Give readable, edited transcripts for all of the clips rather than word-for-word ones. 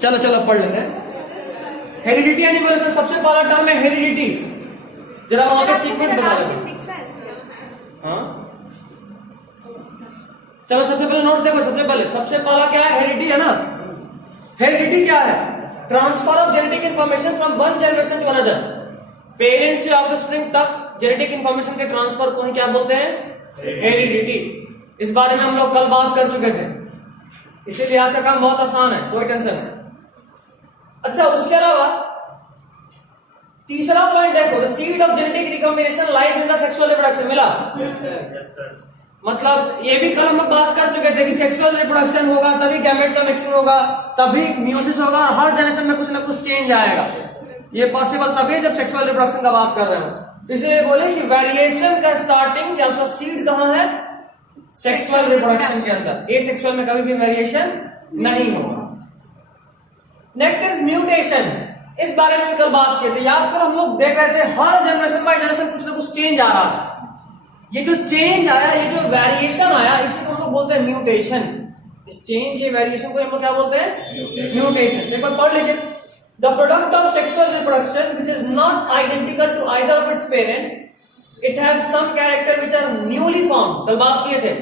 चलो चलो पढ़ लेते हैं। हेरिडिटी यानी बोले सबसे पहला टर्म है हेरिडिटी। जरा वहां पे सीक्वेंस बता देंगे। हाँ चलो सबसे पहले नोट देखो। सबसे पहला क्या है? हेरिडिटी है ना। हेरिडिटी क्या है? Transfer of genetic information from one generation to another. Parents से ऑफस्प्रिंग तक जेनेटिक इंफॉर्मेशन के ट्रांसफर को ही क्या बोलते हैं? हेरिडिटी। इस बारे में हम लोग कल बात कर चुके थे, इसीलिए आज का काम बहुत आसान है, कोई टेंशन नहीं। अच्छा उसके अलावा तीसरा पॉइंट देखो, the seed of genetic recombination lies in the sexual reproduction. मिला? Yes sir. मतलब ये भी कल हम लोग बात कर चुके थे कि सेक्सुअल रिप्रोडक्शन होगा तभी गैमेट का मिक्सिंग होगा, तभी मियोसिस होगा, हर जनरेशन में कुछ ना कुछ चेंज आएगा। ये पॉसिबल तभी जब सेक्सुअल रिप्रोडक्शन का बात कर रहे हो। इसलिए बोले कि वेरिएशन का स्टार्टिंग या उसका सीड कहां है? सेक्सुअल रिप्रोडक्शन के अंदर। ए सेक्सुअल में कभी भी वेरिएशन नहीं होगा। Next is mutation. इस बारे में भी कल बात किए थे, याद करो। हम लोग देख रहे थे हर जनरेशन बाय जनरेशन कुछ ना कुछ चेंज आ रहा था। ये जो चेंज आया, ये जो वेरिएशन आया, इसी को हम लोग बोलते हैं म्यूटेशन। इस चेंज, ये वेरिएशन को हम लोग क्या बोलते हैं? म्यूटेशन। एक बार पढ़ लीजिए। The product of sexual reproduction which is not identical to either of its parent, it has some character which are newly form. कल बात किए थे,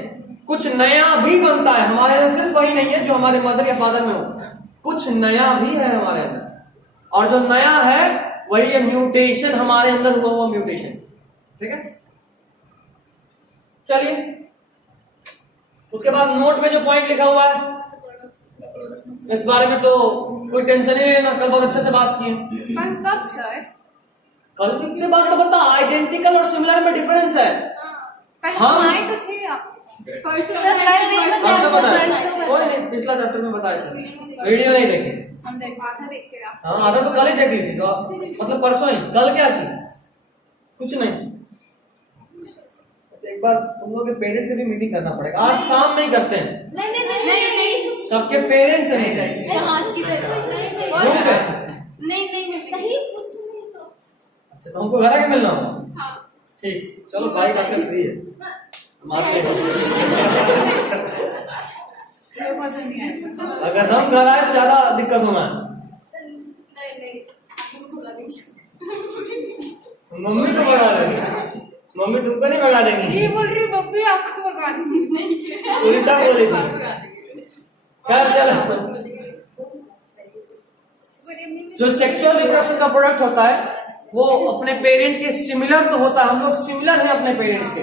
कुछ नया भी बनता है हमारे अंदर। सिर्फ वही नहीं है जो हमारे मदर या फादर में हो, कुछ नया भी है हमारे अंदर। और जो नया है वही है म्यूटेशन, हमारे अंदर हुआ म्यूटेशन। ठीक है, चलिए उसके बाद नोट में जो पॉइंट लिखा हुआ है इस बारे में तो कोई टेंशन ही नहीं लेना, कल बहुत अच्छे से बात की है। कल कितने बार तो बता, आइडेंटिकल और सिमिलर में डिफरेंस है। हम आए तो थे आप कोई नहीं, पिछला चैप्टर में बताया था, वीडियो नहीं देखे। देखे आप। हाँ आधा तो कल ही देख ली थी, तो मतलब परसों ही। कल क्या की? कुछ नहीं। एक बार तुम लोग के पेरेंट्स से भी मीटिंग करना पड़ेगा। आज शाम में ही करते हैं। नहीं सबके पेरेंट्स से मीटिंग। अच्छा तो हमको घर आके मिलना होगा। ठीक, चलो भाई का से फ्री है। अगर हम घर आए तो ज्यादा दिक्कत होना है। मम्मी को भगा देंगे। मम्मी तुमको नहीं भगा देंगी। ये बोल रही बब्बी आपको भगा देंगी। उल्टा बोली थी। खैर चलो, जो सेक्सुअल रिप्रोडक्शन का प्रोडक्ट होता है वो अपने पेरेंट के सिमिलर तो होता है। हम लोग सिमिलर हैं अपने पेरेंट्स के,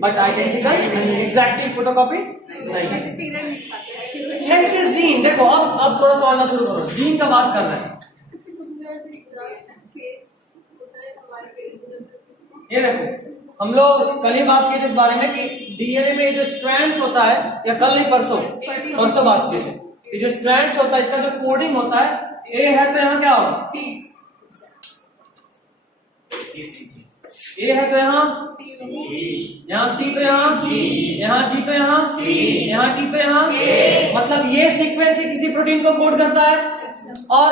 बट आइडेंटिकल नहीं, एग्जैक्टली फोटोकॉपी नहीं। Next is gene. देखो अब थोड़ा सा आना शुरू करो। जीन का बात करना है। ये देखो हम लोग कल ही बात की थी इस बारे में कि डीएनए में जो स्ट्रैंड्स होता है, या कल नहीं परसों बात की थी, ये जो स्ट्रैंड्स होता है इसका जो कोडिंग होता है, ए है तो यहाँ क्या होगा? ए है तो यहाँ सी तो यहाँ जी तो यहाँ टी तो यहाँ। मतलब ये सीक्वेंस ही किसी प्रोटीन को कोड करता है। और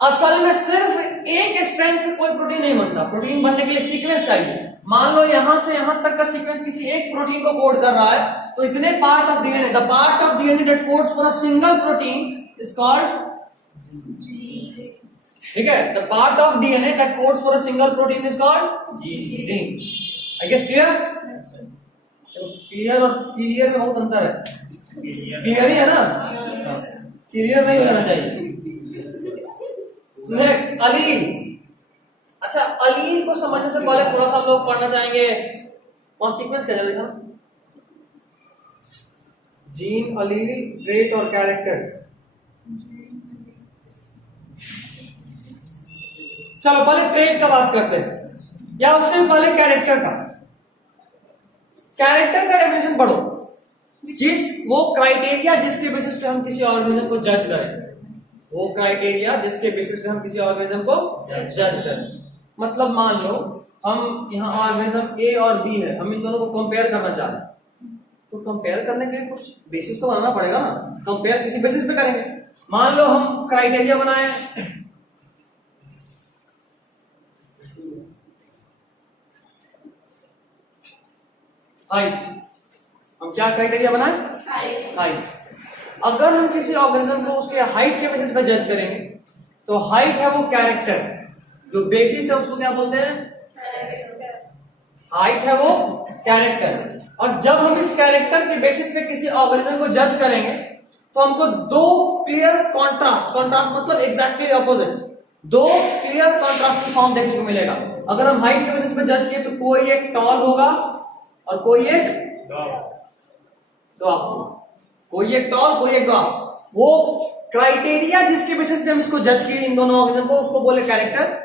असल में सिर्फ एक स्ट्रैंड से कोई प्रोटीन नहीं बनता। प्रोटीन बनने के लिए सीक्वेंस चाहिए। मान लो यहां से यहां तक का सीक्वेंस किसी एक प्रोटीन को कोड कर रहा है, तो इतने part of DNA, the part of DNA that codes for a single protein is called gene. ठीक है, the part of DNA that codes for a single protein is called gene. I guess clear? Clear और clear में बहुत अंतर है। Clear ही है ना, clear नहीं हो जाना चाहिए। नेक्स्ट अलील। अच्छा अलील को समझने से पहले थोड़ा सा हम लोग पढ़ना चाहेंगे, वहां सीक्वेंस क्या लिखा? जीन, अलील, ट्रेट और कैरेक्टर। चलो पहले ट्रेट का बात करते हैं, या उससे पहले कैरेक्टर का। कैरेक्टर का डेफिनेशन पढ़ो। वो क्राइटेरिया जिसके बेसिस पे हम किसी ऑर्गेनिज्म को जज करें, वो क्राइटेरिया जिसके बेसिस पे हम किसी ऑर्गेनिज्म को जज करें। मतलब मान लो हम यहाँ ऑर्गेनिज्म ए और बी है, हम इन दोनों को कंपेयर करना चाहते हैं, तो कंपेयर करने के लिए कुछ बेसिस तो बनाना पड़ेगा ना। कंपेयर किसी बेसिस पे करेंगे। मान लो हम क्राइटेरिया बनाए, हाइट। हम क्या क्राइटेरिया बनाए? हाइट। अगर हम किसी ऑर्गेनिज्म को उसके हाइट के बेसिस पे जज करेंगे तो हाइट है वो कैरेक्टर, जो बेसिस है उसको क्या बोलते हैं? हाइट है वो कैरेक्टर। और जब हम इस कैरेक्टर के बेसिस पे किसी ऑर्गेनिज्म को जज करेंगे तो हमको दो क्लियर कॉन्ट्रास्ट, कॉन्ट्रास्ट मतलब एग्जैक्टली ऑपोजिट, दो क्लियर कॉन्ट्रास्ट की फॉर्म देखने को मिलेगा। अगर हम हाइट के बेसिस पे जज किए तो कोई एक टॉल होगा और कोई एक ड्वार्फ होगा, कोई एक टॉल कोई एक ड्वार्फ। वो क्राइटेरिया जिसके बेसिस पे हम इसको जज किए इन दोनों ऑर्गेनिज्म को, उसको बोले कैरेक्टर।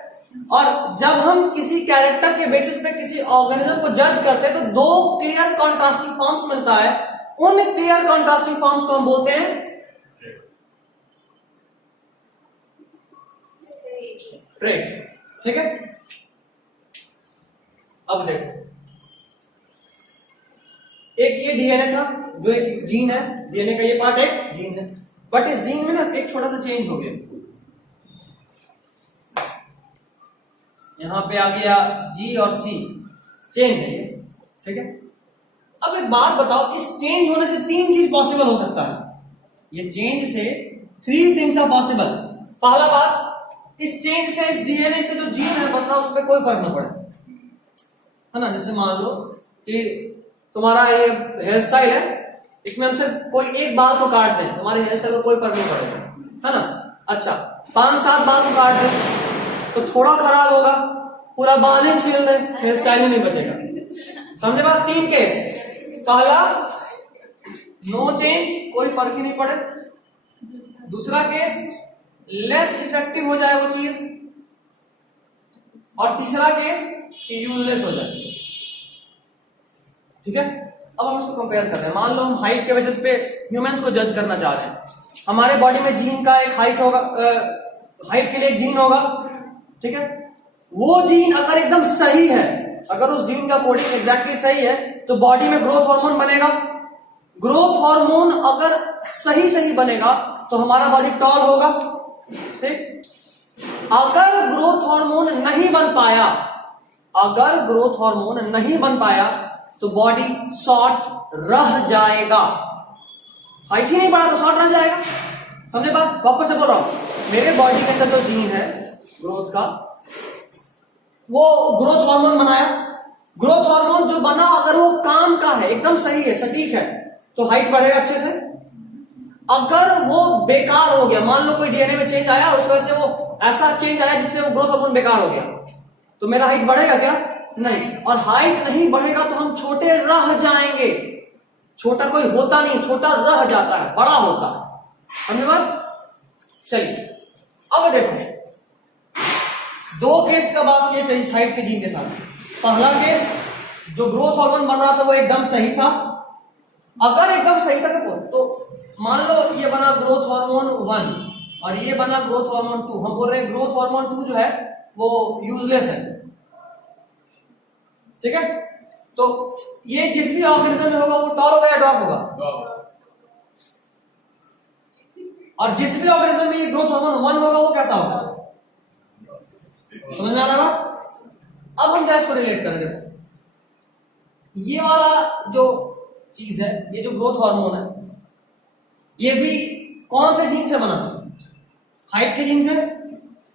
और जब हम किसी कैरेक्टर के बेसिस पे किसी ऑर्गेनिज्म को जज करते हैं तो दो क्लियर कॉन्ट्रास्टिंग फॉर्म्स मिलता है। उन क्लियर कॉन्ट्रास्टिंग फॉर्म्स को हम बोलते हैं ट्रेट। ठीक है, अब देखो, एक ये डीएनए था जो एक जीन है, डीएनए का ये पार्ट एक जीन है, बट इस जीन में ना एक छोटा सा चेंज हो गया, यहां पे आ गया जी और सी, चेंज है ये। ठीक है, अब एक बात बताओ, इस चेंज होने से तीन चीज पॉसिबल हो सकता है। ये चेंज से 3 थिंग्स आर पॉसिबल। पहला बात, इस चेंज से, इस डीएनए से जो जीन है बदला उस पर कोई फर्क न पड़े, है ना। जैसे मान लो कि तुम्हारा ये हेयर स्टाइल है, इसमें हम सिर्फ कोई एक बाल को काट दें, तुम्हारे हेयर स्टाइल को कोई फर्क नहीं पड़ेगा, है ना। अच्छा, 5-7 बाल को काट दें तो थोड़ा खराब होगा, पूरा बाल ही छील दें, हेयर स्टाइल ही नहीं बचेगा। समझे बात? 3 केस। पहला, नो चेंज, कोई फर्क ही नहीं पड़े। दूसरा केस, लेस इफेक्टिव हो जाए वो चीज। और तीसरा केस कि यूजलेस हो जाए। ठीक है, अब हम इसको कंपेयर कर रहे हैं। मान लो हम हाइट के बेसिस पे ह्यूमंस को जज करना चाह रहे हैं। हमारे बॉडी में जीन का एक हाइट होगा, हाइट के लिए एक जीन होगा। ठीक है, वो जीन अगर एकदम सही है, अगर उस जीन का कोडिंग एग्जैक्टली सही है तो बॉडी में ग्रोथ हार्मोन बनेगा। ग्रोथ हार्मोन अगर सही बनेगा तो हमारा बॉडी टॉल होगा। ठीक, अगर ग्रोथ हार्मोन नहीं बन पाया, अगर ग्रोथ हार्मोन नहीं बन पाया तो बॉडी शॉर्ट रह जाएगा। हाइट ही नहीं बढ़ा तो शॉर्ट रह जाएगा। समझे बात? वापस से बोल रहा हूं, मेरे बॉडी के अंदर जो जीन है ग्रोथ का, वो ग्रोथ हार्मोन बनाया। ग्रोथ हार्मोन जो बना अगर वो काम का है, एकदम सही है, सटीक है, तो हाइट बढ़ेगा अच्छे से। अगर वो बेकार हो गया, मान लो कोई डीएनए में चेंज आया, उस वजह से वो ऐसा चेंज आया जिससे वो ग्रोथ हार्मोन बेकार हो गया, तो मेरा हाइट बढ़ेगा क्या? नहीं। और हाइट नहीं बढ़ेगा तो हम छोटे रह जाएंगे। छोटा कोई होता नहीं, छोटा रह जाता है, बड़ा होता है। समझे बात? चलिए अब देखो, 2 केस का बात किए थे इस हाइट के जीन के साथ। पहला केस, जो ग्रोथ हार्मोन बन रहा था वो एकदम सही था। अगर एकदम सही था तो मान लो ये बना ग्रोथ हार्मोन 1 और ये बना ग्रोथ हार्मोन 2। हम बोल रहे हैं ग्रोथ हार्मोन 2 जो है वो यूजलेस है। ठीक है, तो ये जिस भी ऑर्गेनिज्म में होगा वो टॉल होगा या ड्वार्फ होगा? और जिस भी ऑर्गेनिज्म में ये ग्रोथ हार्मोन 1 होगा वो कैसा होगा? समझ में आ रहा है? अब हम क्या इसको रिलेट करें? देखो, ये वाला जो चीज है, ये जो ग्रोथ हार्मोन है, ये भी कौन से जीन से बना? हाइट के जीन से।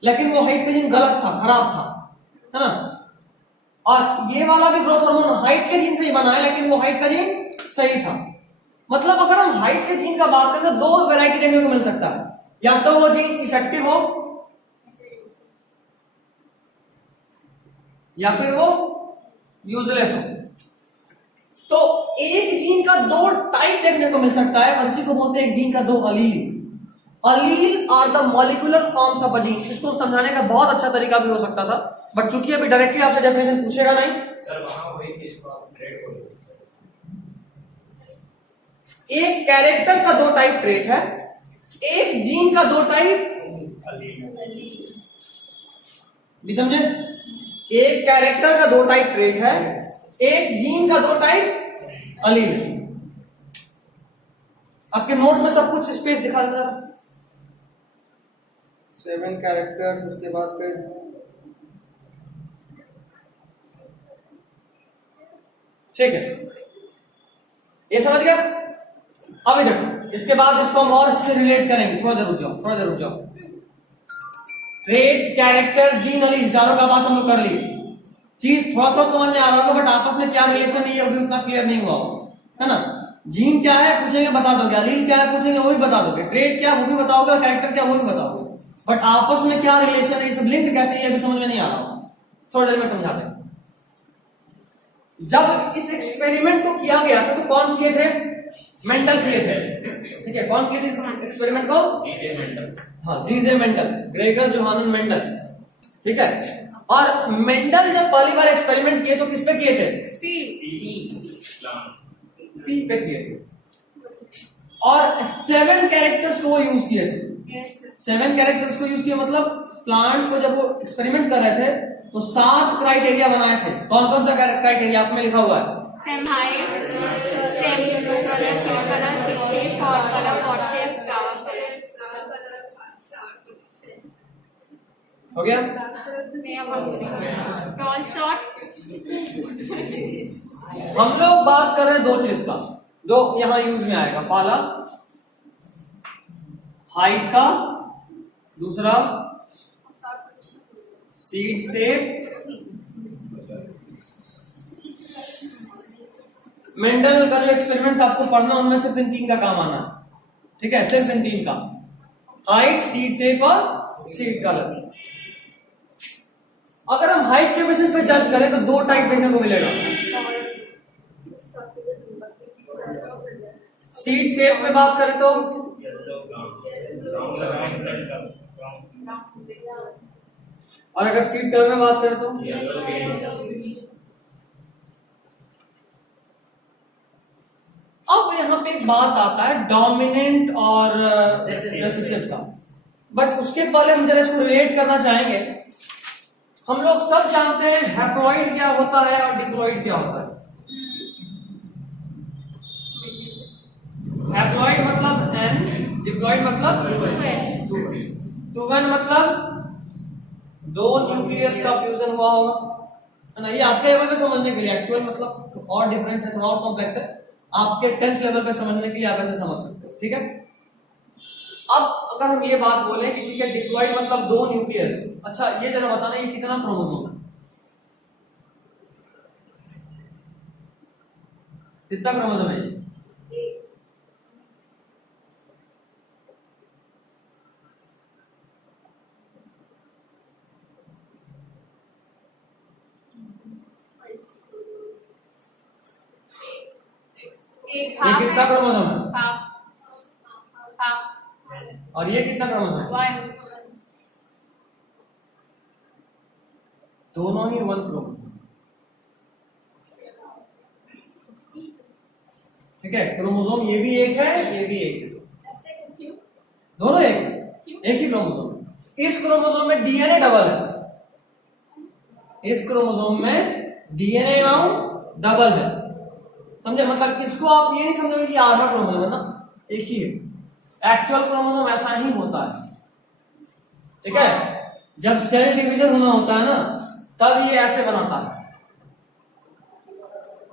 लेकिन वो हाइट का जीन गलत था, खराब था, है ना। और ये वाला भी ग्रोथ हार्मोन हाइट के जीन से ही बना है, लेकिन वो हाइट का जीन सही था। मतलब अगर हम हाइट के जीन का बात करें तो 2 वैरायटी देखने को मिल सकता है, या तो वो जीन इफेक्टिव हो या फिर वो यूजलेस हो। तो एक जीन का 2 टाइप देखने को मिल सकता है और इसी को बोलते हैं एक जीन का 2 allele. Allele are the molecular forms of a gene. इसको समझाने का बहुत अच्छा तरीका भी हो सकता था, बट चूंकि अभी डायरेक्टली आपसे डेफिनेशन पूछेगा नहीं। सर वहां वही चीज को आप ट्रेड बोल रहे एक कैरेक्टर का 2 टाइप ट्रेट है, एक जीन का 2 टाइप भी समझे। एक कैरेक्टर का 2 टाइप ट्रेट है, एक जीन का 2 टाइप अलील। आपके नोट्स में सब कुछ स्पेस दिखा देता है, 7 कैरेक्टर्स, उसके बाद फिर ठीक है, ये समझ गया। अब देखो, इसके बाद इसको हम और इससे रिलेट करेंगे। थोड़ा देर रुक जाओ। ट्रेट, कैरेक्टर, जीन और इस चारों का बात हम लोग कर लिए। चीज थोड़ा समझ में आ रहा होगा, बट आपस में क्या रिलेशन है ये अभी उतना क्लियर नहीं हुआ होगा, है ना। जीन क्या है पूछेंगे बता दोगे, एलील क्या है पूछेंगे वो भी बता दोगे, ट्रेट क्या वो भी बताओगे, कैरेक्टर क्या वो भी बताओगे, बट आपस में क्या रिलेशन है, ये सब लिंक कैसे है ये अभी समझ में नहीं आ रहा होगा। थोड़ी देर में समझा दें। जब इस एक्सपेरिमेंट को किया गया था तो कौन किए थे? मेंडल किए थे, ठीक है। कौन किए थे एक्सपेरिमेंट को? जीजे मेंडल। हाँ, जीजे मेंडल, ग्रेगर जोहानन मेंडल, ठीक है। और मेंडल जब पहली बार एक्सपेरिमेंट किए तो किस पे किए थे? पी पे किए थे। और 7 कैरेक्टर्स को वो यूज किए थे। 7 कैरेक्टर्स को यूज किया, मतलब प्लांट को जब वो एक्सपेरिमेंट कर रहे थे तो 7 क्राइटेरिया बनाए थे। कौन कौन सा क्राइटेरिया आप में लिखा हुआ है? Stem height, stem color, seed color, seed shape, pod color, pod shape, flower color. हो गया? Tall, short. हम लोग बात कर रहे हैं 2 चीज का जो यहां यूज में आएगा। पहला हाइट का, दूसरा सीड शेप। मेंडल का जो एक्सपेरिमेंट्स आपको पढ़ना उनमें सिर्फ इन 3 का काम आना है, ठीक है, सिर्फ इन 3 का, हाइट, सीड शेप और सीड कलर। अगर हम हाइट के बेसिस पे जज करें तो 2 टाइप देखने को मिलेगा। सीड शेप में बात करें तो और अगर सीड कलर में बात करें तो अब यहां पे एक बात आता है डोमिनेंट और रिसेसिव का, बट उसके पहले हम जरा इसको रिलेट करना चाहेंगे। हम लोग सब जानते हैं हैप्लॉइड क्या होता है और डिप्लॉइड क्या होता है। हैप्लॉइड मतलब N, डिप्लॉइड मतलब 2N मतलब 2 न्यूक्लियस का फ्यूजन हुआ होगा, है ना। ये आपके लेवल पे समझने के लिए, एक्चुअल मतलब और डिफरेंट है, थोड़ा और कॉम्प्लेक्स है। आपके 10th लेवल पे समझने के लिए आप ऐसे समझ सकते हो, ठीक है। अब अगर हम ये बात बोले कि ठीक है डिप्लॉइड मतलब 2 न्यूक्लियस, अच्छा ये जरा बताना ये कितना क्रोमोसोम है? कितना क्रोमोसोम है? ये कितना क्रोमोसोम है? और ये कितना क्रोमोसोम है? दोनों ही 1 क्रोमोसोम, ठीक है। क्रोमोसोम ये भी एक है, ये भी एक है, दोनों एक है, एक ही क्रोमोसोम। इस क्रोमोसोम में डीएनए डबल है, इस क्रोमोसोम में डीएनए अमाउंट डबल है, समझे। मतलब इसको आप ये नहीं समझोगे कि आधा क्रोमोसोम है ना, एक ही है। एक्चुअल क्रोमोसोम ऐसा ही होता है, ठीक है। जब सेल डिवीजन होना होता है ना तब ये ऐसे बनाता है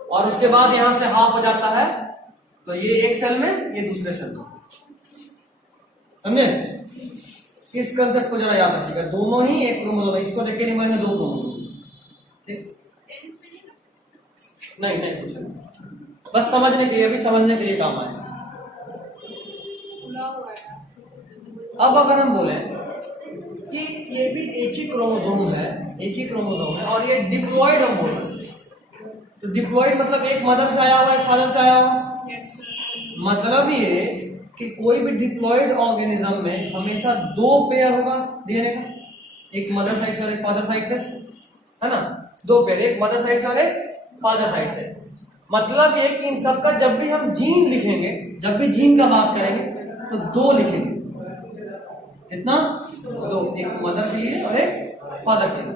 और उसके बाद यहां से हाफ हो जाता है, तो ये एक सेल में, ये दूसरे सेल में, समझे। इस कंसेप्ट को जरा याद रखिएगा, दोनों ही एक क्रोमोसोम है। इसको देख के नहीं मानेंगे 2 क्रोमोसोम, ठीक। नहीं कुछ नहीं, बस समझने के लिए, अभी समझने के लिए काम आए। अब अगर हम बोले कि ये भी एक ही क्रोमोसोम है, एक ही क्रोमोसोम है और ये डिप्लॉइड हम बोल रहे हैं, तो डिप्लॉइड मतलब एक मदर से आया हुआ, एक फादर से आया हुआ। मतलब ये कि कोई भी डिप्लॉइड ऑर्गेनिज्म में हमेशा 2 पेयर होगा डीएनए का, एक मदर साइड से और एक फादर साइड से, है ना। 2 पेयर, एक मदर साइड से और एक फादर साइड से। मतलब ये कि इन सबका जब भी हम जीन लिखेंगे, जब भी जीन का बात करेंगे तो 2 लिखेंगे। कितना? 2, एक मदर के लिए और एक फादर के लिए।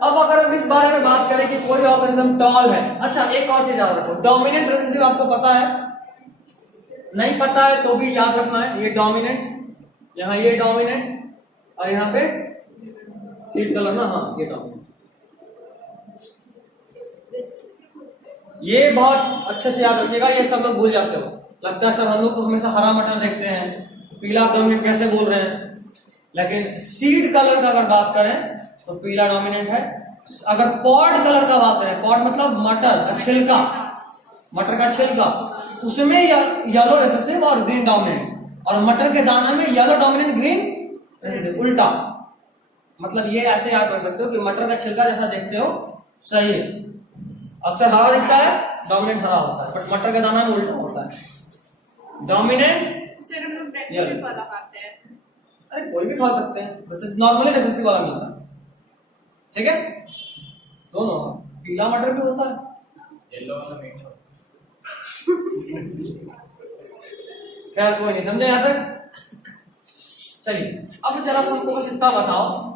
अब अगर हम इस बारे में बात करें कि कोई ऑर्गेनिज्म टॉल है, अच्छा एक और चीज याद रखो, डोमिनेंट रिसेसिव आपको पता है, नहीं पता है तो भी याद रखना है। ये डोमिनेंट, यहाँ ये डोमिनेंट और यहाँ पे सीड कलर ना, हाँ ये डोमिनेंट। ये बहुत अच्छे से याद रखिएगा, ये सब लोग भूल जाते हो। लगता है सर हम लोग तो हमेशा हरा मटर देखते हैं, पीला डोमिनेंट कैसे बोल रहे हैं? लेकिन सीड कलर का अगर बात करें तो पीला डोमिनेंट है। अगर पॉड कलर का बात करें, पॉड मतलब मटर का छिलका, मटर का छिलका, उसमें येलो रिसेसिव और ग्रीन डोमिनेंट, और मटर के दाना में येलो डोमिनेंट ग्रीन रिसेसिव, उल्टा। मतलब ये ऐसे याद कर सकते हो कि मटर का छिलका जैसा देखते हो सही है, अक्सर हरा दिखता है, डोमिनेंट हरा होता है, बट मटर का दाना में उल्टा होता है, डोमिनेंट। सर हम लोग रेसिपी वाला खाते हैं। अरे कोई भी खा सकते हैं, वैसे नॉर्मली रेसिपी वाला मिलता है, ठीक है। दोनों, पीला मटर भी होता है, येलो वाला मीठा। क्या कोई नहीं समझे यहां तक? चलिए अब जरा तुमको बस इतना बताओ।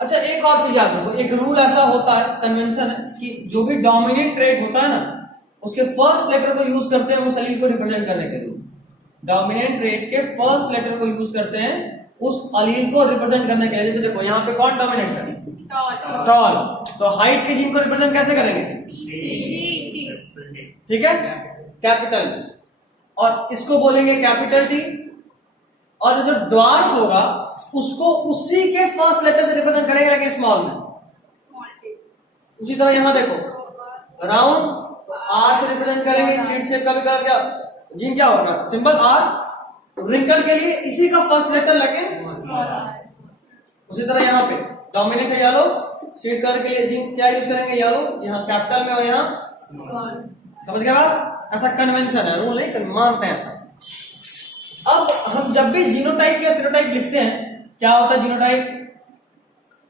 अच्छा एक और चीज याद रखो, एक रूल ऐसा होता है, कन्वेंशन है कि जो भी डोमिनेंट ट्रेट होता है ना, उसके फर्स्ट लेटर को यूज करते हैं उस अलील को रिप्रेजेंट करने के लिए। डोमिनेंट ट्रेट के फर्स्ट लेटर को यूज करते हैं उस अलील को रिप्रेजेंट करने के लिए। जैसे देखो यहाँ पे कौन डोमिनेंट है? टॉल। तो हाइट के जीन को रिप्रेजेंट कैसे करेंगे? ठीक है, कैपिटल, और इसको बोलेंगे कैपिटल टी। और जो ड्वार्फ होगा उसको उसी के फर्स्ट लेटर से रिप्रेजेंट करेंगे, लेकिन स्मॉल में। उसी तरह यहां देखो, राउंड आर से रिप्रेजेंट करेंगे, स्ट्रीट शेप का भी कलर क्या जीन क्या होगा? Symbol are. रिंकल के लिए इसी का फर्स्ट लेटर लेकिन उसी तरह यहाँ पे डोमिनेंट है येलो, स्ट्रीट कलर के लिए जीन क्या यूज करेंगे? येलो, यहाँ कैपिटल में और यहाँ समझ गए बात? ऐसा कन्वेंशन है, रूल नहीं, मानते हैं ऐसा। अब हम जब भी जीनोटाइप या फिनोटाइप लिखते हैं, क्या होता है जीनोटाइप?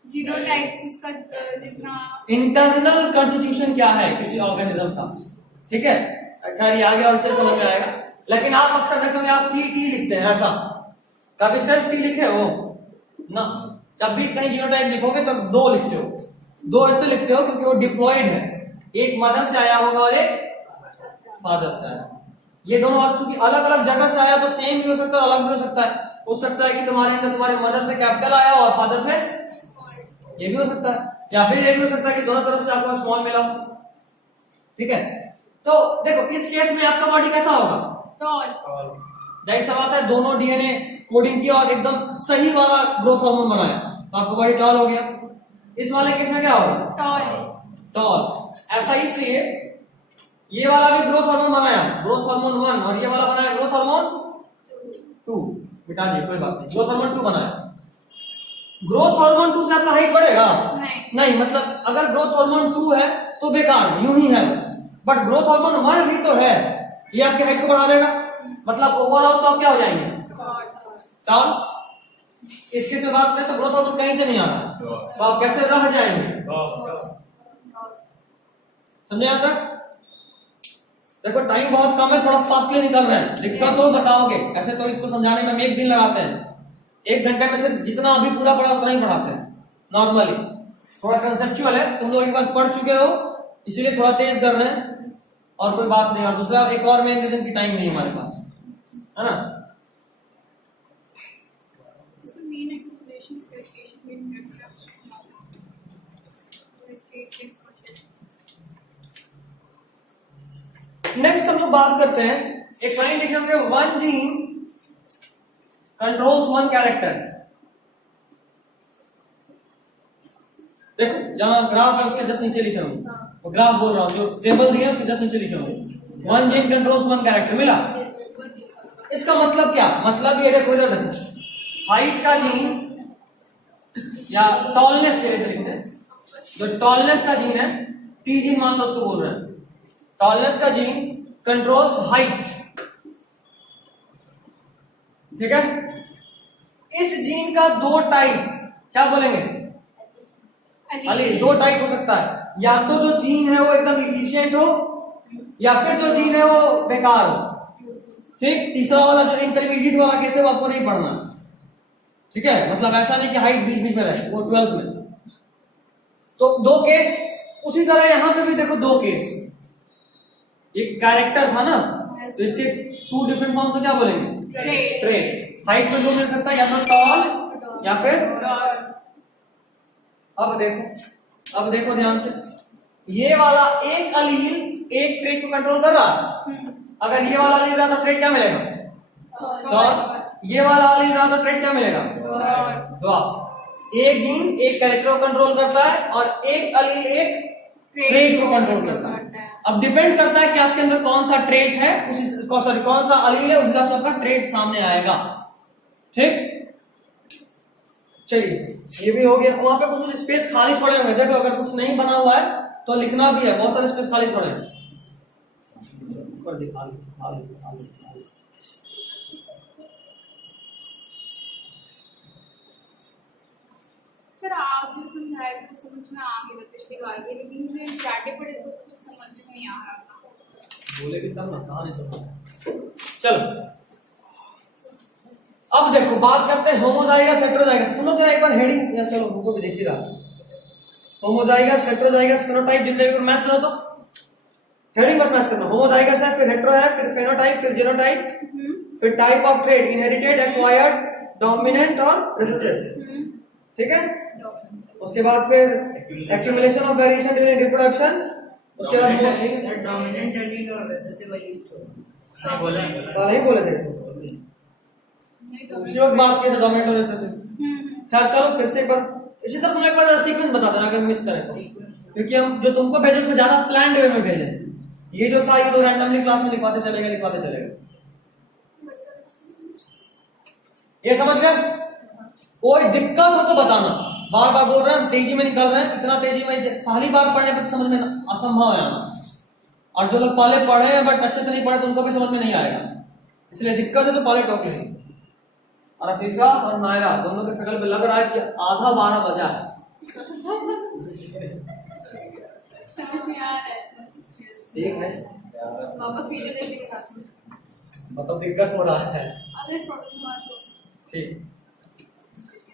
जीनोटाइप उसका जितना इंटरनल कॉन्स्टिट्यूशन क्या है किसी ऑर्गेनिज्म का, ठीक है। खैर ये आगे और से समझ में आएगा, लेकिन आप अक्सर देखेंगे आप टी लिखते हैं, ऐसा कभी सिर्फ टी लिखे हो ना? जब भी कहीं जीनोटाइप लिखोगे तो दो लिखते हो, दो इसलिए लिखते हो क्योंकि वो डिप्लॉयड है, एक मदर से आया होगा और एक फादर से आया। ये दोनों चूंकि अलग अलग जगह से आया तो सेम भी हो सकता है, अलग भी हो सकता है। हो सकता है कि तुम्हारे अंदर तुम्हारे मदर से कैपिटल आया और फादर से, ये भी हो सकता है, या फिर ये भी हो सकता है कि दोनों तरफ से आपको स्मॉल मिला, ठीक है। तो देखो इस केस में आपका बॉडी कैसा होगा? जाहिर सा बात है, दोनों डीएनए कोडिंग किया और एकदम सही वाला ग्रोथ हार्मोन बनाया तो आपका बॉडी टॉल हो गया। इस वाले केस में क्या होगा? टॉल। ऐसा इसलिए ये वाला भी ग्रोथ हार्मोन बनाया, ग्रोथ हार्मोन 1, और ये वाला बनाया ग्रोथ हार्मोन 2। मिटा दिए, कोई बात नहीं, ग्रोथ हार्मोन 2 बनाया। ग्रोथ हार्मोन 2 से आपका हाइट बढ़ेगा? नहीं, मतलब अगर ग्रोथ हार्मोन 2 है तो बेकार, यूं ही है बस, बट ग्रोथ हार्मोन 1 भी तो है, ये आपकी हाइट को बढ़ा देगा, मतलब ओवरऑल तो आप क्या हो जाएंगे? टॉल। इस केस में बात करें तो ग्रोथ हार्मोन कहीं से नहीं आना, तो आप कैसे रह जाएंगे? समझे यहां तक? देखो टाइम बहुत कम है, थोड़ा फास्टली निकल रहे हैं, दिक्कत तो बताओगे। ऐसे तो इसको समझाने में हम 1 दिन लगाते हैं, 1 घंटे में सिर्फ जितना अभी पूरा पढ़ा उतना ही पढ़ाते हैं नॉर्मली। थोड़ा कंसेप्चुअल है, तुम लोग एक बार पढ़ चुके हो इसीलिए थोड़ा तेज कर रहे हैं, और कोई बात नहीं। और दूसरा एक और मेन रीजन की टाइम नहीं है हमारे पास, है ना। नेक्स्ट हम लोग बात करते हैं, एक लाइन लिखे होंगे, 1 जीन कंट्रोल्स 1 कैरेक्टर। देखो जहां ग्राफ है उसके जस्ट नीचे लिखे होंगे, वो ग्राफ बोल रहा हूं, जो टेबल दिए उसके जस्ट नीचे लिखे होंगे 1 जीन कंट्रोल्स 1 कैरेक्टर। मिला? इसका मतलब क्या? मतलब ये देखो इधर देखो, हाइट का जीन या टॉलनेस के लिए, जो टॉलनेस का जीन है, टी जीन मान लो उसको बोल रहे हैं, टॉलनेस का जीन कंट्रोल्स हाइट, ठीक है। इस जीन का 2 टाइप, क्या बोलेंगे? अली। 2 टाइप हो सकता है, या तो जो जीन है वो एकदम इफिशिएंट हो, या फिर जो जीन है वो बेकार हो, ठीक। तीसरा वाला जो इंटरमीडिएट वाला केस है वो आपको नहीं पढ़ना, ठीक है। मतलब ऐसा नहीं कि हाइट बीच में रहे, वो 12th में। तो 2 केस। उसी तरह यहां पे भी देखो 2 केस, एक कैरेक्टर था ना, तो इसके 2 डिफरेंट फॉर्म्स में क्या बोलेंगे? ट्रेट। हाइट में 2 मिल सकता है, या तो टॉल या फिर। अब देखो ध्यान से, ये वाला एक अलील एक ट्रेट को कंट्रोल कर रहा है, अगर ये वाला अलील रहा तो ट्रेड क्या मिलेगा? डॉट। ये वाला अलील रहा तो ट्रेड क्या मिलेगा? डॉट। एक जीन एक कैरेक्टर को कंट्रोल करता है और एक अलील एक ट्रेड को कंट्रोल करता है। अब डिपेंड करता है कि आपके अंदर कौन सा ट्रेड है, सॉरी कौन सा अलील है, उस हिसाब से आपका ट्रेड सामने आएगा। ठीक, चलिए ये भी हो गया। वहां पे कुछ स्पेस खाली छोड़े होंगे, देखो अगर कुछ नहीं बना हुआ है तो लिखना भी है, बहुत सारे स्पेस खाली छोड़े हैं। सर आप जो समझाए थे समझ में आ गया था पिछली बार भी, लेकिन मुझे स्टार्टिंग पढ़े तो कुछ समझ में नहीं आ रहा था। बोलेगी तब ना, कहां नहीं समझ। चलो अब देखो बात करते हैं होमोजाइगस हेटेरोजाइगस। तुम लोग एक बार हेडिंग या चलो उनको भी देखिएगा। होमोजाइगस हेटेरोजाइगस फेनोटाइप जितने भी मैच करो तो हेडिंग बस मैच करना। होमोजाइगस है, फिर हेटेरो है, फिर फेनोटाइप, फिर जीनोटाइप, फिर type of trade, inherited, acquired, dominant और रिसेसिव। ठीक है, उसके बाद फिर accumulation of variation during reproduction, उसके बाद डोमिनेंट एलील और रिसेसिव एलील छोड़ बोला नहीं बोले थे उसी वक्त बात की थी डोमिनेंट और रिसेसिव। खैर चलो फिर से एक बार इसी तरह तुम एक बार सीक्वेंस बता देना अगर मिस करें तो, क्योंकि हम जो तुमको भेजे उसमें ज्यादा प्लान्ड वे में भेजे। ये जो था ये तो रैंडमली क्लास में लिखवाते चलेगा। ये समझ गए? कोई दिक्कत हो तो बताना। बार बार बोल रहे हैं तेजी में निकल रहे हैं, इतना तेजी में पहली बार पढ़ने पर तो समझ में असंभव है आना। और जो लोग पहले पढ़े हैं बट अच्छे से नहीं पढ़े तो उनको भी समझ में नहीं आएगा, इसलिए दिक्कत है तो पहले टॉपिक है। और अफीफा और नायरा दोनों के शकल पे लग रहा है कि आधा 12 बजा है। ठीक है, मतलब दिक्कत हो रहा है। ठीक,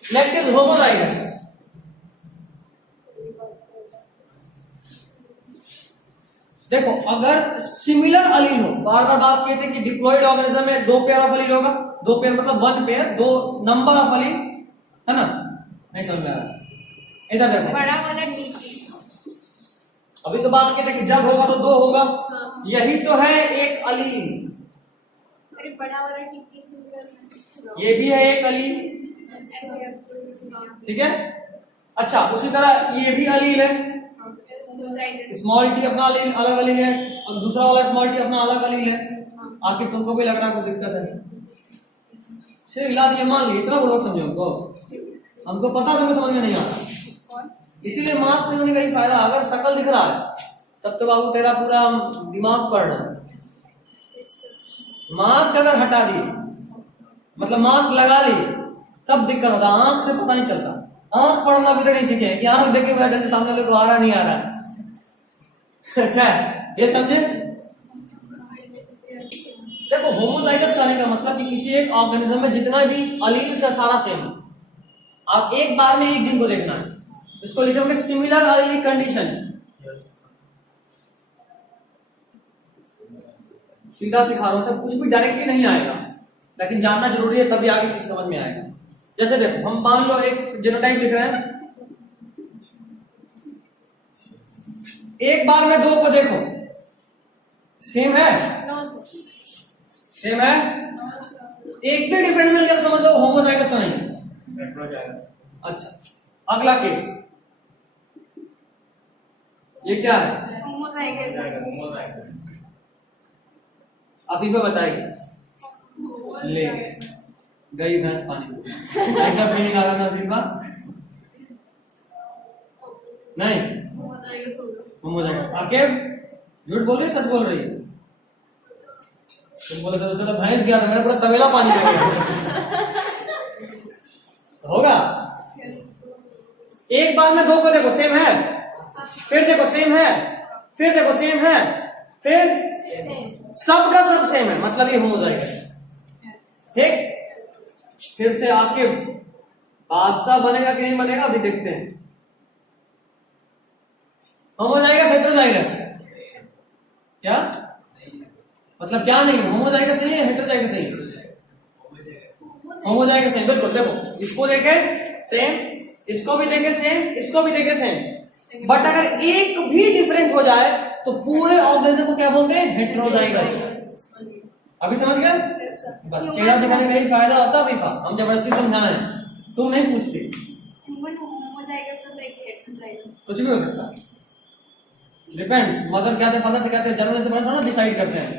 नेक्स्ट इज होमोजाइगस। देखो अगर सिमिलर अलील हो, बार बार बात किए थे कि डिप्लॉइड ऑर्गेनिज्म में 2 पेयर ऑफ अलील होगा, 2 पेयर मतलब 1 पेयर, 2 नंबर ऑफ अलील, है ना? नहीं समझ में आ रहा? इधर देखो बड़ा वाला डीपी, अभी तो बात किए थे कि जब होगा तो 2 होगा। यही तो है एक अलील। अरे बड़ा वाला डीपी सिमिलर ये भी है एक अलील, ठीक है। अच्छा उसी तरह ये भी अलील है, स्मॉल टी अपना अलील अलग अलील है, और दूसरा वाला स्मॉल टी अपना अलग अलील है। आखिर तुमको भी लग रहा है कुछ दिक्कत है? सिर्फ हिला दिए, मान ली इतना बुरा समझो हमको पता तुमको समझ में नहीं आ रहा, इसीलिए मास्क में का ही फायदा। अगर शकल दिख रहा है तब तो बाबू तेरा पूरा दिमाग पढ़ रहा है। मास्क अगर हटा दिए मतलब मास्क लगा लिए तब दिक्कत होता, आंख से पता नहीं चलता। आंख पढ़ना अभी तक नहीं सीखे कि आंख देख के पता चलता सामने वाले को आ रहा नहीं आ रहा क्या है, ये समझे? देखो होमोजाइगस कहने का मतलब कि किसी एक ऑर्गेनिज्म में जितना भी अलील से सारा सेम है, आप एक बार में एक जीन को देखना है। इसको लिखोगे सिमिलर अलीलिक कंडीशन। सीधा सिखा रहा हूं, सब कुछ भी डायरेक्टली नहीं आएगा, लेकिन जानना जरूरी है तभी आगे चीज समझ में आएगा। जैसे देखो हम मान लो एक जीनोटाइप लिख रहे हैं, एक बार में 2 को देखो सेम है, सेम है, एक भी डिफरेंट मिल गया समझ लो होमोजाइगस तो नहीं। अच्छा अगला केस, ये क्या है? होमोजाइगस। अभी पे बताइए। ले गई भैंस पानी, ऐसा फीलिंग आ रहा था अभी नहीं? होमोजाइगस आखिर झूठ बोल रही सच बोल रही है? तुम बोले तो भैंस गया था, मेरा पूरा तबेला पानी में गया होगा। एक बार में 2 को देखो सेम है, फिर देखो सेम है, फिर देखो सेम है, फिर सबका सब सेम है, मतलब ये होमोजाइगस। ठीक, फिर से आपके बादशाह बनेगा कि नहीं बनेगा अभी देखते हैं। होमोजाइगस हेटेरोजाइगस क्या मतलब? क्या नहीं है? होमोजाइगस नहीं है, हेटेरोजाइगस नहीं है, होमोजाइगस नहीं। बिल्कुल देखो इसको देखे सेम, इसको भी देखे सेम, इसको भी देखे सेम, बट अगर एक भी डिफरेंट हो जाए तो पूरे ऑर्गेनिज्म को क्या बोलते हैं? हेटेरोजाइगस। अभी समझ गए? Yes, sir. बस चेहरा दिखाने का यही फायदा होता है विफा, हम जबरदस्ती समझाएं, तुम नहीं पूछती, Human homozygous और like heterozygous. कुछ भी हो सकता है, डिपेंड्स, मदर क्या थे फादर थे क्या थे, जन्म लेने से पहले थोड़ा डिसाइड करते हैं,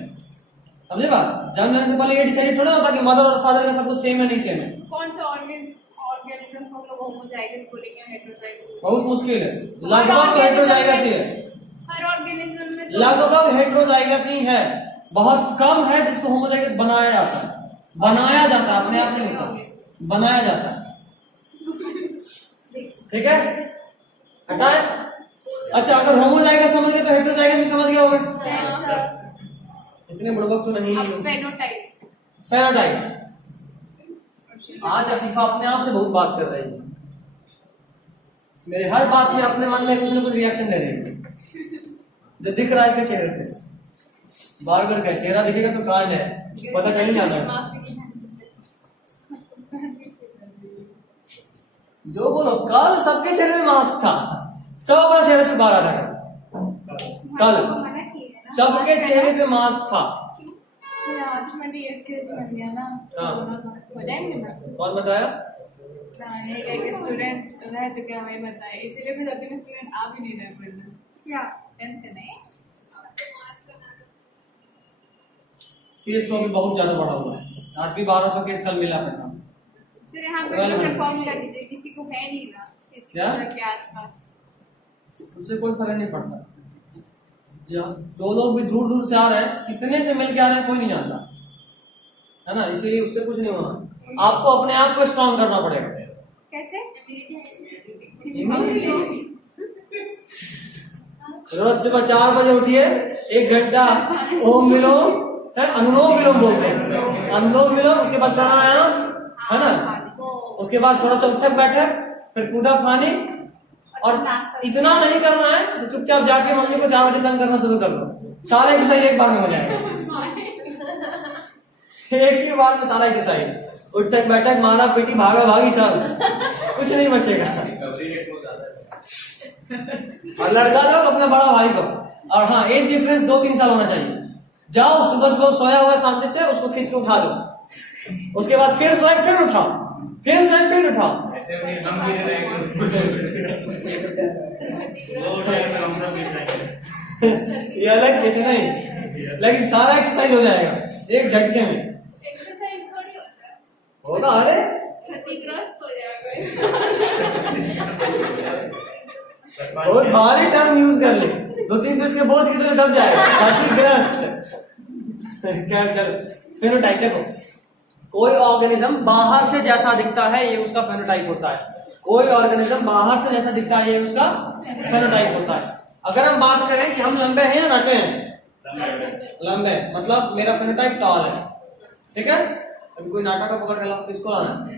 समझे बात? जन्म लेने से पहले ये डिसाइड थोड़ा होता कि मदर और फादर का सब कुछ सेम है नहीं सेम है, कौन सा ऑर्गेनिज्म को हम लोग होमोजाइगस बोलेंगे हेटेरोजाइगस? बहुत मुश्किल है, लगभग हेट्रोजाइगस ही है, हर ऑर्गेनिज्म में तो लगभग हेट्रोजाइगस ही है, बहुत कम है जिसको होमोजाइगस बनाया जाता है, बनाया जाता है, अपने आप नहीं होता, बनाया जाता है, ठीक है, हटाए। अच्छा अगर होमोजाइगस समझ गए तो हेट्रोजाइगस भी समझ गए होंगे, Yes, sir. इतने बुड़बक तो नहीं अब है। फेनोटाइप फेनोटाइप, आज अफीफा अपने आप से बहुत बात कर रही है, मेरे हर बात में अपने मन में कुछ ना कुछ रिएक्शन दे रही है, जो दिख रहा है इसके चेहरे पे, बार बार का चेहरा दिखेगा तो कांड है, पता चल नहीं जाता, जो बोलो कल सबके चेहरे में मास्क था, सब अपना चेहरा छुपा रहा था, कल सबके चेहरे पे मास्क था, आज 28 केस मिल गया ना, हाँ। हो जाएंगे ना? कौन बताया? एक स्टूडेंट रह चुके हैं, हमें बताया, इसीलिए भी 2-3 स्टूडेंट आ भी नहीं रहे पढ़ने। क्या 10th नहीं? केस तो अभी बहुत ज्यादा बढ़ा हुआ है, आज भी 1200 केस कल मिला पड़ना, सर यहाँ पे कंफर्म कर दीजिए, किसी को है नहीं ना इस क्या? के आसपास? उससे कोई फर्क नहीं पड़ता, दो लोग भी दूर दूर से आ रहे हैं, कितने से मिल के आ रहे हैं कोई नहीं जानता, है ना, इसीलिए उससे कुछ नहीं होना, आपको अपने आप को स्ट्रॉन्ग करना पड़ेगा। कैसे? रोज सुबह 4 बजे उठिए, 1 घंटा ओम विलोम, अनुलोम विलोम बोलते हैं, अनुलोम विलोम, उसके बाद प्राणायाम, है ना, उसके बाद थोड़ा सा उठक बैठक, फिर कूदा पानी, और इतना नहीं करना है तो चुपचाप जाके मम्मी को 4 बजे तंग करना शुरू कर दो, सारा एक्सरसाइज एक बार में हो जाएगा, एक ही बार में सारा एक्सरसाइज, उठक बैठक, मारा पीटी, भागा भागी, सब कुछ नहीं बचेगा। और लड़का लोग अपना बड़ा भाई को, और हाँ एज डिफरेंस 2-3 साल होना चाहिए, जाओ सुबह सुबह सोया हुआ शांति से उसको खींच के उठा दो, उसके बाद फिर सोए फिर उठाओ, फिर सोए फिर उठाओ, ऐसे हम भी ये अलग कैसे नहीं, लेकिन सारा एक्सरसाइज हो जाएगा एक झटके में, एक्सरसाइज थोड़ी होता है, होगा, अरे क्षतिग्रस्त हो जाएगा। बहुत भारी टर्म यूज कर ले, 2-3 तो इसके बोझ की तरह दब जाएगा, क्षतिग्रस्त। क्या चल फेनोटाइप देखो, कोई ऑर्गेनिज्म बाहर से जैसा दिखता है ये उसका फेनोटाइप होता है, कोई ऑर्गेनिज्म बाहर से जैसा दिखता है ये उसका फेनोटाइप होता है। अगर हम बात करें कि हम लंबे हैं या नटे हैं, लंबे, मतलब मेरा फेनोटाइप टॉल है, ठीक है, अभी कोई नाटक का पकड़ के लाओ, किसको लाना है,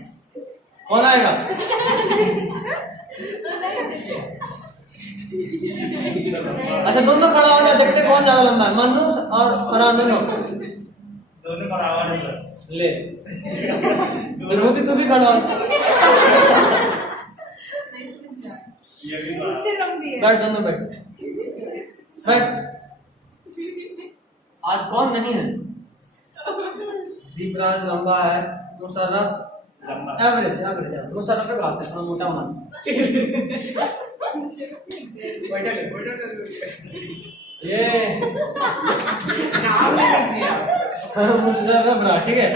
कौन आएगा? अच्छा दोनों खड़ा हो जाए, देखते कौन ज्यादा लंबा है, मन्नू और फरहान दोनों बराबर है ले, विभूति तू भी खड़ा हो, ये भी इससे लंबी है। बैठ, दोनों बैठ, बैठ। आज कौन नहीं है? दीपराज लंबा है, मुशर्रफ एवरेज एवरेज, मुशर्रफ पे बात है, थोड़ा मोटा होना, ये मुशर्रफ रहा, ठीक है।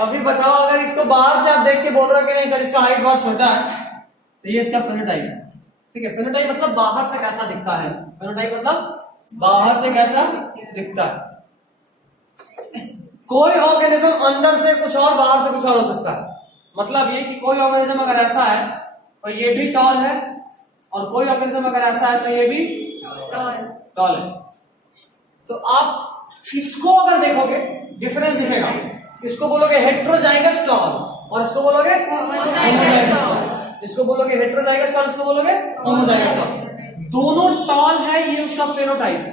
अभी बताओ अगर इसको बाहर से आप देख के बोल रहे हो कि नहीं सर इसका हाइट बहुत छोटा है, तो ये इसका फेनोटाइप है, ठीक है। फेनोटाइप मतलब बाहर से कैसा दिखता है, फेनोटाइप मतलब बाहर से कैसा दिखता है। कोई ऑर्गेनिज्म अंदर से कुछ और बाहर से कुछ और हो सकता है, मतलब ये कि कोई ऑर्गेनिज्म अगर ऐसा है तो ये भी टॉल है, और कोई ऑर्गेनिज्म अगर ऐसा है तो ये भी टॉल है। तो आप इसको अगर देखोगे डिफरेंस दिखेगा, इसको बोलोगे हेट्रोजाइगस टॉल और इसको बोलोगे होमोजाइगस टॉल, इसको बोलोगे हेट्रोजाइगस टॉल, इसको बोलोगे होमोजाइगस टॉल। दोनों टॉल है, ये उसका फेनोटाइप है,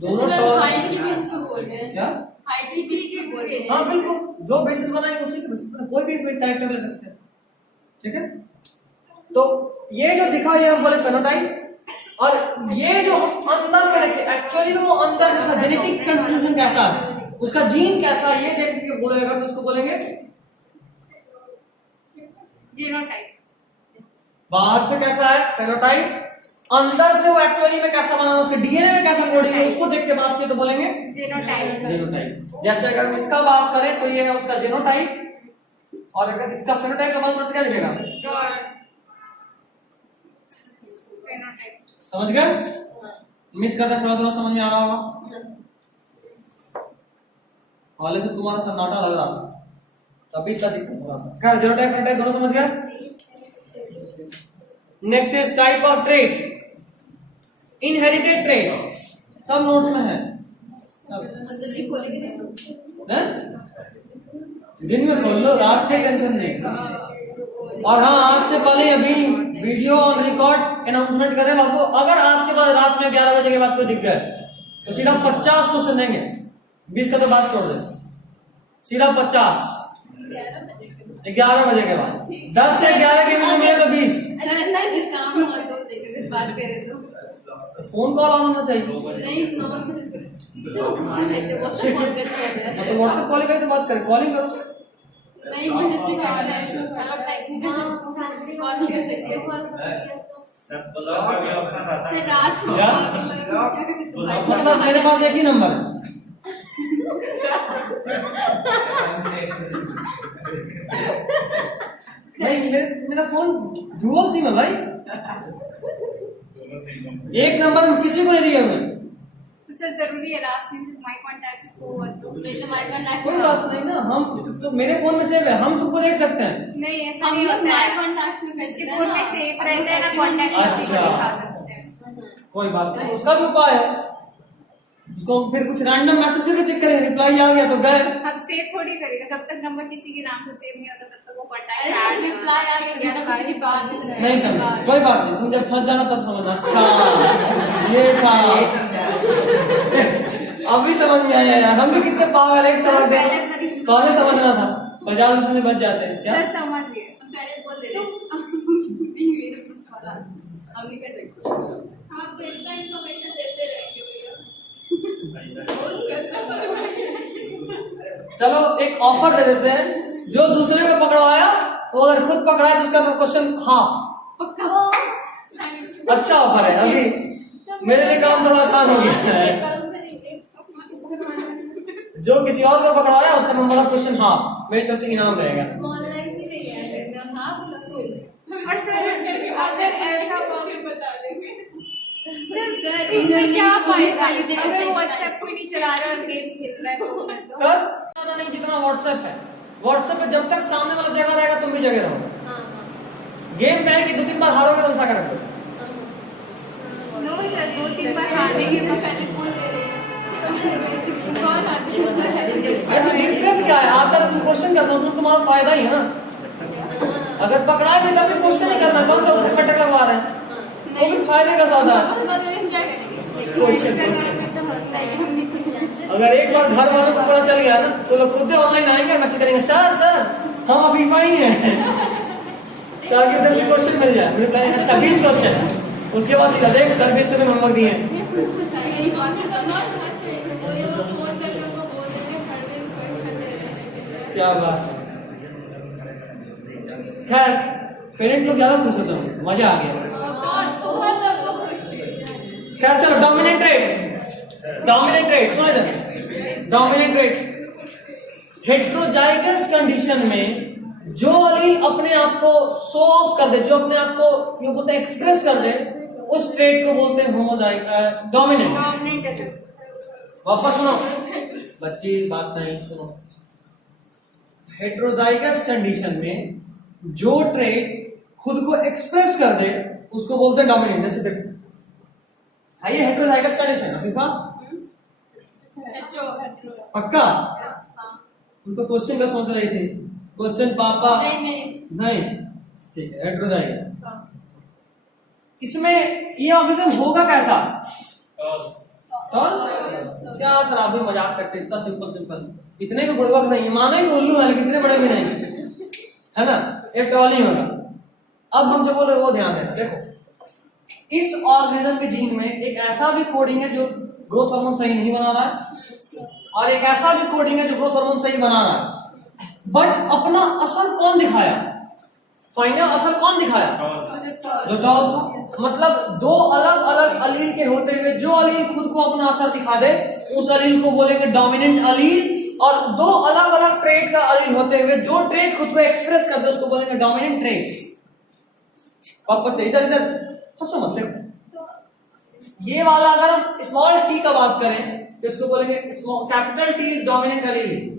दोनों टॉल। क्या? हाँ बिल्कुल, जो बेसिस बनाएंगे उसी के बेसिस पर कोई भी कैरेक्टर ले सकते हैं, ठीक है। तो ये जो दिखा ये हम बोले फेनोटाइप, और ये जो हम अंदर में रखे एक्चुअली में वो अंदर उसका जेनेटिक कंस्टिट्यूशन कैसा है, उसका जीन कैसा है, ये देख के बोलेगा तो उसको बोलेंगे जीनोटाइप। बाहर से कैसा है फेनोटाइप, अंदर से वो एक्चुअली में कैसा बना, उसके डीएनए में कैसा कोडिंग है, उसको देख के बात की तो बोलेंगे जीनोटाइप। जीनोटाइप। जैसे अगर हम इसका बात करें तो ये है उसका जीनोटाइप, और अगर इसका फेनोटाइप का बात करें तो क्या लिखेगा, फेनोटाइप। समझ गए? उम्मीद करता थोड़ा थोड़ा समझ में आ रहा होगा। पहले से तुम्हारा सन्नाटा लग रहा था, तभी इतना दिक्कत हो रहा था। खैर जीनोटाइप फेनोटाइप दोनों समझ गए। Next is type of trait, inherited trait, सब नोट्स में है। हैं? दिन में खोल लो, रात में टेंशन नहीं। और हाँ, आज से पहले अभी वीडियो ऑन रिकॉर्ड अनाउंसमेंट करें बाबू, अगर आज के बाद रात में 11 बजे के बाद कोई दिख गए तो सीधा 50 क्वेश्चन देंगे, 20 का तो बात छोड़ दे, सीधा 50 11 बजे के बाद, 10 से 11 के बीच में तो 20। तो फोन कॉल ऑन होना चाहिए, मतलब व्हाट्सएप कॉल करें तो बात करें, कॉलिंग करो। मतलब मेरे पास एक ही नंबर है। नहीं, मेरा फोन डुअल सिम है भाई, एक नंबर में किसी को नहीं दिया मैं। तो सर जरूरी है लास्ट सीन सिर्फ माय कॉन्टैक्ट्स को, कोई बात नहीं ना, हम तो मेरे फोन में सेव है, हम तुमको देख सकते हैं। नहीं ऐसा नहीं होता है, इसके फोन में सेव रहता है ना कॉन्टैक्ट्स, अच्छा। दिखा सकते हैं। कोई बात नहीं, उसका भी उपाय है, उसको फिर कुछ रैंडम मैसेज करके चेक करेंगे, रिप्लाई आ गया तो गए। अब सेव थोड़ी करेगा, जब तक नंबर किसी के नाम से सेव नहीं होता तब तक वो कॉन्टैक्ट नहीं समझ, कोई बात नहीं, तुम जब फंस जाना तब समझना। अच्छा ये था, अभी समझ में आया यार, हम भी कितने पागल एक तरह के, कॉलेज समझना था, 50 में बच जाते हैं क्या? सर समझिए, आपको इसका इन्फॉर्मेशन देते रहेंगे भैया। चलो एक ऑफर दे देते हैं, जो दूसरे को पकड़वाया वो अगर खुद पकड़ाए तो उसका क्वेश्चन हाफ। अच्छा ऑफर है, अभी मेरे लिए काम थोड़ा आसान हो गया है। जो किसी और को पकड़वाया उसका नंबर क्वेश्चन हाफ, मेरी तरफ से इनाम रहेगा। और सर अगर ऐसा बता देंगे सर इसमें क्या फायदा अगर व्हाट्सएप कोई नहीं चला रहा और गेम खेल रहा है फोन में तो कर ज्यादा नहीं जितना व्हाट्सएप है, व्हाट्सएप पे जब तक सामने वाला जगह रहेगा तुम भी जगह रहोगे। गेम में है कि 2-3 बार हारोगे तो ऐसा करोगे। नो सर 2-3 बार हारने के बाद पहले बोल दे रहे हैं कॉल आती है। तो दिक्कत क्या है, आता तुम क्वेश्चन करना उसमें तुम्हारा फायदा ही है ना। अगर पकड़ा भी तभी क्वेश्चन ही करना, कौन सा उठक पटक लगवा रहे हैं, वो भी फायदे का सौदा है। अगर एक बार घर वालों को पता चल गया ना तो लोग खुद ऑनलाइन आएंगे, मैसेज करेंगे सर सर हम अभी ही हैं, ताकि उधर से क्वेश्चन मिल जाए। रिप्लाई अच्छा 20 क्वेश्चन, उसके बाद सीधा देख सर 20 के नंबर दिए हैं। क्या बात है, खैर पेरेंट लोग ज्यादा खुश होते हैं, मजा आ गया। खैर चलो डोमिनेंट रेट सुनो इधर, डोमिनेंट रेट हेटेरोजाइगस कंडीशन में जो अलील अपने आप को शो ऑफ कर दे, जो अपने आप को ये बोलते हैं एक्सप्रेस कर दे, उस ट्रेट को बोलते हैं डोमिनेंट। वापस सुनो बच्ची, बात नहीं सुनो। हेटेरोजाइगस कंडीशन में जो ट्रेट खुद को एक्सप्रेस कर दे उसको बोलते हैं डोमिनेंट। जैसे देखो है ये हेटेरोजाइगस कंडीशन, अफीफा पक्का? तुम तो क्वेश्चन का सोच रही थी, क्वेश्चन पापा नहीं ठीक है हेटेरोजाइगस। इसमें ये ऑर्गेनिज्म होगा कैसा? तो क्या सर आप भी मजाक करते, इतना सिंपल, इतने भी बुड़बक नहीं, मानो ही उल्लू है लेकिन इतने बड़े भी नहीं है ना, एक टॉली होगा। अब हम जो बोल रहे वो ध्यान देना, देखो इस ऑर्गेनिज्म के जीन में एक ऐसा भी कोडिंग है जो ग्रोथ हार्मोन सही नहीं बना रहा है, और एक ऐसा भी कोडिंग है जो ग्रोथ हार्मोन सही बना रहा है। बट अपना असर कौन दिखाया, फाइनल असर कौन दिखाया, जो टॉल था। मतलब दो अलग अलग अलील के होते हुए जो अलील खुद को अपना असर दिखा दे उस अलील को बोलेंगे डोमिनेंट अलील, और दो अलग अलग ट्रेट का अलील होते हुए जो ट्रेट खुद को एक्सप्रेस कर दे उसको बोलेंगे डोमिनेंट ट्रेट। वापस से इधर इधर हंसो मत, देखो ये वाला अगर हम स्मॉल टी का बात करें तो इसको बोलेंगे कैपिटल टी इज डोमिनेंट अलील।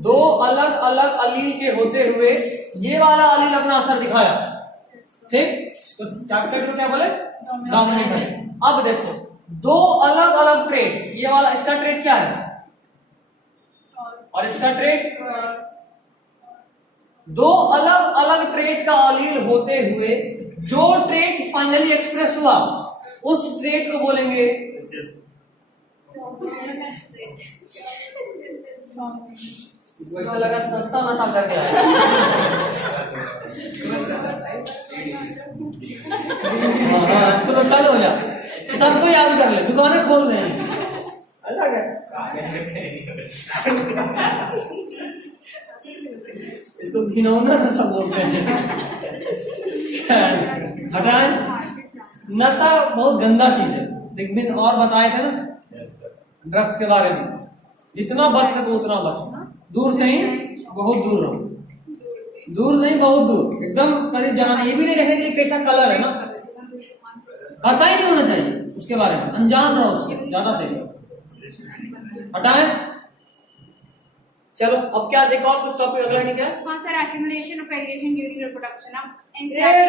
दो अलग अलग अलील के होते हुए ये वाला अलील अपना असर दिखाया, ठीक, तो कैपिटल टी को क्या बोले, डोमिनेंट अलील। अब देखो दो अलग अलग ट्रेट, ये वाला इसका ट्रेट क्या है और इसका ट्रेट, दो अलग अलग ट्रेट का अलील होते हुए जो ट्रेट फाइनली एक्सप्रेस हुआ उस ट्रेट को बोलेंगे ऐसा लगा सस्ता नशा करके आया। हाँ, तो चालू हो जा, सबको याद कर ले, दुकानें खोल दें। अलग है इसको घिनौना नशा बोलते हैं। हटाएं, नशा बहुत गंदा चीज है। एक दिन और बताए थे ना ड्रग्स के बारे में, जितना बच सको उतना बचो, दूर से ही बहुत दूर रहो, दूर से ही बहुत दूर, एकदम करीब जाना। ये भी नहीं रहे कि कैसा कलर है ना, पता ही नहीं होना चाहिए उसके बारे में, अनजान रहो उससे ज्यादा सही। हटाएं, चलो अब क्या देखो और कुछ टॉपिक अगला नहीं क्या। हाँ sir, accumulation of allegation during reproduction.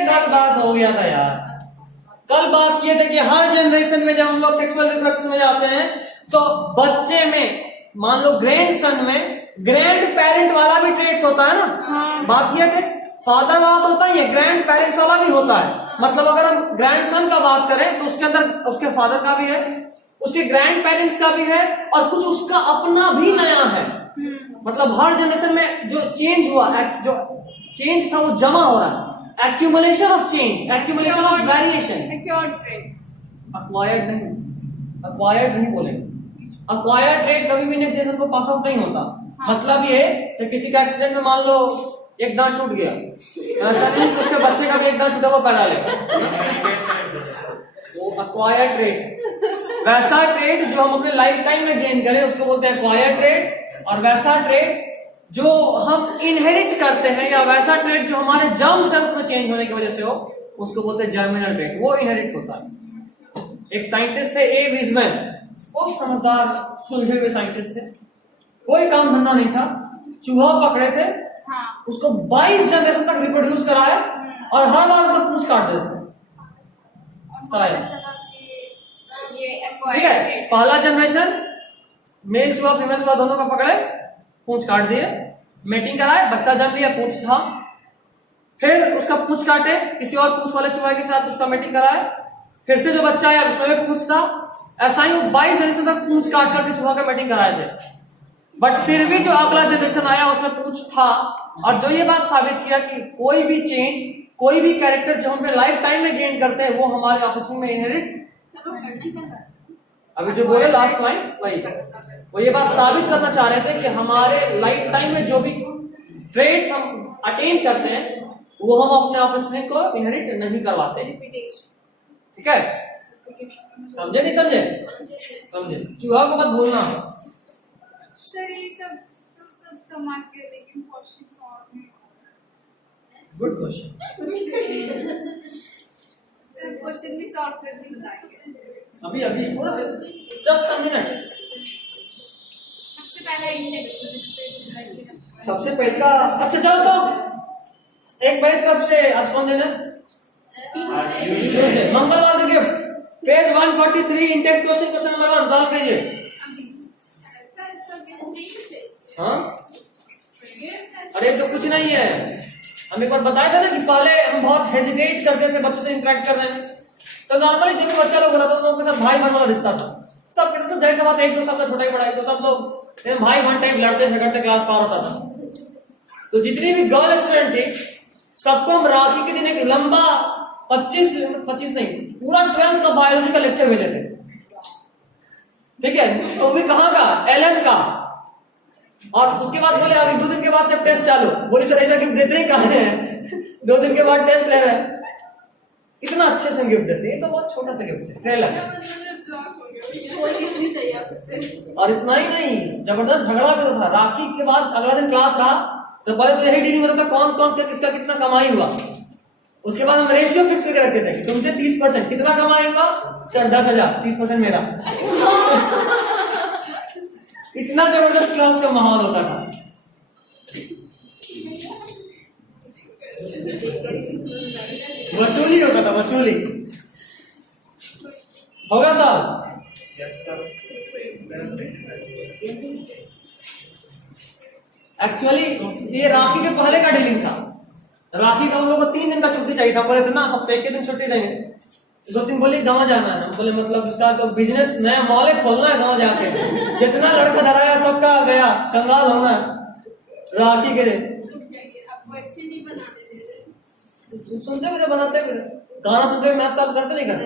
कल बात हो गया था यार, कल बात किए थे कि हर जनरेशन में जब हम लोग सेक्सुअल रिप्रोडक्शन में जाते हैं तो बच्चे में मान लो ग्रैंड सन में ग्रैंड पेरेंट वाला भी ट्रेट्स होता है ना। हाँ। बात किए थे, फादर वाला तो होता ही है, ग्रैंड पेरेंट्स वाला भी होता है। मतलब अगर हम ग्रैंड सन का बात करें तो उसके अंदर उसके फादर का भी है, उसके ग्रैंड पेरेंट्स का भी है, और कुछ उसका अपना भी नया है। मतलब हर जनरेशन में जो चेंज हुआ, जो चेंज था वो जमा हो रहा है। Accumulation of change, accumulation of variation. Acquired नहीं, अक्वायर्ड नहीं बोलेंगे। अक्वायर्ड ट्रेट कभी भी नेक्स्ट जनरेशन को पास आउट नहीं होता। हाँ। मतलब ये कि किसी का एक्सीडेंट में मान लो एक दांत टूट गया, ऐसा नहीं कि उसके बच्चे का भी एक दांत टूटा हुआ पैदा लेगा, वो अक्वायर्ड ट्रेट है। वैसा ट्रेट जो हम अपने लाइफ टाइम में गेन करें उसको बोलते हैं अक्वायर्ड ट्रेट, और वैसा ट्रेट जो हम इनहेरिट करते हैं या वैसा ट्रेट जो हमारे जर्म सेल्स में चेंज होने की वजह से हो उसको बोलते हैं जर्मिनल ट्रेट, वो इनहेरिट होता है। एक साइंटिस्ट थे ए विजमैन, बहुत समझदार सुलझे हुए साइंटिस्ट थे, कोई काम धंधा नहीं था, चूहा पकड़े थे, हाँ। उसको 22 जनरेशन तक रिप्रोड्यूस कराया और हर बार उसका पूंछ काट देते थे। ठीक है, पहला जनरेशन मेल चूहा फीमेल चूहा दोनों का पकड़े, पूंछ काट दिए, मेटिंग कराए, बच्चा जन्म लिया, पूंछ था, फिर उसका पूंछ काटे, किसी और पूंछ वाले चूहा के साथ उसका मेटिंग कराए, फिर से जो बच्चा आया उसमें भी पूंछ था। ऐसा ही 22 जनरेशन तक पूंछ काट करके चूहा का मेटिंग कराए थे। बट फिर भी जो अगला जनरेशन आया उसमें पूंछ था, और जो ये बात साबित किया कि कोई भी चेंज, कोई भी कैरेक्टर जो हम अपने लाइफ टाइम में गेन करते हैं वो हमारे ऑफिस में इनहेरिट, अभी जो बोले लास्ट लाइन वही, वो ये बात साबित करना चाह रहे थे कि हमारे लाइफ टाइम में जो भी ट्रेड्स हम अटेन करते हैं वो हम अपने ऑफिस को इनहेरिट नहीं करवाते। ठीक है, समझे नहीं समझे? समझे। चूहा को मत भूलना सर। ये सब तो सब समझ गए, लेकिन क्वेश्चन सॉल्व नहीं हो। Good question. सर क्वेश्चन भी सॉल्व करके बताएंगे अभी अभी थोड़ा जस्ट अ मिनट। सबसे पहला इंडेक्स, सबसे पहले का अच्छा चलो तो एक मिनट कब से आज कौन देना? मंगलवार का gift, page 143 index question, question number 1 solve कीजिए। हाँ, अरे तो कुछ नहीं है, हम एक बार बताया था ना कि पहले हम बहुत हेजिटेट करते थे बच्चों से इंटरेक्ट करने में, तो नॉर्मली जो भी बच्चा लोग रहता था उनके साथ भाई बहन वाला रिश्ता था। सब कहते थे जाहिर सी बात, एक दो साल का छोटा ही बड़ा है तो सब लोग भाई बहन टाइप लड़ते झगड़ते क्लास पार होता था। तो जितनी भी गर्ल स्टूडेंट थी सबको हम राखी के दिन एक लंबा 25 नहीं, पूरा 12th का बायोलॉजी का लेक्चर भेजे थे, ठीक है, तो भी कहाँ का, एलएन का। और उसके बाद बोले अभी 2 दिन के बाद जब टेस्ट चालू, बोले सर ऐसा गिफ्ट देते ही कहाँ हैं 2 दिन के बाद टेस्ट ले रहे हैं। इतना अच्छे से गिफ्ट देते हैं, तो बहुत छोटा सा गिफ्ट है, ट्रेलर। कोई गिफ्ट नहीं चाहिए आपसे। और इतना ही नहीं, जबरदस्त झगड़ा भी था। राखी के बाद अगला दिन क्लास रहा, तो पहले तो यही डीलिंग हो रहा था कौन कौन किसका कितना कमाई हुआ। उसके बाद हम रेशियो फिक्स करके रखते थे, तुमसे 30%, कितना कमाई हुआ सर 10,000, 30% मेरा। इतना जबरदस्त क्लास का माहौल होता था। वसूली होता था, वसूली होगा साहब। एक्चुअली ये राखी के पहले का डीलिंग था। राखी का उन लोगों को 3 दिन का छुट्टी चाहिए था, बोले थे ना हफ्ते के दिन छुट्टी देंगे। 2 दिन बोले गांव जाना है, बोले मतलब इसका तो बिजनेस नया मॉल खोलना है गांव जाके, जितना लड़का डराया सबका गया, कंगाल होना है राखी के दिन। सुनते हुए बनाते, फिर गाना सुनते हुए मैथ साहब करते नहीं करते?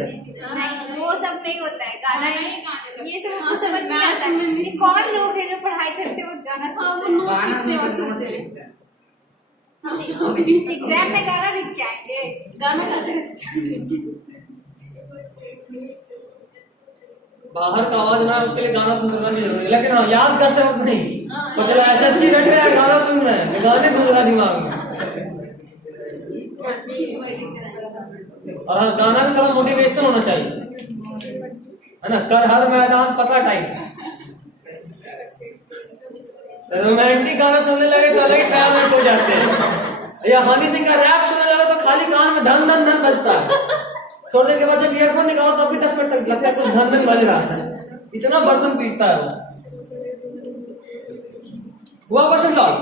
नहीं, वो सब नहीं होता है, गाना ये सब हमको समझ नहीं आता है। ये कौन लोग हैं जो पढ़ाई करते वक्त गाना सुनते हैं? एग्जाम में गाना लिख के आएंगे, गाना बाहर का आवाज ना, उसके लिए गाना सुनना नहीं जरूरी, लेकिन हाँ याद करते वक्त नहीं। तो चलो SST बैठ रहे हैं, गाना सुन रहे हैं, गाने घूम रहा दिमाग में। और हाँ, गाना भी थोड़ा मोटिवेशनल होना चाहिए, है ना, कर हर मैदान पता टाइप। रोमांटिक गाना सुनने लगे तो अलग ही ख्याल में खो जाते हैं, या हनी सिंह का रैप सुनने लगे तो खाली कान में धन धन धन बजता है। छोड़ने के बाद जब ईयरफोन निकालो तो अभी 10 मिनट तक लगता है कुछ धन धन बज रहा है, इतना बर्तन पीटता है वो। हुआ क्वेश्चन सॉल्व?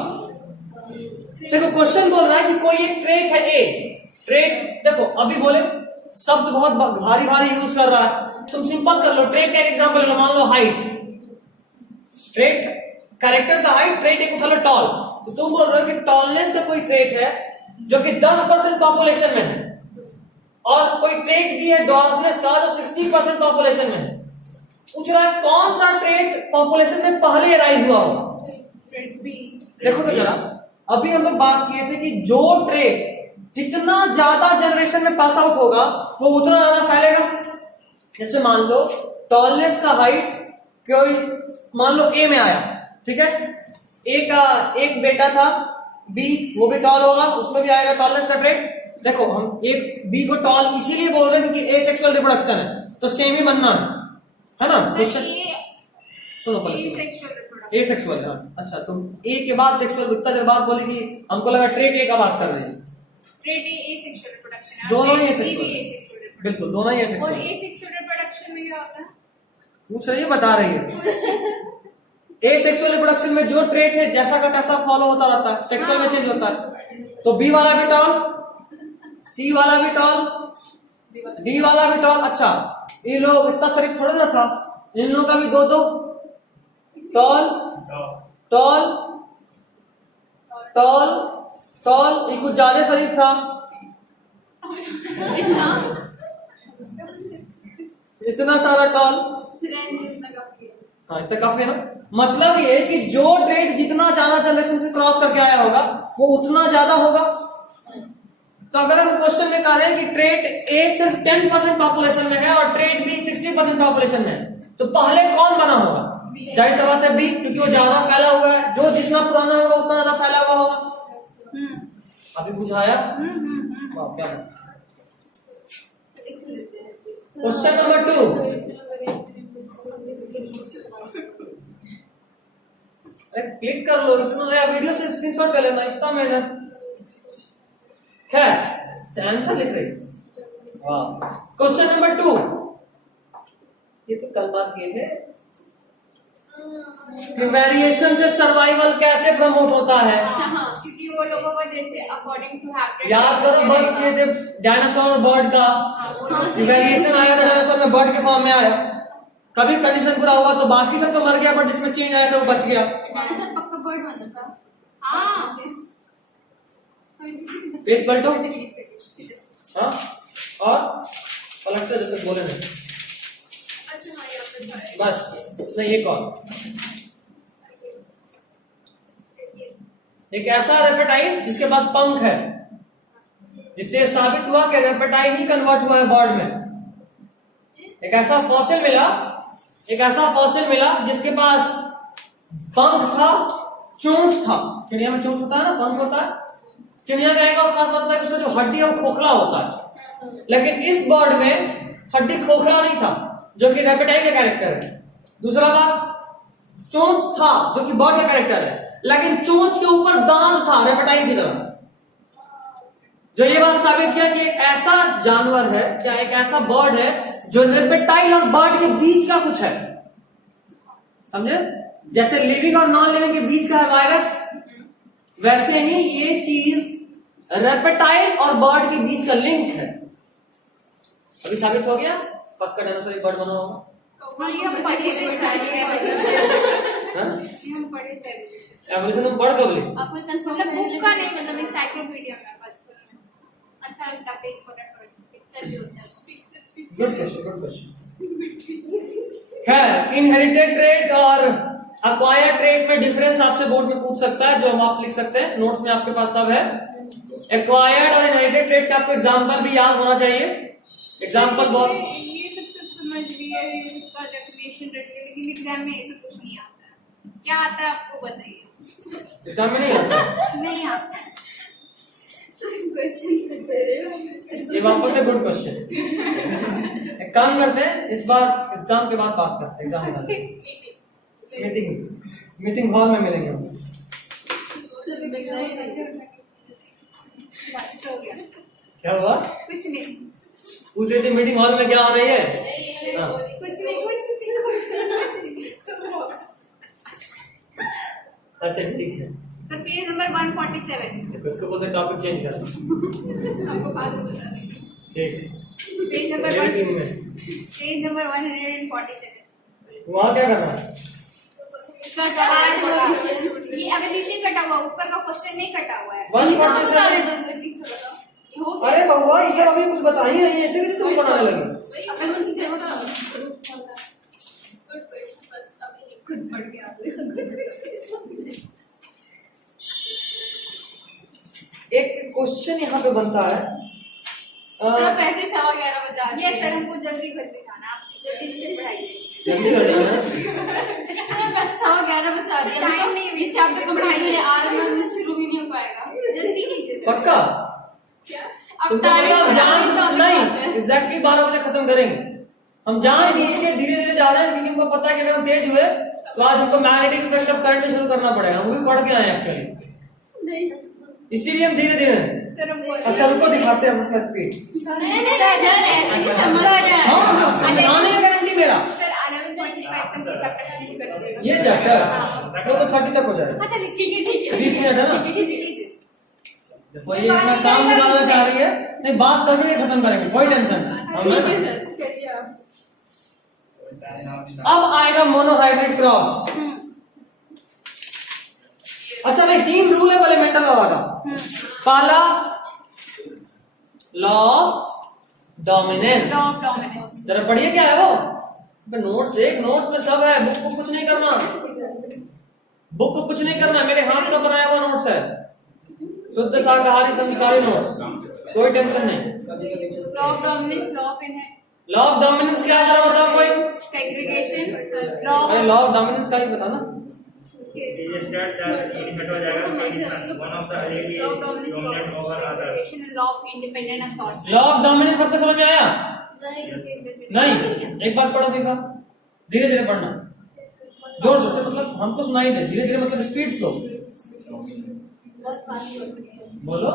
देखो क्वेश्चन बोल रहा है कि कोई एक ट्रेट है ए, ट्रेट देखो अभी बोले शब्द बहुत भारी भारी यूज कर रहा है, तुम सिंपल कर लो। ट्रेट का एक एग्जांपल लो, मान लो हाइट, ट्रेट कैरेक्टर का हाइट, ट्रेट एक उठा लो टॉल। तो तुम बोल रहे हो कि टॉलनेस का कोई ट्रेट है जो कि 10% पॉपुलेशन में है, और कोई ट्रेट भी है डॉर्फनेस का जो 60% पॉपुलेशन में है। पूछ रहा है कौन सा ट्रेट पॉपुलेशन में पहले राइज हुआ होगा? देखो तो जरा, अभी हम लोग बात किए थे कि जो ट्रेट जितना ज्यादा जनरेशन में पास आउट होगा वो उतना ज्यादा फैलेगा। जैसे मान लो टॉलनेस का हाइट कोई मान लो ए में आया, ठीक है, ए का एक बेटा था बी, वो भी टॉल होगा, उसमें भी आएगा टॉलनेस का ट्रेट। देखो हम एक बी को टॉल इसीलिए बोल रहे हैं क्योंकि ए सेक्सुअल रिप्रोडक्शन है, तो सेम ही बनना है ना। क्वेश्चन सुनो पहले, ए सेक्सुअल, हाँ अच्छा, तुम ए के बाद सेक्सुअल, इतना देर बाद बोले कि हमको लगा ट्रेट ए का बात कर रहे हैं। ट्रेट ए सेक्सुअल रिप्रोडक्शन है, दोनों ही सेक्सुअल, बिल्कुल दोनों ही और ए सेक्सुअल रिप्रोडक्शन में क्या होता है? पूछ रही है, बता रही है। ए सेक्सुअल रिप्रोडक्शन में जो ट्रेट है जैसा का तैसा फॉलो होता रहता है, सेक्सुअल में चेंज होता है। तो बी वाला भी टॉल, सी वाला भी टॉल, डी वाला भी टॉल। अच्छा, ये लोग इतना शरीफ थोड़ा ना था, इन लोगों का भी 2-2 टॉल टॉल टॉल टॉल, ये कुछ ज्यादा शरीफ था, इतना सारा टॉल, हाँ इतना काफी है ना। मतलब ये कि जो ट्रेड जितना ज्यादा जनरेशन से क्रॉस करके आया होगा वो उतना ज्यादा होगा। तो अगर हम क्वेश्चन में कह रहे हैं कि ट्रेड ए सिर्फ 10% पॉपुलेशन में है और ट्रेड बी 60% पॉपुलेशन में है, तो पहले कौन बना होगा? जाहिर सी बात है बी, क्योंकि वो ज्यादा फैला हुआ है, जो जितना पुराना होगा उतना ज्यादा फैला हुआ होगा। अभी बुझाया? क्या क्वेश्चन नंबर 2, अरे क्लिक कर लो, इतना नया वीडियो से स्क्रीनशॉट कर लेना, इतना मेहनत। खैर आंसर लिख रही, वाह। क्वेश्चन नंबर 2, ये तो कल बात किए थे, वेरिएशन से सर्वाइवल कैसे प्रमोट होता है? क्योंकि वो लोगों को जैसे अकॉर्डिंग टू हैबिट, याद करो बात किए थे डायनासोर और बर्ड का, वेरिएशन आया था डायनासोर में बर्ड के फॉर्म में आया, कभी कंडीशन पूरा हुआ तो बाकी सब तो मर गया, पर जिसमें चेंज आया था वो बच गया। पक्का बर्ड बना था। हाँ पेज पलटो। हाँ, और पलटते जब तक बोले नहीं। बस नहीं, एक और। एक ऐसा रेपेटाइल जिसके पास पंख है, जिससे साबित हुआ कि रेपेटाइल ही कन्वर्ट हुआ है बर्ड में। एक ऐसा फॉसिल मिला जिसके पास पंख था, चोंच था। चिड़िया में चोंच होता है ना, पंख होता है। चिड़िया का एक और खास बात है कि उसमें जो हड्डी है वो खोखला होता है, लेकिन इस बर्ड में हड्डी खोखला नहीं था, जो कि रेपेटाइल का कैरेक्टर है। दूसरा बात, चोंच था जो कि बर्ड का कैरेक्टर है, लेकिन चोंच के ऊपर दांत था रेपेटाइल की तरह, जो ये बात साबित किया कि एक ऐसा जानवर है, क्या एक ऐसा बर्ड है जो रेपेटाइल और बर्ड के बीच का कुछ है। समझे? जैसे लिविंग और नॉन लिविंग के बीच का है वायरस, वैसे ही ये चीज रेपेटाइल और बर्ड के बीच का लिंक है। अभी साबित हो गया, पक्का डायनासोर एक बर्ड बना होगा। हम पढ़े थे एवोल्यूशन में पढ़ कब ली? मतलब बुक का नहीं, मतलब एनसाइक्लोपीडिया में बचपन में अच्छा लगता है, पेज पर पिक्चर भी होता है। Good question. खैर, इनहेरिटेड ट्रेट और अक्वायर्ड ट्रेट में डिफरेंस आपसे बोर्ड में पूछ सकता है, जो हम आप लिख सकते हैं, नोट्स में आपके पास सब है। एक्वायर्ड और इनहेरिटेड ट्रेट का आपको एग्जांपल भी याद होना चाहिए। एग्जांपल बहुत, ये सब समझ लिया, ये सबका डेफिनेशन रट लिया, लेकिन एग्जाम में ये सब कुछ नहीं आता है। क्या आता है आपको बताइए? एग्जाम में नहीं आता। नहीं आता। ये वापस से गुड क्वेश्चन। एक काम करते हैं, इस बार एग्जाम के बाद बात करते हैं। एग्जाम मीटिंग हॉल में मिलेंगे हम। बस हो गया, क्या हुआ? कुछ नहीं, पूछ रही थी मीटिंग हॉल में क्या हो रही है? हाँ। कुछ नहीं। अच्छा ठीक है, सर पेज नंबर 147, उसको बोलते टॉपिक चेंज कर। आपको बाद में बता देंगे। ठीक, पेज नंबर मेरी टीम में 147। वहाँ क्या कर रहा है? ये एवोल्यूशन कटा हुआ, ऊपर का क्वेश्चन नहीं कटा हुआ है। 147। अरे बउआ, ये सब अभी कुछ बता ही नहीं, ऐसे कैसे तुम बनाने लगे? एक क्वेश्चन यहाँ पे बनता है, ये सर हमको जल्दी घर पे जाना, आप जल्दी से पढ़ाइए। जल्दी कर देना। टाइम नहीं वेस्ट, आप शुरू भी नहीं हो पाएगा। जल्दी कीजिए सर। पक्का? तुमको पता हम जान नहीं एग्जैक्टली 12 बजे खत्म करेंगे। हम जान बूझ के धीरे धीरे जा रहे हैं, क्योंकि हमको पता है कि अगर हम तेज हुए तो आज हमको मैग्नेटिक इफेक्ट ऑफ करंट शुरू करना पड़ेगा। हम भी पढ़ के आए एक्चुअली, इसीलिए हम धीरे धीरे। सर हमको अच्छा रुको, दिखाते हैं अपना स्पीड। बनाने का गारंटी मेरा। सर 11:25 तक ये चैप्टर फिनिश कर दीजिएगा। ये चैप्टर वो तो 30 तक हो जाएगा। अच्छा ठीक है 20 मिनट है ना। कीजिए। देखो ये अपना काम निकालना चाह रही है, नहीं बात करके खत्म करेंगे, कोई टेंशन नहीं। अब आएगा मोनोहाइब्रिड क्रॉस। अच्छा नहीं, 3 रूल है एलिमेंटल लॉ का। पहला लॉ ऑफ डोमिनेंस। जरा पढ़िए क्या है वो, नोट्स देख, नोट्स में सब है, बुक को कुछ नहीं करना, बुक को कुछ नहीं करना, मेरे हाथ का बनाया हुआ नोट्स है, शुद्ध शाकाहारी संस्कारी नोट्स, कोई टेंशन नहीं। Law of dominance, law of dominance क्या जरा बताओ कोई? सेग्रीगेशन, अरे लॉ ऑफ डोमिनेंस का ही बता ना। Law of independent assort. Law of dominance सबको समझ में आया? नहीं, एक बार पढ़ो फिर धीरे धीरे पढ़ना, जोर जोर से, मतलब हमको सुनाई दे, धीरे धीरे मतलब स्पीड स्लो बोलो,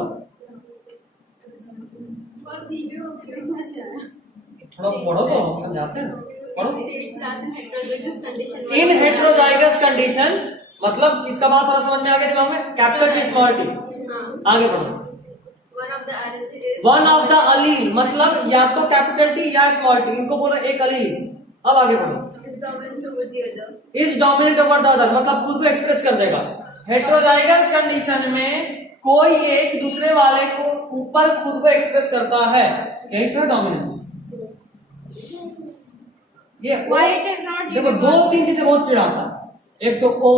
थोड़ा पढ़ो तो हम समझाते हैं। पढ़ो। इन हेटेरोजाइगस कंडीशन मतलब इसका बात थोड़ा समझ में आ गया दिमाग में, कैपिटल टी स्मॉल टी। आगे बढ़ो। वन ऑफ द अलील मतलब या तो कैपिटल टी या स्मॉल टी, इनको बोलो एक अलील। अब आगे बढ़ो। Is dominant over the other, मतलब खुद को एक्सप्रेस कर देगा। हेटेरोजाइगस कंडीशन में कोई एक दूसरे वाले को ऊपर खुद को एक्सप्रेस करता है, यही था डोमिनेंस। ये Why it is not देखो दो तीन चीजें बहुत चिढ़ाता है, एक तो ओ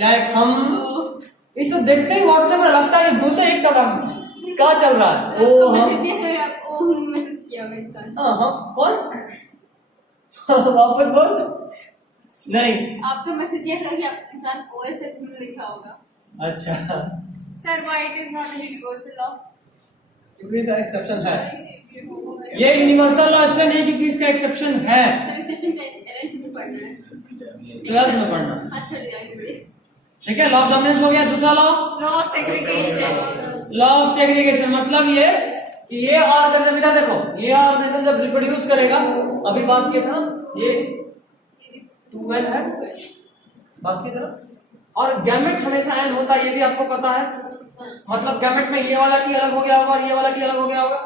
या एक हम, इसको देखते ही व्हाट्सएप में लगता है कि घुसे एक कदम, क्या चल रहा है, ओ हम, मैसेज किया मेरे साथ। हाँ हम कौन वापस बोल नहीं, आपका मैसेज दिया था कि आप इंसान ओएस लिखा होगा। अच्छा Sir, why it is not a universal law? क्योंकि इसका एक्सेप्शन है, ये यूनिवर्सल लॉ इसलिए नहीं क्योंकि इसका एक्सेप्शन है, पढ़ना है, 12th में पढ़ना। अच्छा दिया। ठीक है, लॉ ऑफ डोमिनेंस हो गया। दूसरा law, Law of segregation. Law of segregation, मतलब ये ऑर्गेनिज्म, इधर देखो, ये ऑर्गेनिज्म जब रिप्रोड्यूस करेगा, अभी बात किया था ये 2l है, बात की था, और गैमेट हमेशा एन होता है, ये भी आपको पता है। मतलब गैमेट में ये वाला टी अलग हो गया होगा, ये वाला टी अलग हो गया होगा।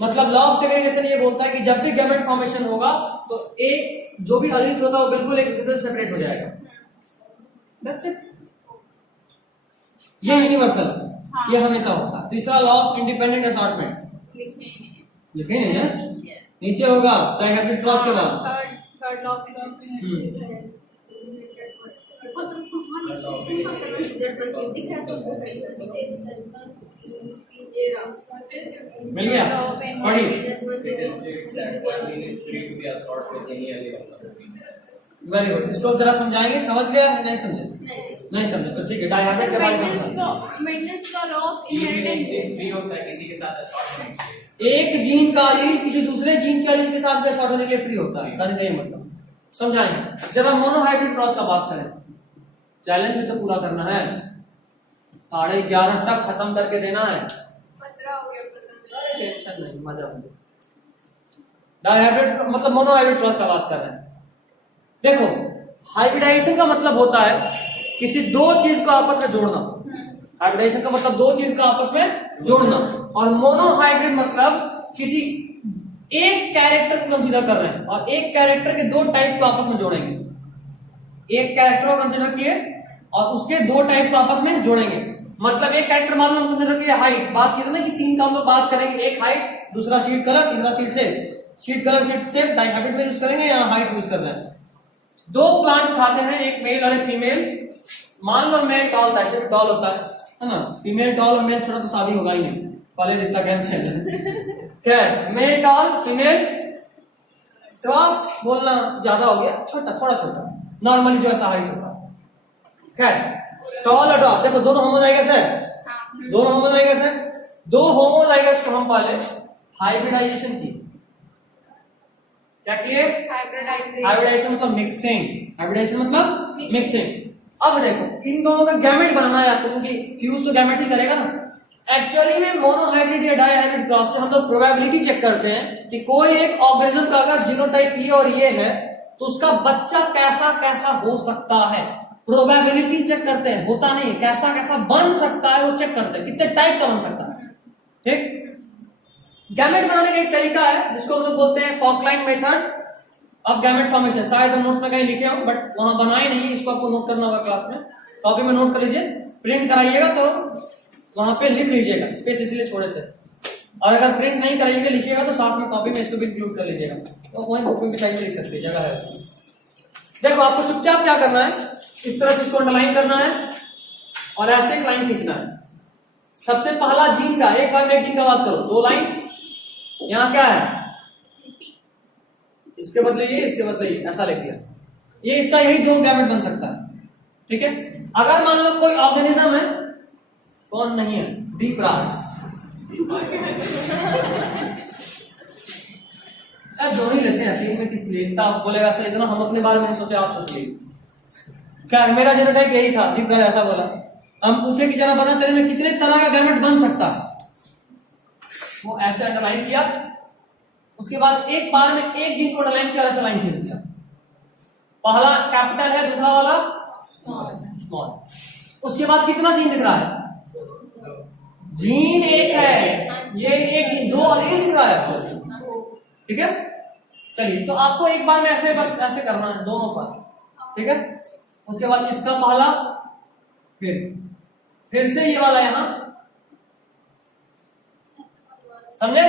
मतलब लॉ ऑफ सेग्रीगेशन ये बोलता है कि जब भी गैमेट फॉर्मेशन होगा तो एक जो भी अलील होता है वो बिल्कुल एक दूसरे से सेपरेट हो जाएगा। That's it. ये यूनिवर्सल, ये हमेशा होता है। तीसरा लॉ ऑफ इंडिपेंडेंट असॉर्टमेंट, लिखे नहीं है, नीचे होगा डायहेड्रल क्रॉस के बाद। Third law of मिल गया, पढ़ी। वेरी गुड, इसको जरा समझाएंगे, समझ गया है नहीं समझे? नहीं समझे तो ठीक है, डायहेड्रल के बाद Mendel's law of inheritance. Free होता है किसी के साथ असॉर्टमेंट से। एक जीन का अलील किसी दूसरे जीन के अलील के साथ भी असॉर्ट होने के लिए फ्री होता है, कहने का ये मतलब समझाएंगे। जब हम मोनोहाइब्रिड क्रॉस का बात करें, चैलेंज भी तो पूरा करना है, 11:30 तक खत्म करके देना है। 15 हो गया। टेंशन नहीं, मजा समझो। डायहाइब्रिड मतलब मोनोहाइब्रिड क्रॉस का बात कर रहे हैं। देखो, हाइब्रिडाइजेशन का मतलब होता है किसी दो चीज को आपस में जोड़ना। हाइब्रिडाइजेशन का मतलब दो चीज का आपस में जोड़ना, और मोनोहाइब्रिड मतलब किसी एक कैरेक्टर को कंसीडर कर रहे हैं और एक कैरेक्टर के दो टाइप को आपस में जोड़ेंगे। एक कैरेक्टर को कंसीडर किए और उसके दो टाइप को आपस में जोड़ेंगे। मतलब एक कैरेक्टर मान लो हम कंसीडर किए हाइट, बात की ना कि तीन का हम लोग बात करेंगे, एक हाइट, दूसरा शीट कलर, तीसरा sheet shape. Sheet colour sheet shape dihybrid में यूज करेंगे या हाइट यूज कर रहे हैं। दो प्लांट खाते हैं, एक मेल और एक फीमेल। मान लो मेल टॉल था, ऐसे भी टॉल होता है ना, फीमेल टॉल और मेल छोटा तो शादी होगा ही नहीं, पहले रिश्ता कैंसिल। खैर, मेल टॉल फीमेल तो आप बोलना ज्यादा हो गया, छोटा थोड़ा छोटा, नॉर्मली जो ऐसा हाइट होता है। खैर, टॉल और टॉल देखो दोनों होमोजाइगस है, दोनों होमोजाइगस है। दो होमोजाइगस को हम पहले हाइब्रिडाइजेशन की, क्या किए? हाइब्रिडाइजेशन मतलब मिक्सिंग। हाइब्रिडाइजेशन मतलब मिक्सिंग। अब देखो इन दोनों का गैमेट बनाना है आपको, क्योंकि फ्यूज तो गैमेट ही करेगा ना। एक्चुअली में मोनोहाइब्रिड या डायहाइब्रिड क्रॉस से हम लोग प्रोबेबिलिटी चेक करते हैं कि कोई एक ऑर्गेनिज्म का अगर जीनोटाइप ये और ये है तो उसका बच्चा कैसा कैसा हो सकता है। प्रोबेबिलिटी चेक करते हैं, होता नहीं, कैसा कैसा बन सकता है वो चेक करते हैं, कितने टाइप का बन सकता है। ठीक, गैमेट बनाने का एक तरीका है जिसको हम लोग बोलते हैं फॉकलाइन मेथड ऑफ गैमेट फॉर्मेशन। शायद हम नोट्स में कहीं लिखे हो बट वहां बनाए नहीं, इसको आपको नोट करना होगा क्लास में, कॉपी में नोट कर लीजिए, प्रिंट कराइएगा तो वहां पे लिख लीजिएगा, स्पेस इसलिए छोड़े थे। और अगर प्रिंट नहीं कराइएगा लिखिएगा तो साथ में कॉपी में इसको भी इंक्लूड कर लीजिएगा, तो वही बुक में बिछाई लिख सकते हैं, जगह है। देखो आपको चुपचाप क्या करना है, इस तरह से इसको अंडरलाइन करना है और ऐसे एक लाइन खींचना है। सबसे पहला जीन का, एक बार में एक जीन का बात करो, दो लाइन, यहां क्या है, इसके बदले ये, इसके बदले ये, ऐसा लिख दिया। ये इसका यही दो गैमेट बन सकता है। ठीक है, अगर मान लो कोई ऑर्गेनिज्म है, कौन नहीं है, दीपराज, दोनों ही लेते हैं, तीन में किस लिए आप बोलेगा सर इतना हम अपने बारे में नहीं सोचे, आप सोच लीजिए। क्या मेरा जीनोटाइप यही था, दीपराज ऐसा बोला। हम पूछे कि जरा बता तेरे में कितने तरह का गैमेट बन सकता है, वो ऐसे अंडरलाइन किया, उसके बाद एक बार में एक जीन को अंडरलाइन किया और ऐसा लाइन खींच दिया। पहला कैपिटल है, दूसरा वाला स्मॉल। उसके बाद कितना जीन दिख रहा है, जीन एक है, ये एक जीन, दो अलील दिख रहा है। ठीक है, चलिए, तो आपको एक बार में ऐसे बस ऐसे करना है दोनों पर, ठीक है। उसके बाद इसका पहला, फिर से ये वाला यहां, समझे।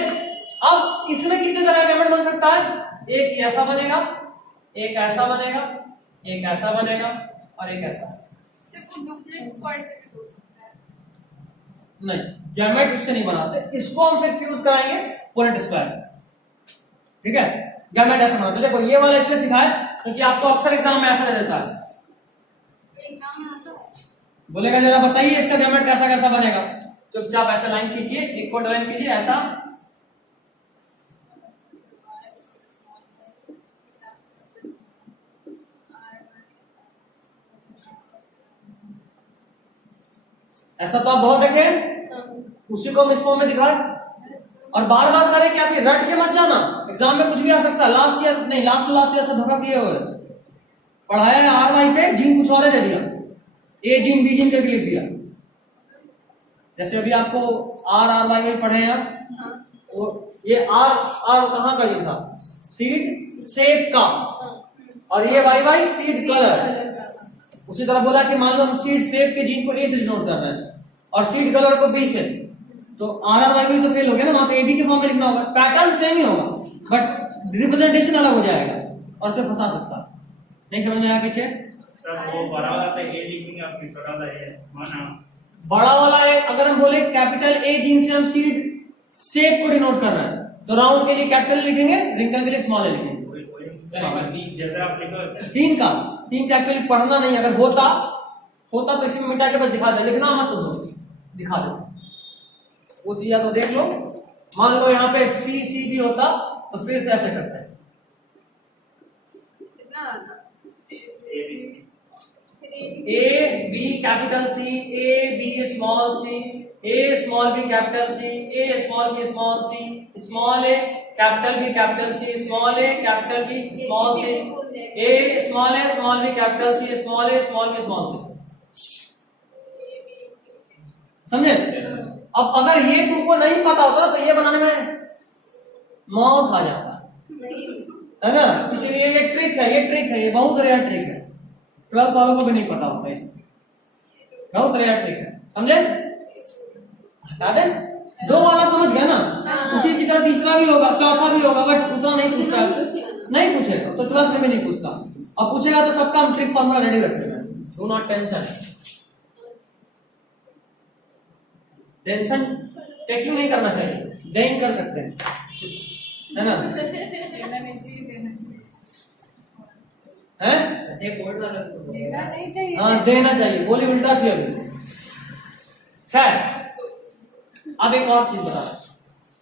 अब इसमें कितने तरह का गैमेट बन सकता है? एक ऐसा बनेगा, एक ऐसा बनेगा, एक ऐसा बनेगा और एक ऐसा। सिर्फ डुप्लेट स्क्वायर से भी हो सकता है। नहीं, गैमेट उससे नहीं बनाते, इसको हम फिर फ्यूज कराएंगे पोलेट स्क्वायर से, ठीक है। गैमेट ऐसा बनाते, देखो ये वाला इसलिए सिखाया क्योंकि आपको अक्सर एग्जाम में ऐसा दे देता है, एग्जाम में आता है। बोलेगा जरा बताइए इसका गैमेट कैसा कैसा बनेगा। चुपचाप ऐसा लाइन खींचिए, एक कोड लाइन कीजिए ऐसा, ऐसा तो आप बहुत देखे, उसी को हम इस फॉर्म में दिखाए और बार बार करें कि आप ये रट के मत जाना, एग्जाम में कुछ भी आ सकता है। लास्ट ईयर नहीं, लास्ट ईयर से धोखा किए हुए पढ़ाया है आर वाई पे, जीन कुछ और दे दिया, ए जीन बी जीन करके लिख दिया। जैसे अभी आपको आर वाई में पढ़े हैं आप, ये आर कहाँ का ये था, सीड सेप का, और ये वाई सीड कलर। उसी तरह बोला कि मान लो हम सीड सेप के जीन को ए से डिनोट कर रहे हैं और सीड कलर को बी से, तो आर वाई में तो फेल हो गया ना, वहां तो एबी के फॉर्म में लिखना होगा, पैटर्न सेम ही होगा बट रिप्रेजेंटेशन अलग हो जाएगा और उसमें फंसा सकता है। नहीं समझ में आया पीछे? सर वो बड़ा वाला तो ए लिखेंगे, आपकी छोटा वाला ए माना बड़ा वाला है, अगर हम बोले कैपिटल ए जीन से हम सीड शेप को डिनोट कर रहे हैं तो राउंड के लिए कैपिटल लिखेंगे, रिंकल के लिए स्मॉल लिखेंगे। जैसे आप लिखो तीन का एक्चुअली पढ़ना नहीं, अगर होता तो इसमें मिटा के बस दिखा दे, लिखना मत तुम लोग, दिखा दे वो चीज तो देख लो। मान लो यहाँ पे सी भी होता तो फिर से ऐसे करते हैं, कितना आता? A B capital C, A B small C, A small B capital C, A small B small C, small A capital B capital C, small A capital B small C, A small B capital C, small A small B small C. समझे? अब अगर ये तुमको नहीं पता होता तो ये बनाने में मौत आ जाता है ना। इसलिए ये ट्रिक है, ये बहुत रेयर ट्रिक है, 12th वालों को भी नहीं पता होता, इसमें बहुत रेयर ट्रिक है, समझे? हटा दे, दो वाला समझ गया ना, उसी की तरह तीसरा भी होगा, चौथा भी होगा, बट उतना नहीं पूछता, नहीं पूछेगा तो 12th में भी नहीं पूछता। अब पूछेगा तो सबका हम ट्रिक फॉर्मूला रेडी रखते हैं, डू नॉट टेंशन टेकिंग नहीं करना चाहिए, दें कर सकते हैं, है ना? देना नहीं चाहिए, देना चाहिए, है? ऐसे कोड वाला तो देना नहीं चाहिए। हाँ देना चाहिए, बोली उल्टा थी अभी। खैर, अब एक और चीज बता,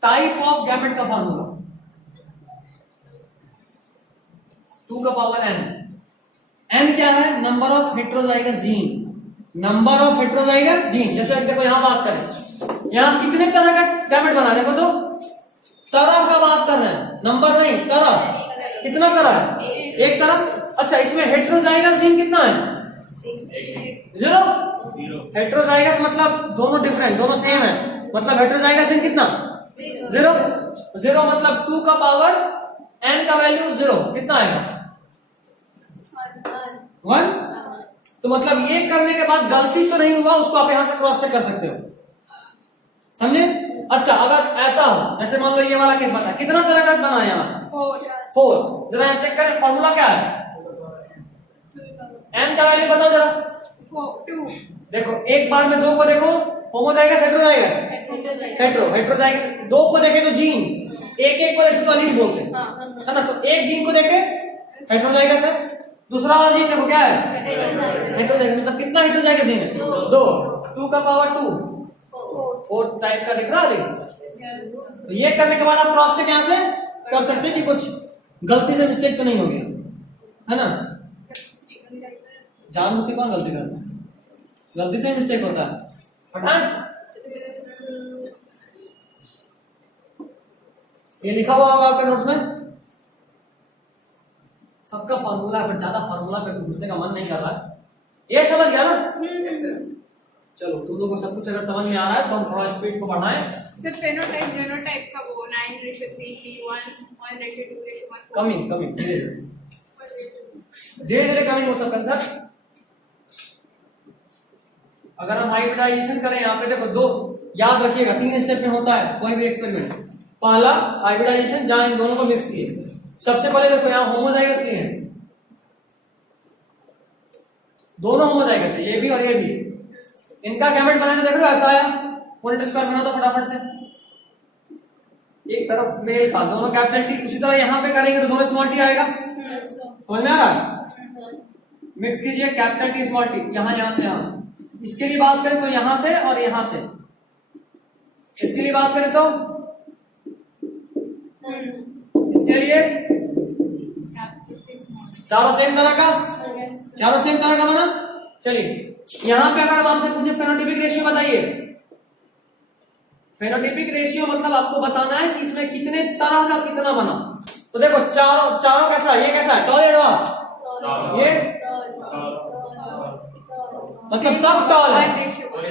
टाइप ऑफ गैमेट का फॉर्मूला 2 का पावर n। n क्या है? Number of heterozygous gene, number of heterozygous gene. जैसे देखो यहां बात करें, यहां कितने तरह का गैमेट बना रहे हैं, तो तरह का बात कर रहे हैं, नंबर नहीं, तरह। कितना तरह है? एक तरह। अच्छा, इसमें हेट्रोजाइगस जीन कितना है? 0। हेट्रोजाइगस मतलब दोनों डिफरेंट, दोनों सेम है, मतलब हेट्रोजाइगस जीन कितना? 0 मतलब 2 का पावर n का वैल्यू 0 कितना आएगा? 1। तो मतलब ये करने के बाद गलती तो नहीं हुआ, उसको आप यहां से क्रॉस चेक कर सकते हो, समझे? अच्छा, अगर ऐसा हो, जैसे मान लो ये वाला केस बता, कितना तरह का बना है यहाँ? 4। जरा चेक करें फॉर्मूला क्या है, n का वैल्यू बताओ जरा। 2। देखो एक बार में 2 को देखो, होमोजाइगस हेट्रोजाइगस, हेट्रोजाइगस 2 को देखे तो जीन, एक को देखे तो अलील बोलते हैं, है ना? तो एक जीन को देखे हेट्रोजाइगस है, दूसरा वाला जीन देखो क्या है? हेट्रोजाइगस। मतलब कितना हेट्रोजाइगस जीन है? 2 का पावर 2, 4 टाइप का दिख रहा है। तो ये करने के बाद आप क्रॉस चेक यहां से कर सकते हैं कि कुछ गलती से मिस्टेक तो नहीं हो गया, है ना? जानबूझ से कौन गलती करता है? गलती से मिस्टेक होता है, पठान। ये लिखा हुआ होगा आपके नोट्स में, सबका फॉर्मूला है, पर ज्यादा फॉर्मूला पे घुसने का मन नहीं कर रहा है। ये समझ गया ना? चलो, तुम लोगों को सब कुछ अगर समझ में आ रहा है तो हम थोड़ा स्पीड को बढ़ाएं। सिर्फ फेनोटाइप, जीनोटाइप का वो 9 1:3:1, 1:2:1. कमिंग धीरे धीरे कमिंग हो सकता है सर। अगर हम हाइब्रिडाइजेशन करें यहाँ पे देखो दो, याद रखिएगा 3 स्टेप में होता है कोई भी एक्सपेरिमेंट। पहला हाइब्रिडाइजेशन जहां इन दोनों को मिक्स किए, सबसे पहले देखो यहाँ होमोजाइगस लिए हैं, दोनों होमोजाइगस है, ये भी और ये भी। इनका गैमेट बनाने देखो ऐसा आया, यूनिट स्क्वायर बना दो फटाफट से, एक तरफ मेल था, दोनों कैपिटल टी। उसी तरह यहाँ पे करेंगे तो दोनों स्मॉल टी आएगा, समझ में आ रहा है? मिक्स कीजिए कैपिटल टी स्मॉल टी, यहाँ से यहाँ। इसके लिए बात करें तो यहां से और यहां से, इसके लिए बात करें तो इसके लिए चारों सेम तरह का बना। चलिए यहां पे अगर हम आपसे पूछे फेनोटाइपिक रेशियो बताइए, फेनोटाइपिक रेशियो मतलब आपको बताना है कि इसमें कितने तरह का कितना बना। तो देखो चारों कैसा है, ये कैसा है, टॉल एडवा, ये मतलब सब टॉल है,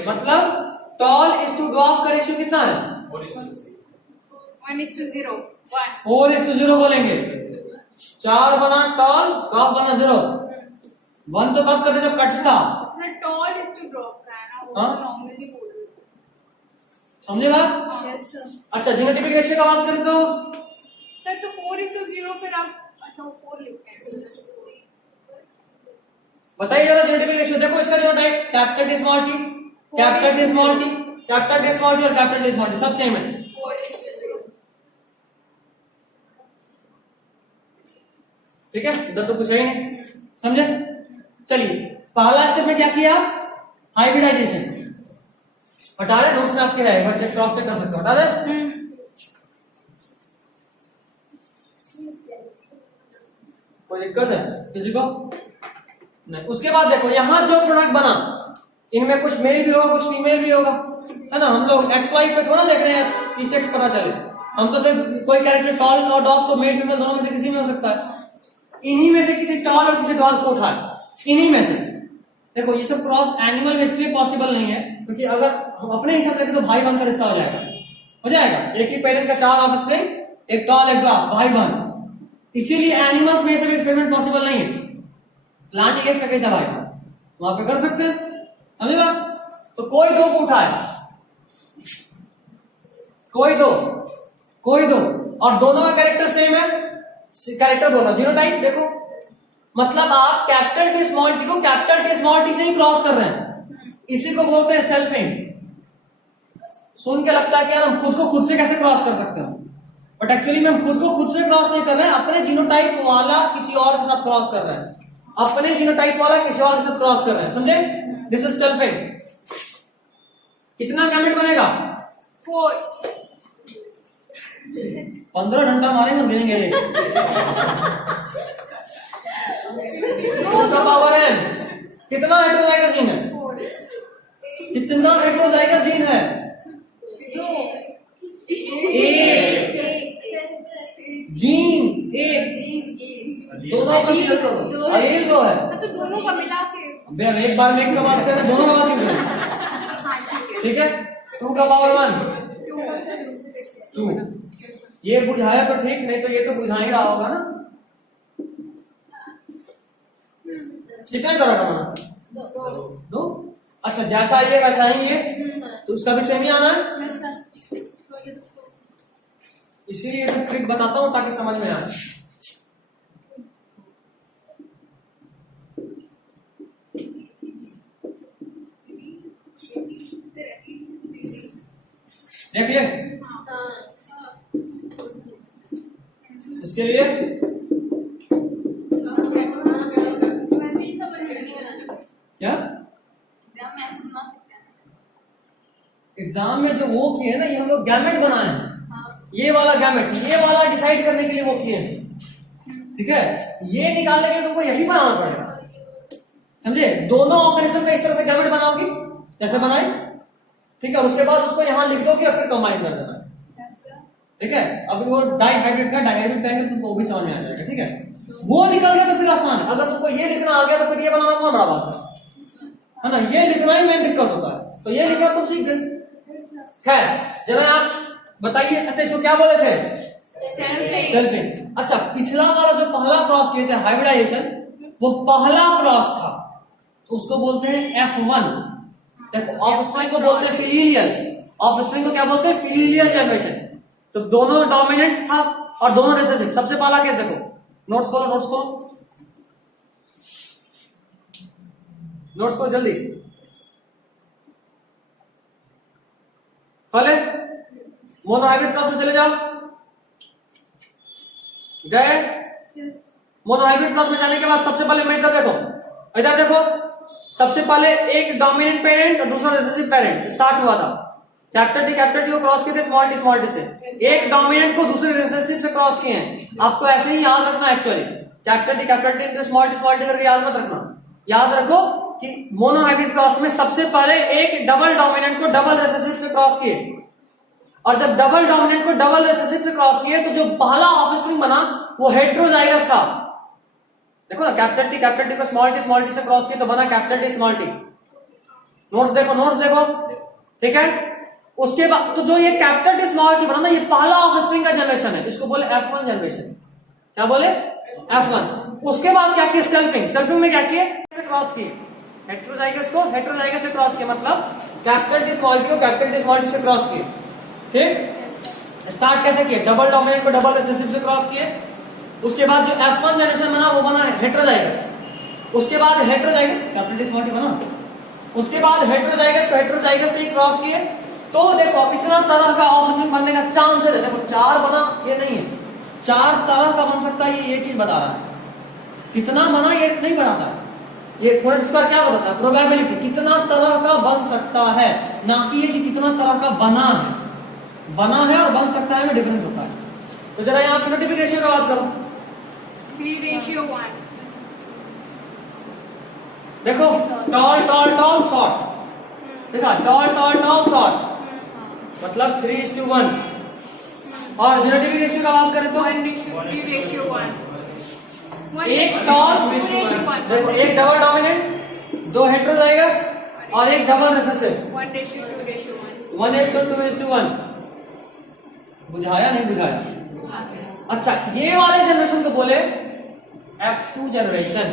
मतलब टॉल इज टू ड्वार्फ का रेशियो कितना है, 1:0, 1. 4:0 बोलेंगे। 4 बना टॉल, ड्वार्फ बना 0। 1 तो कब करते जब कटता, sir tall is to drop का है ना, वो नॉर्मली बोल रहे हैं। समझे बात? अच्छा जीनोटाइपिक रेशियो का बात करें तो सर तो 4:0 फिर आप अच्छा वो 4 लिखते हैं। बताइए जरा जीनोटाइपिक रेशियो। देखो इसका genotype capital T small T, capital T small T, capital T small T और कैपिटल टी स्मॉल टी सब सेम है। ठीक है, इधर तो कुछ है ही नहीं, समझे? चलिए पहला स्टेप में क्या किया आप, हाइब्रिडाइजेशन। हटा रहे नोट्स में आपके है, एक बार चेक क्रॉस चेक कर सकते हो, हटा दे। कोई दिक्कत है किसी को? नहीं। उसके बाद देखो यहाँ जो प्रोडक्ट बना, इनमें कुछ मेल भी होगा कुछ फीमेल भी होगा, है ना। हम लोग एक्स वाई पे थोड़ा देख रहे हैं कि सेक्स पता चले, हम तो सिर्फ कोई कैरेक्टर टॉल और डॉफ तो मेल फीमेल दोनों में से किसी में हो सकता है। इन्हीं में से किसी टॉल और किसी डॉफ को उठाए, इन्हीं में से। देखो ये सब क्रॉस एनिमल में इसलिए पॉसिबल नहीं है क्योंकि अगर हम अपने हिसाब से तो भाई बहन का रिश्ता हो जाएगा एक ही पेरेंट का 4 ऑफस्प्रिंग, एक टॉल एक डॉफ, भाई बहन। इसीलिए एनिमल्स में सब एक्सपेरिमेंट पॉसिबल नहीं है। प्लांट एक का कैसा भाई वहां पे कर सकते हैं, समझे बात? तो कोई दो को उठाए, कोई दो और दोनों का कैरेक्टर सेम है। कैरेक्टर बोला जीनोटाइप, देखो मतलब आप कैपिटल टी स्मॉल टी को कैपिटल टी स्मॉल टी से ही क्रॉस कर रहे हैं, इसी को बोलते हैं सेल्फिंग। सुन के लगता है कि यार हम खुद को खुद से कैसे क्रॉस कर सकते हैं, बट एक्चुअली में हम खुद को खुद से क्रॉस नहीं कर रहे हैं, अपने जीनोटाइप वाला किसी और के साथ क्रॉस कर रहे हैं, अपने जीनोटाइप वाला किसी और के साथ क्रॉस कर रहे हैं, समझे? This is selfing. कितना गैमेट बनेगा? 4. 15 घंटा मारेंगे गिनेंगे ये। उसका पावर है कितना हेटेरोजाइगस है, 4. कितना हेटेरोजाइगस जीन है? 2. एक जीन, एक दोनों का क्लियर करो, अलील 2 है तो दोनों का मिला के एक बार में एक का बात करें, दोनों का बात क्यों करें? ठीक है, 2 का पावर 1 2। ये बुझाया तो ठीक, नहीं तो ये तो बुझा ही रहा होगा ना। कितने तरह का बना? 2। अच्छा जैसा ये वैसा ही ये, तो उसका भी सेम ही आना है। इसीलिए सब ट्रिक बताता हूं ताकि समझ में आए। देख लिए इसके लिए वैसे ही समझ में नहीं आना। क्या एग्जाम में ऐसे बना सकते हैं। एग्जाम में जो वो किए ना, ये हम लोग गैमेट बनाए हैं, हाँ। ये वाला गैमेट, ये वाला डिसाइड करने के लिए वो किए हैं। ठीक है, ये निकालने के लिए तुमको यही बनाना पड़ेगा, समझे? दोनों ऑर्गेनिज्म का इस तरह से गैमेट बनाओगी जैसे बनाए, ठीक है। उसके बाद उसको यहाँ लिख दोगे और फिर कंबाइन कर देना, ठीक है। अभी वो डाइहाइड्रेट का डाइहाइड्रेट कहेंगे तुमको वो भी समझ में आ जाएगा, ठीक है। वो निकल गया तो फिर आसान है। अगर तुमको ये लिखना आ गया तो फिर ये बनाना कौन बड़ा बात है ना। ये लिखना ही मेन दिक्कत होता है, तो ये लिखना तुम सीख गई। खैर जरा आप बताइए। अच्छा इसको क्या बोले थे? सेल्फिंग। सेल्फिंग। अच्छा पिछला वाला जो पहला क्रॉस किए थे हाइब्रिडाइजेशन, वो पहला क्रॉस था, तो उसको बोलते हैं F1। देखो ऑफस्प्रिंग को बोलते हैं फिलियल, ऑफस्प्रिंग को क्या बोलते हैं? Filial generation. तो दोनों डोमिनेंट था और दोनों रिसेसिव। सबसे पहला केस देखो, नोट्स खोलो, नोट्स खोलो, नोट्स खोलो जल्दी खोले। मोनोहाइब्रिड क्रॉस में चले जाओ, गए। मोनोहाइब्रिड क्रॉस में जाने के बाद सबसे पहले मेथड देखो, इधर देखो, सबसे पहले एक डोमिनेंट पेरेंट और दूसरा रिसेसिव पेरेंट स्टार्ट हुआ था। कैपिटल टी को क्रॉस किए थे स्मॉल टी से। एक डोमिनेंट को दूसरे रिसेसिव से क्रॉस किए हैं। आपको ऐसे ही याद रखना actually, capital T small T करके याद मत रखना। याद रखो कि मोनोहाइब्रिड क्रॉस में सबसे पहले एक डबल डोमिनेंट को डबल रिसेसिव से क्रॉस किए, और जब डबल डोमिनेंट को डबल रिसेसिव से क्रॉस किए तो जो पहला ऑफस्प्रिंग बना वो हेटेरोजाइगस था। देखो ना, कैपिटल टी को स्मॉल टी से क्रॉस किए तो बना capital T small T. Notes देखो, ठीक है। उसके बाद तो जो ये कैपिटल टी स्मॉल टी बना ना, ये पहला ऑफस्प्रिंग का जनरेशन है, इसको बोले F1 जनरेशन। क्या बोले? F1। उसके बाद क्या किया? सेल्फिंग में क्या किए? क्रॉस किए हेटेरोजाइगस से क्रॉस किए, मतलब कैपिटल टी स्मॉल टी को कैपिटल टी स्मॉल टी से क्रॉस किए। ठीक, स्टार्ट कैसे किए? डबल डोमिनेंट को डबल रिसेसिव से क्रॉस किए। उसके बाद जो F1 जनरेशन बना वो बना हेटेरोजाइगस। उसके बाद heterozygous capital T small T बना, उसके बाद हेटेरोजाइगस से क्रॉस किए। तो देखो अब इतना तरह का ऑफस्प्रिंग बनने का चांस है। देखो 4 बना, ये नहीं है, 4 तरह का बन सकता है, ये चीज बता रहा है। कितना बना ये नहीं बताता है, ये पूरा स्क्वायर क्या बताता है? प्रोबेबिलिटी, कितना तरह का बन सकता है, ना कि ये कि कितना तरह का बना है और बन सकता है में डिफरेंस होता है। तो जरा यहाँ फिनोटाइपिक रेशियो का बात करो। 3:1। देखो टॉल शॉर्ट, देखा टॉल शॉर्ट मतलब 3:1। और जेनेटिक रेशियो का बात करें तो 1:3:1। एक टॉल, देखो एक डबल डोमिनेंट, 2 हेटेरोजाइगस और एक डबल रिसेसिव। 1:2:1। 1:2:1। बुझाया नहीं बुझाया? अच्छा ये वाले जनरेशन को बोले F2 जनरेशन।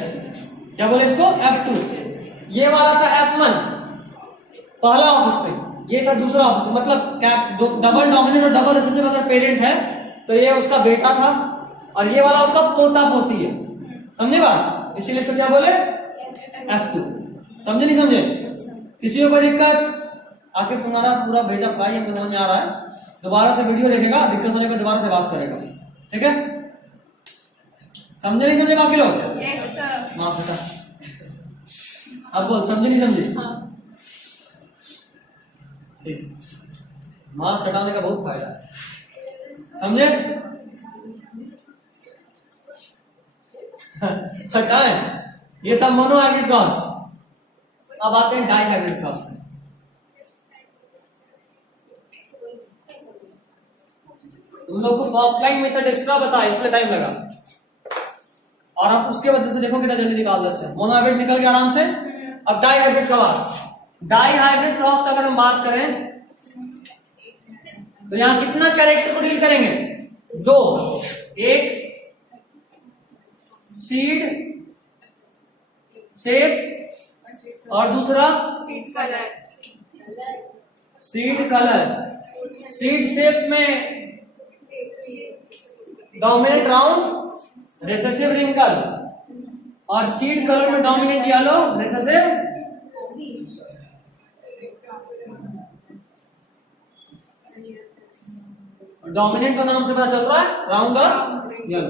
क्या बोले इसको? F2। ये वाला था F1 पहला ऑफस्प्रिंग, ये था दूसरा ऑफस्प्रिंग। मतलब डबल डोमिनेंट और डबल रिसेसिव अगर पेरेंट है तो ये उसका बेटा था, और ये वाला उसका पोता पोती है। समझे बात? इसीलिए इसको क्या बोले? F2। समझे नहीं समझे? किसी को कोई दिक्कत? आखिर तुम्हारा पूरा भेजा अप्लाई हमको समझ में आ रहा है। दोबारा से वीडियो देखेगा, दिक्कत होने पर दोबारा से बात करेगा, ठीक है? समझे नहीं समझे बाकी लोग? Yes sir. माफ बेटा, अब बोल समझे नहीं समझे? ठीक, मास्क हटाने का बहुत फायदा है, समझे? हटाएं। ये था मोनोहाइब्रिड क्रॉस। अब आते हैं डाइहाइब्रिड क्रॉस में। तुम लोग को फॉकलाइन मेथड एक्स्ट्रा बताया, इसमें टाइम लगा, और आप उसके वजह से देखो कितना जल्दी निकाल देते हैं। मोनोहाइब्रिड निकल गया आराम से। अब डाइहाइब्रिड का बात, डाइहाइब्रिड क्रॉस का अगर हम बात करें तो यहां कितना कैरेक्टर को डील करेंगे? 2, एक सीड शेप और दूसरा seed colour. Seed colour. Seed shape में डोमिनेंट राउंड रिसेसिव रिंकल, और सीड कलर में डोमिनेंट येलो रिसेसिव डोमिनेंट का नाम से पता चल रहा है राउंड और येलो,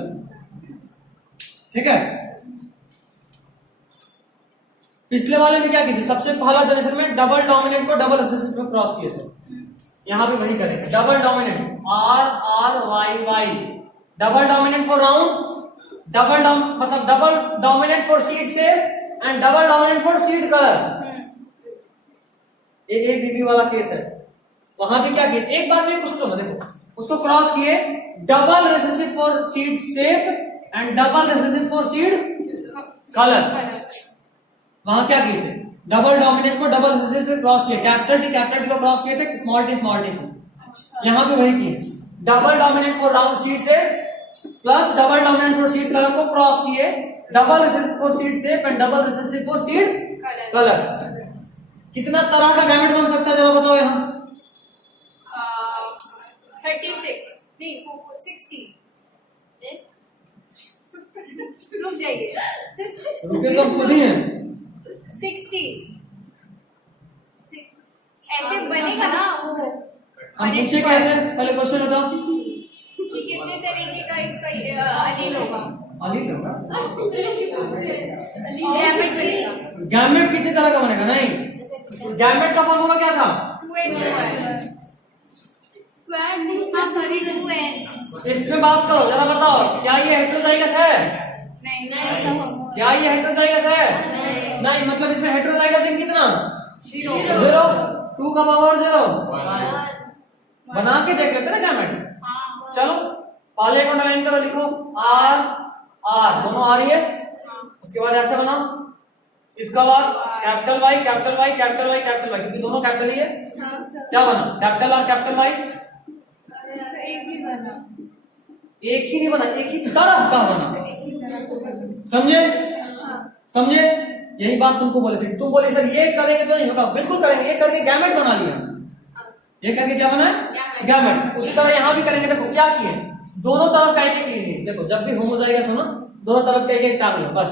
ठीक है? पिछले वाले में क्या की थी? सबसे पहला जनरेशन में डबल डोमिनेंट को डबल रिसेसिव में क्रॉस किए थे। यहां पे वही करेंगे, double dominant RRYY, double dominant for round, मतलब double dominant for seed shape and double dominant for seed colour. एक बीबी वाला केस है, वहां पे क्या किए? एक बार में कुछ तो देखो, उसको क्रॉस किए, double recessive for seed shape and double recessive for seed colour. वहां क्या किए थे? डबल डोमिनेंट को डबल रिसेसिव पे क्रॉस किए, कैपिटल टी को क्रॉस किए थे स्मॉल टी से। यहाँ पे वही की, double dominant for round seed से plus double dominant for seed colour को क्रॉस किए, डबल रिसेसिव फॉर शीट से and double recessive for seed colour. कितना तरह का गैमेट बन सकता है जरा बताओ यहाँ? 36 नहीं 60 रुक जाइए रुके तो हम खुद ही हैं। 60 ऐसे बनेगा ना वो हम पूछे क्या है पहले क्वेश्चन बताओ कि कितने तरीके का इसका अलील होगा। अली होगा गैमेट बनेगा गैमेट कितने तरह का बनेगा? नहीं, गैमेट का फॉर्मूला क्या था? 2n स्क्वायर नहीं, हाँ सॉरी 2n इसमें बात करो जरा बताओ, क्या ये हेटेरोजाइगस है? नहीं क्या ये हेटेरोजाइगस है? नहीं, मतलब इसमें हेटेरोजाइगस इन कितना? 0, 2 का पावर 0 बना के देख लेते ना गैमेट। चलो पहले को अंडरलाइन करो, लिखो आर आर, दोनों आ रही है। उसके बाद ऐसा बनाओ, इसका बाद capital Y capital Y capital Y capital Y, क्योंकि दोनों कैपिटल ही है। क्या बना? Capital R capital Y. एक ही बना, एक ही नहीं बना, एक ही तरफ का बना। समझे? समझे? यही बात तुमको बोले थे। तुम बोले सर ये करेंगे तो नहीं होगा, बिल्कुल करेंगे। ये करके गैमेट बना लिया, ये करके क्या बना है? गैमेट। उसी तरह यहाँ भी करेंगे। देखो क्या किए, दोनों तरफ का एक लिए। देखो जब भी होमोजाइगस हो ना, दोनों तरफ का एक टांग लो बस।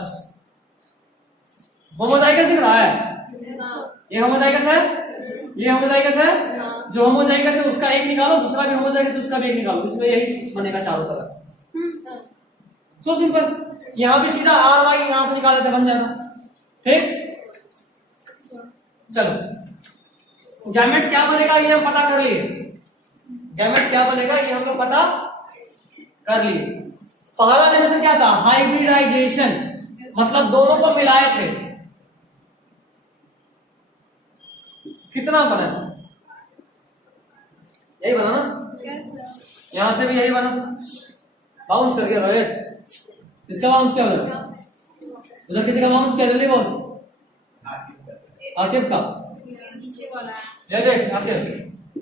होमोजाइगस दिख रहा है? ये होमोजाइगस है, ये होमोजाइगस है। जो होमोजाइगस है उसका एक निकालो, दूसरा भी होमोजाइगस है उसका भी एक निकालो, इसमें यही बनेगा चारों तरफ। So simple. यहाँ भी सीधा आर वाई यहां से निकाल देते, बन जाएगा। ठीक, चलो गैमेट क्या बनेगा ये हम पता कर लिए। गैमेट क्या बनेगा ये हम लोग पता कर लिए। पहला जनरेशन क्या था? हाइब्रिडाइजेशन, मतलब दोनों को मिलाए थे। कितना बना? यही बना ना, यहां से भी यही बना। बाउंस करके रोहित, इसका बाउंस क्या बना? उधर किसी का बाउंस क्या? जल्दी बोल। आकिब का नीचे वाला है। ये देख आकिब,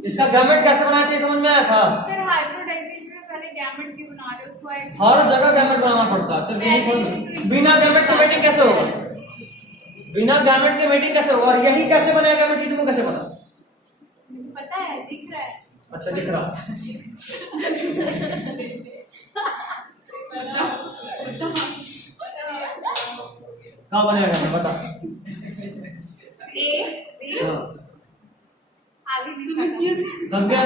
इसका गैमेट कैसे बनाया थे समझ में आया था? सर हाइब्रिडाइजेशन में पहले गैमेट क्यों बना रहे हो उसको? ऐसे हर जगह गैमेट बनाना पड़ता है, सिर्फ यही थोड़ी। बिना गैमेट के मेटिंग कैसे होगा? बिना गैमेट के मेटिंग कैसे होगा? और यही कैसे बनेगा गैमेट, तुमको कैसे पता? पता है, दिख रहा है। अच्छा दिख रहा। कहाँ बनेगा बता? हाँ। आगे दिख रहा है। समझ गया?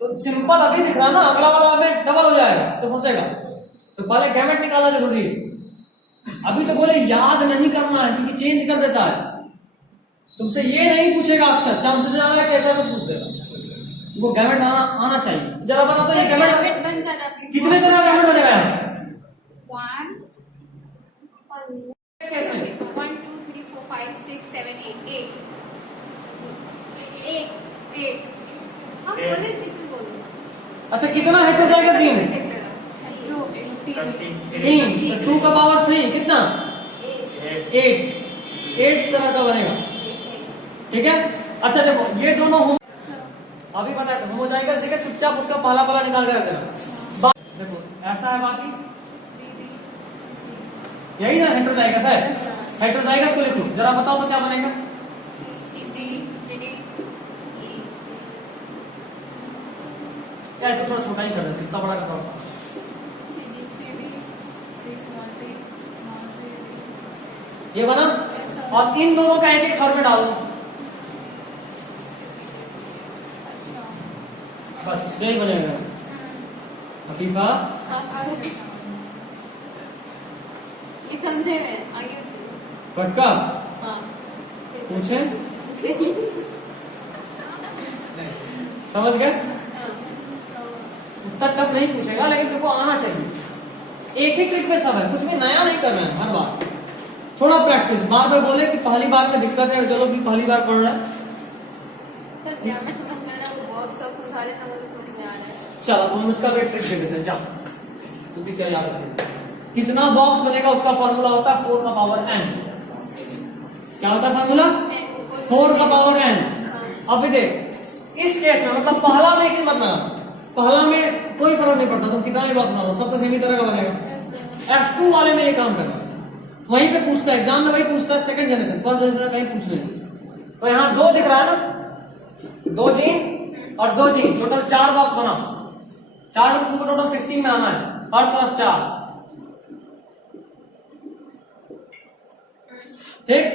तो सिंपल अभी दिख रहा ना, अगला वाला में डबल हो जाएगा तो फंसेगा। तो पहले गैमेट निकालना जरूरी है। अभी तो बोले याद नहीं करना है क्योंकि चेंज कर देता है। तुमसे ये नहीं पूछेगा अक्सर, चांसेस ज्यादा है कि ऐसा कुछ पूछ देगा। वो गैमेट आना चाहिए। जरा बता तो ये गैमेट कितने तरह का गैमेट बनेगा? 1 1 2 3 4 5 6 7 8 8 हाँ बोले, पीछे बोलो। अच्छा कितना हेटेरोजाइगस जीन है? जो 3, 2 का पावर 3 कितना? 8 तरह का बनेगा। ठीक है। अच्छा देखो ये दोनों अभी पता है होमोजाइगस देखा, चुपचाप उसका पहला निकाल कर रख देना। देखो ऐसा है, बाकी यही ना हेटेरोजाइगस है। हेटेरोजाइगस को लिख लो, जरा बताओ तो क्या बनेगा? क्या इसको थोड़ा छोटा ही कर देते, इतना बड़ा का थोड़ा। ये बना, और इन दोनों का एक खर में डाल दो, बस यही बनेगा। हफीफा समझे आगे पक्का? हाँ पूछे? समझ गए? उतना टफ नहीं पूछेगा, लेकिन तुमको आना चाहिए। एक ही ट्रिक में सब है, कुछ भी नया नहीं करना है। हर बार थोड़ा प्रैक्टिस। बार बार बोले कि पहली बार में दिक्कत है, जो लोग भी पहली बार पढ़ रहा है। चलो हम उसका भी ट्रिक दे देते हैं। जाओ तुम भी क्या याद रखें, कितना बॉक्स बनेगा उसका फॉर्मूला होता है 4 का पावर n। क्या होता है फॉर्मूला? 4 का पावर n। अब भी देख इस केस में मतलब पहला में एक चीज मतलब पहला में कोई फर्क नहीं पड़ता, तुम कितना भी वक्त बनाओ सब तो सेम ही तरह का बनेगा। F2 वाले में ये काम करना, वहीं पे पूछता है एग्जाम में, वही पूछता है सेकंड जनरेशन, फर्स्ट जनरेशन कहीं पूछ नहीं। तो यहाँ 2 दिख रहा है ना, 2 जीन और 2 जीन, टोटल 4 बॉक्स बना, 4 में तुमको टोटल 16 में आना है, हर तरफ 4, ठीक।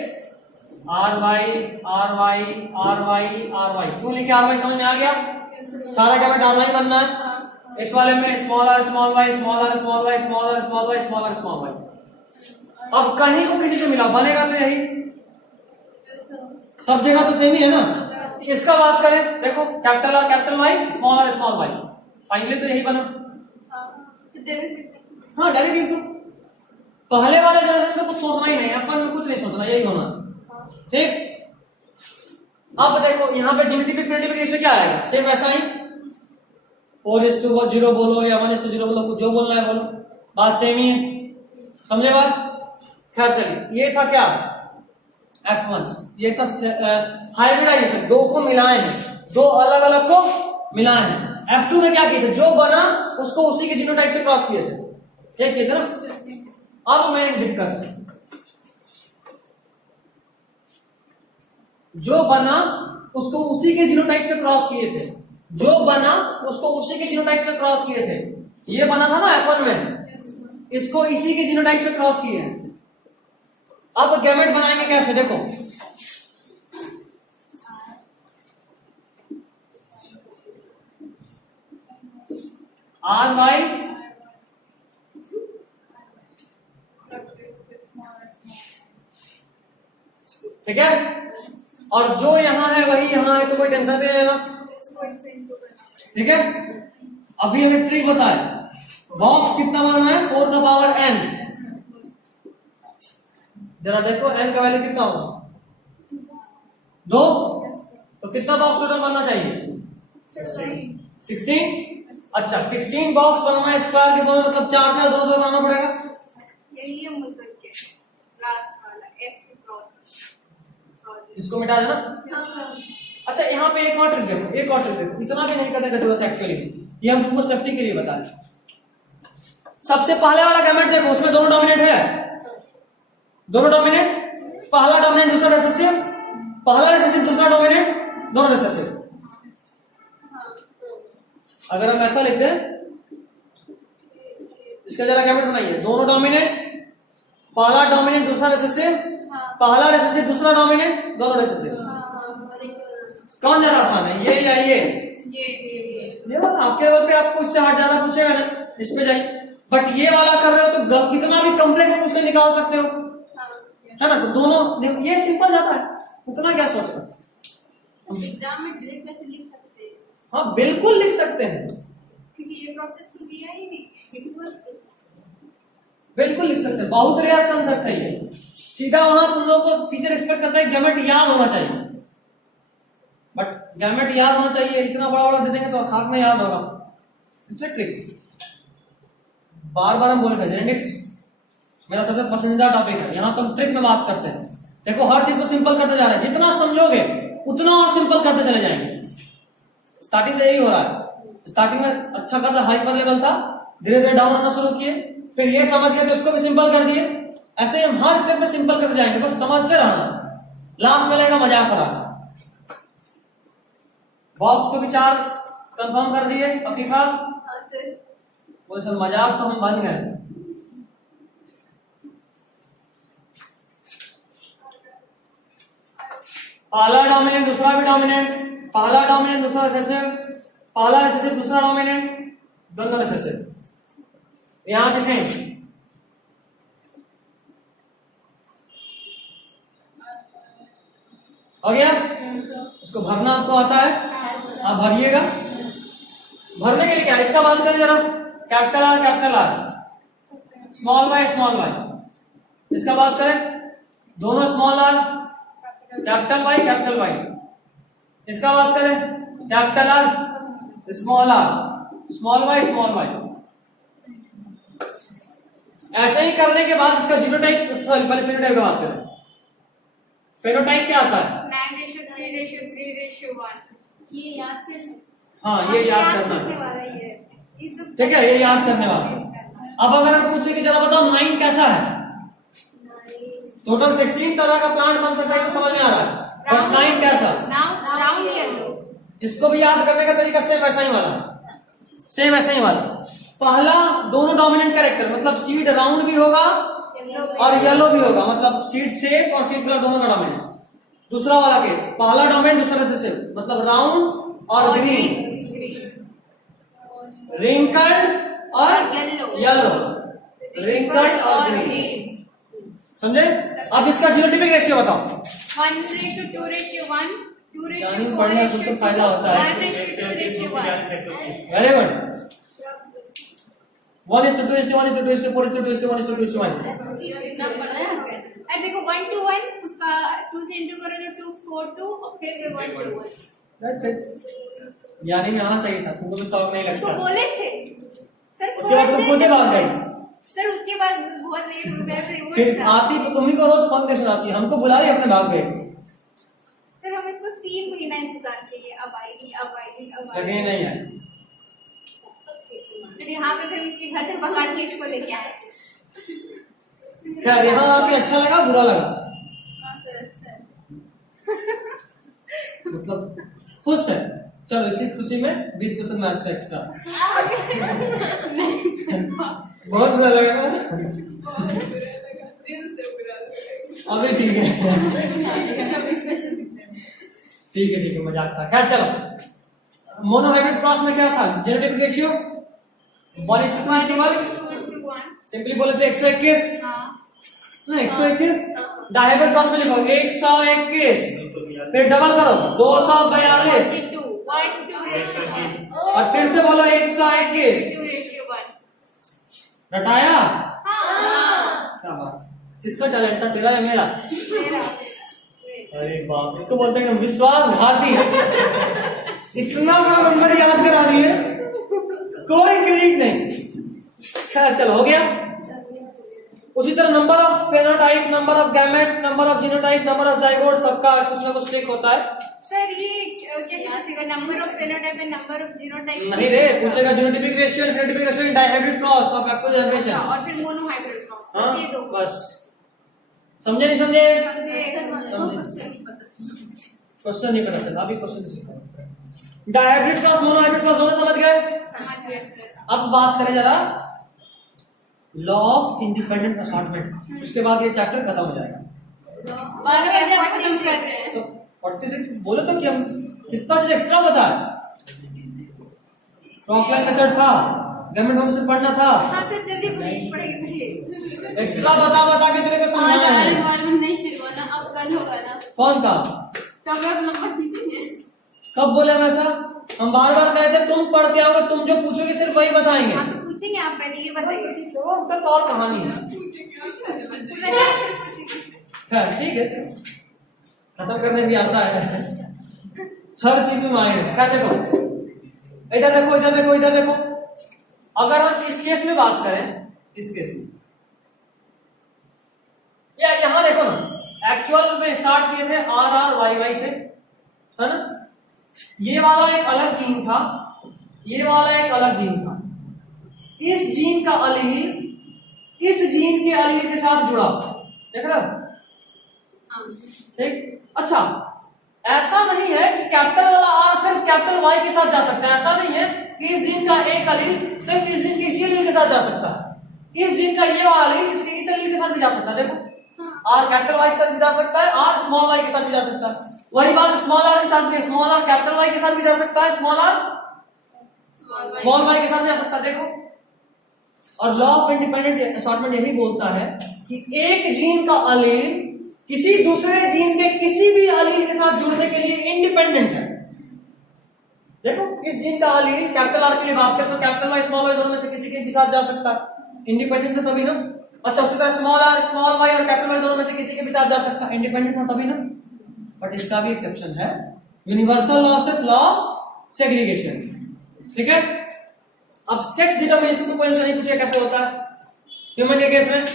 RY RY RY RY क्यों लिखे RY, समझ में आ गया? सारा गैमेट RY बनना है। इस वाले में small r small y small r small y small r small y small r small y। अब कहीं को किसी से मिला बनेगा तो यही, सब जगह तो सेम ही है ना। इसका बात करें, देखो capital R capital Y small r small y, finally तो यही बना। हाँ डायरेक्ट लिख दो। पहले वाले जनरेशन में कुछ सोचना ही नहीं, F1 में कुछ नहीं सोचना, यही होना, ठीक। अब देखो यहाँ पे ज्योमेट्रिक फिनिटी पे क्या आएगा, सेम वैसा ही 4:0 बोलो या 1:0 बोलो, कुछ जो बोलना है बोलो, बात सेम ही है, समझे बात। खैर चलिए, ये था क्या F1, ये था हाइब्रिडाइजेशन, 2 को मिलाए हैं, 2 अलग अलग को मिलाए हैं। F2 में क्या किए थे, जो बना उसको उसी के जीनोटाइप से क्रॉस किए थे, ये किए थे ना। अब मेन दिक्कत, जो बना उसको उसी के जीनोटाइप से क्रॉस किए थे, जो बना उसको उसी के जीनोटाइप से क्रॉस किए थे। ये बना था ना F1 में, इसको इसी के जीनोटाइप से क्रॉस किए हैं। अब गैमेट बनाएंगे कैसे, देखो RY, ठीक है, और जो यहां है वही यहां है, तो कोई टेंशन नहीं लेना, ठीक है। अभी हमें ट्रिक बताए, बॉक्स कितना बनाना है, 4 का पावर n, जरा देखो n का वैल्यू कितना होगा, 2, तो कितना बॉक्स टोटल बनना चाहिए, 16। अच्छा 16 बॉक्स बनाना है स्क्वायर के फॉर्म में, मतलब 4 4 2 2 बनाना पड़ेगा, यही है मुझे के लास्ट वाला F क्रॉस, इसको मिटा देना। अच्छा यहाँ पे एक और ट्रिक देखो, एक और ट्रिक देखो, इतना भी नहीं करने की जरूरत है एक्चुअली, ये हम तुमको सेफ्टी के लिए बता रहे। सबसे पहले वाला गैमेट देखो, उसमें दोनों डोमिनेट है, दोनों डोमिनेट, पहला डोमिनेट दूसरा रिसेसिव, पहला रिसेसिव दूसरा डोमिनेट, दोनों रिसेसिव। अगर हम ऐसा लिखते हैं, इसका जरा गैमेट बनाइए, दोनों डोमिनेट, पहला डोमिनेट दूसरा रिसेसिव, पहला रिसेसिव दूसरा डोमिनेट, दोनों रिसेसिव। कौन ज्यादा आसान है, ये या ये बात आपके लेवल पे आपको इससे हट ज्यादा पूछेगा ना, इस पे जाइए। बट ये वाला कर रहे हो तो कितना भी कम्प्लेक्स उसमें निकाल सकते हो, है ना, तो दोनों ये सिंपल जाता है, उतना क्या सोचना। एग्जाम में डायरेक्ट कैसे लिख सकते हैं? हाँ बिल्कुल लिख सकते हैं, क्योंकि ये प्रोसेस तो दिया ही नहीं है, बिल्कुल लिख सकते हैं, बहुत रेयर कंसेप्ट है ये। सीधा वहां तुम लोगों को टीचर एक्सपेक्ट करता है गैमेट याद होना चाहिए, बट गैमेट याद होना चाहिए, इतना बड़ा बड़ा दे देंगे तो खाक में याद होगा, इसलिए ट्रिक। बार बार हम बोल रहे जेनेटिक्स मेरा सबसे पसंदीदा टॉपिक है, यहाँ तो हम ट्रिक में बात करते हैं। देखो हर चीज को सिंपल करते जा रहे हैं, जितना समझोगे उतना और सिंपल करते चले जाएंगे। स्टार्टिंग से यही हो रहा है, स्टार्टिंग में अच्छा खासा हाइपर लेवल था, धीरे धीरे डाउन होना शुरू किए, फिर ये समझ गए तो उसको भी सिंपल कर दिए, ऐसे हम हर स्टेप में सिंपल करते जाएंगे, बस समझते रहना, लास्ट में लगेगा मजाक हो रहा था। बॉक्स को भी 4 कंफर्म कर दिए, अफीफा बोले सर मजाक तो हम बन गए। पहला डोमिनेंट दूसरा भी डोमिनेंट, पहला डोमिनेंट दूसरा रिसेसिव, पहला रिसेसिव दूसरा डोमिनेंट, दोनों रिसेसिव। यहां पे सेम, हो गया। इसको भरना आपको आता है, आप भरिएगा। भरने के लिए क्या, इसका बात करें जरा, कैपिटल आर स्मॉल वाई, इसका बात करें दोनों स्मॉल आर कैपिटल वाई, इसका बात करें कैपिटल आर स्मॉल वाई। ऐसे ही करने के बाद इसका जीनोटाइप, पहले फेनोटाइप की बात करें। फेनोटाइप क्या आता है, 9:3:3:1 ये याद कर। हाँ ये याद करना करने है, वाला ये ये सब ठीक है, ये याद करने वाला। अब अगर हम पूछे कि जरा बताओ 9 कैसा है, टोटल 16 तरह का प्लांट बन सकता है तो समझ में आ रहा है, बट 9 कैसा, राउंड येलो। इसको भी याद करने का तरीका सेम ऐसा ही वाला, सेम ऐसा ही वाला। पहला दोनों डोमिनेंट कैरेक्टर, मतलब सीड राउंड भी होगा और येलो भी होगा, मतलब सीड शेप और सीड कलर दोनों का डोमिनेंट। दूसरा वाला केस, पहला डोमिनेंट दूसरा रिसेसिव, मतलब राउंड और ग्रीन, रिंकल्ड और येलो, रिंकल्ड और ग्रीन, समझे? अब इसका जीनोटाइपिक रेशियो बताओ। 1:2:1, 2:4, यानी पढ़ने में कुछ फायदा होता है। 1:2:1। Very good. 1:2:1, 1:2:4, 1:2:1, 1:2:1। इतना पढ़ा है आपने? अरे देखो 1:1 उसका 2 से इंटू करो तो 2, 4, 2 और फिर 1:1। That's it। यानी में आना चाहिए था, तुमको तो शौक नहीं उसको लगता। बोले थे सर, उसके बाद तुम खोटे भाग गई, सर उसके बाद बहुत लेट हो गया, फिर रिवर्स था। आती तो तुम्ही को रोज फोन दे सुनाती, हमको बुला रही अपने भाग गए। सर हम इसको 3 महीना इंतजार किए, अब आएगी अब आएगी अब लगे आएगी। नहीं है, सर यहाँ पे फिर इसके घर से पकड़ के इसको लेके आए। खैर यहाँ आके अच्छा लगा बुरा लगा, मतलब खुश है। चलो इसी खुशी में 20 क्वेश्चन मैथ्स का एक्स्ट्रा। बहुत बुरा लगा ना? अभी ठीक है, ठीक है, मजाक था। खैर चलो, मोनोहाइब्रिड क्रॉस में क्या था, जेनेटिक रेशियो 1:2:1। 2:1। सिंपली बोले तो 121 हाँ ना, 121। डायहाइब्रिड क्रॉस में लिखो 121, फिर डबल करो 242, 1:2:1। और फिर से बोलो 121। 2:1। रटाया? हाँ क्या बात, किसका टैलेंट था, तेरा या मेरा? मेरा। अरे बाप, इसको बोलते हैं विश्वासघाती। इतना बड़ा नंबर याद करा दिए, कोई क्रेडिट नहीं। खैर चलो हो गया। उसी तरह number of phenotype, number of gamete, number of genotype, number of zygote, सबका कुछ ना कुछ ट्रिक होता है। सर ये कैसे पूछेगा, number of phenotype and number of genotype? नहीं रे, पूछेगा genotypic ratio, phenotypic ratio in dihybrid cross of F two generation. और फिर मोनोहाइब्रिड क्रॉस, हाँ बस ये दो। बस, समझे नहीं समझे? समझे। क्वेश्चन नहीं पता चला, अभी क्वेश्चन सीखो। डायहाइब्रिड क्रॉस, मोनोहाइब्रिड क्रॉस दोनों समझ गए? समझ गए सर। अब बात करें जरा लॉ ऑफ इंडिपेंडेंट असॉर्टमेंट, उसके बाद ये चैप्टर खत्म हो जाएगा। 12 बजे आप खत्म कर रहे हैं। तो 46 बोले तो कि हम कितना चीज एक्स्ट्रा बताया, क्रॉस लाइन मेथड था, गवर्नमेंट होम से पढ़ना था, हाँ सर जल्दी पढ़ेंगे। एक्स्ट्रा बता के तेरे को आज समझाना हमारे है। बारे में नहीं शुरू होना, अब कल होगा ना। कौन था? कब आप नंबर दीजिए। कब बोले हम ऐसा? हम बार बार कहे थे तुम पढ़ के आओगे, तुम जो पूछोगे सिर्फ वही बताएंगे। हाँ तो पूछेंगे, आप पहले ये बताइए। तो अब तक और कहानी है। पूरा चैप्टर पूछेंगे। हाँ, ठीक है, चलो खत्म करने भी आता है, हर चीज में माहिर है। क्या देखो, इधर देखो, इधर देखो, इधर देखो। अगर हम इस केस में बात करें, इस केस में या यहां देखो ना, एक्चुअल में स्टार्ट किए थे RRYY से, है ना? ये वाला एक अलग जीन था, ये वाला एक अलग जीन था। इस जीन का अलील इस जीन के अलील के साथ जुड़ा, देख रहे हो? ठीक, अच्छा ऐसा नहीं है कि कैपिटल वाला आर सिर्फ कैपिटल वाई के साथ जा सकता है, ऐसा नहीं है कि इस जीन का एक अलील सिर्फ इस जीन के इसी अलील के साथ जा सकता है। इस जीन का ये वाला अलील इसके इस अलील के साथ भी जा सकता है। देखो, आर कैपिटल वाई के साथ भी जा सकता है, आर स्मॉल वाई के साथ भी जा सकता है। वही बात स्मॉल आर के साथ भी, स्मॉल आर कैपिटल वाई के साथ भी जा सकता है, स्मॉल आर स्मॉल वाई के साथ जा सकता है। देखो, और लॉ ऑफ इंडिपेंडेंट असॉर्टमेंट यही बोलता है कि एक जीन का अलील किसी दूसरे जीन के किसी भी अलील के साथ जुड़ने के लिए इंडिपेंडेंट है। देखो, इस जीन का अलील कैपिटल आर के लिए बात करते हो, कैपिटल वाई स्मॉल वाई दोनों में से किसी के भी साथ जा सकता है, इंडिपेंडेंट है तभी ना। अच्छा, उसी तरह स्मॉल आर स्मॉल वाई और कैपिटल वाई दोनों में से किसी के भी साथ जा सकता है, इंडिपेंडेंट हो तभी ना। बट इसका भी एक्सेप्शन है, यूनिवर्सल लॉ सिर्फ लॉ ऑफ सेग्रीगेशन। ठीक है, अब सेक्स डिटर्मिनेशन को कोई नहीं पूछे कैसे होता है। ह्यूमन के केस में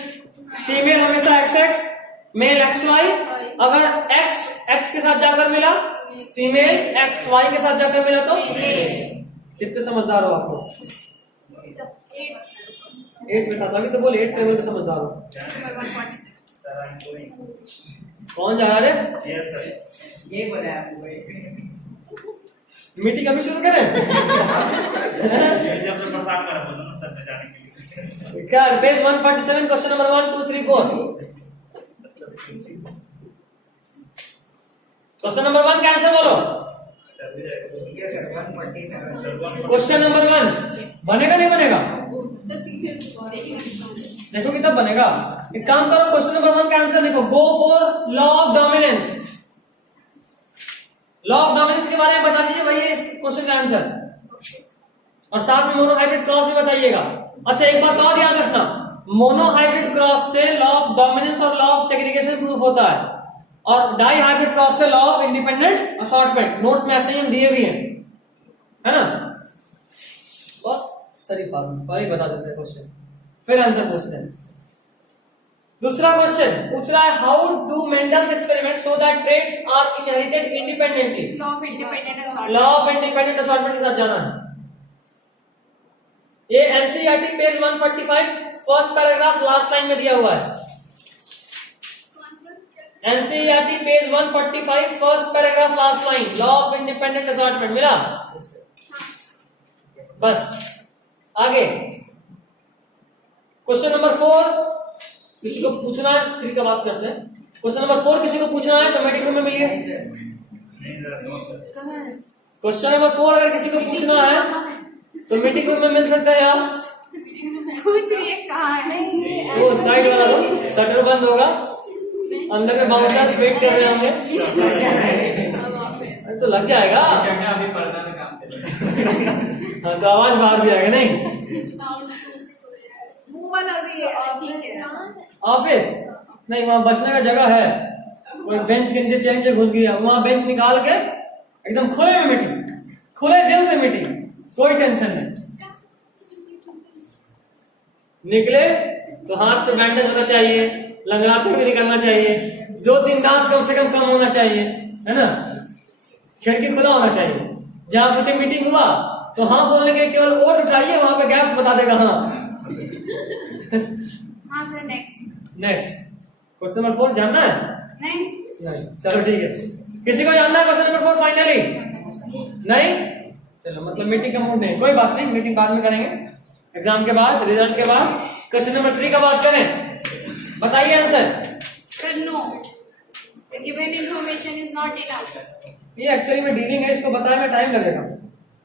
फीमेल हमेशा XX, मेल XY, अगर X के साथ जाकर मिला फीमेल, XY के साथ जाकर मिला तो कितने समझदार हो आपको? 8 में था, तभी तो बोले 8 लेवल के समझदार हो। Sir, I'm going. कौन जा रहा है? Yes, sir. ये बोला है आपको। मीटिंग अभी शुरू करें? जब से प्रसाद करा बोलो ना सर में जाने के लिए। क्या page 147 question number 1 2 3 4। Question number 1 का आंसर बोलो। ये सर 147। क्वेश्चन नंबर 1 बनेगा नहीं बनेगा? देखो कि तब बनेगा। एक काम करो, क्वेश्चन नंबर 1 का आंसर लिखो, go for law of dominance. Law of dominance के बारे में बता दीजिए, वही है इस क्वेश्चन का आंसर। और साथ में मोनोहाइब्रिड क्रॉस भी बताइएगा। अच्छा एक बात और याद रखना, मोनोहाइब्रिड क्रॉस से लॉ ऑफ डोमिनेंस और लॉ ऑफ सेग्रीगेशन प्रूफ होता है, और डाई हाइब्रिड क्रॉस से law of independent assortment. Notes में ऐसे ही हम दिए भी हैं, है ना? बहुत सारी फॉर्मूला वही बता देते हैं क्वेश्चन, फिर आंसर पूछते हैं। दूसरा क्वेश्चन पूछ रहा है, how do Mendel's experiment show that traits are inherited independently? Law of independent assortment. Law of independent assortment के साथ जाना है। ये NCERT page 145 first paragraph last line में दिया हुआ है। NCERT page 145 first paragraph last line, law of independent assortment मिला? बस आगे क्वेश्चन नंबर 4 किसी को पूछना है? 3 का बात करते हैं। क्वेश्चन नंबर 4 किसी को पूछना है तो मीटिंग रूम में मिलिए। नहीं sir, no sir. Question number 4 अगर किसी को पूछना है तो मीटिंग रूम में मिल सकता है। आप पूछ रही है कहाँ है? वो साइड वाला दो, शटर बंद होगा, अंदर में बाउंसर्स वेट कर रहे होंगे। अरे तो लग जाएगा। अभी पर्दा में काम कर रहे हैं। हाँ तो आवाज बाहर भी आएगा। नहीं वो वाला भी ठीक है। ऑफिस नहीं, वहां बचने का जगह है। कोई बेंच के नीचे चेंज घुस गया, वहां बेंच निकाल के एकदम खुले में मीटिंग, खुले दिल से मीटिंग, कोई टेंशन नहीं। निकले तो हाथ पे बैंडेज होना चाहिए, लंगड़ाते हुए निकलना चाहिए, 2-3 दांत कम से कम होना चाहिए, है ना? खिड़की खुला होना चाहिए। जहां पूछे मीटिंग हुआ तो हाँ बोलने के केवल वोट उठाइए, वहां पे गैप्स बता देगा हाँ। हाँ sir next. Next question number 4 जानना है? नहीं नहीं, चलो ठीक है। किसी को जानना है क्वेश्चन नंबर 4 फाइनली? नहीं, चलो मतलब मीटिंग का मूड नहीं, कोई बात नहीं, मीटिंग बाद में करेंगे, एग्जाम के बाद, रिजल्ट के बाद। क्वेश्चन नंबर 3 का बात करें, बताइए answer. Sir no, the given information is not enough. ये एक्चुअली में डीलिंग है, इसको बताने में टाइम लगेगा।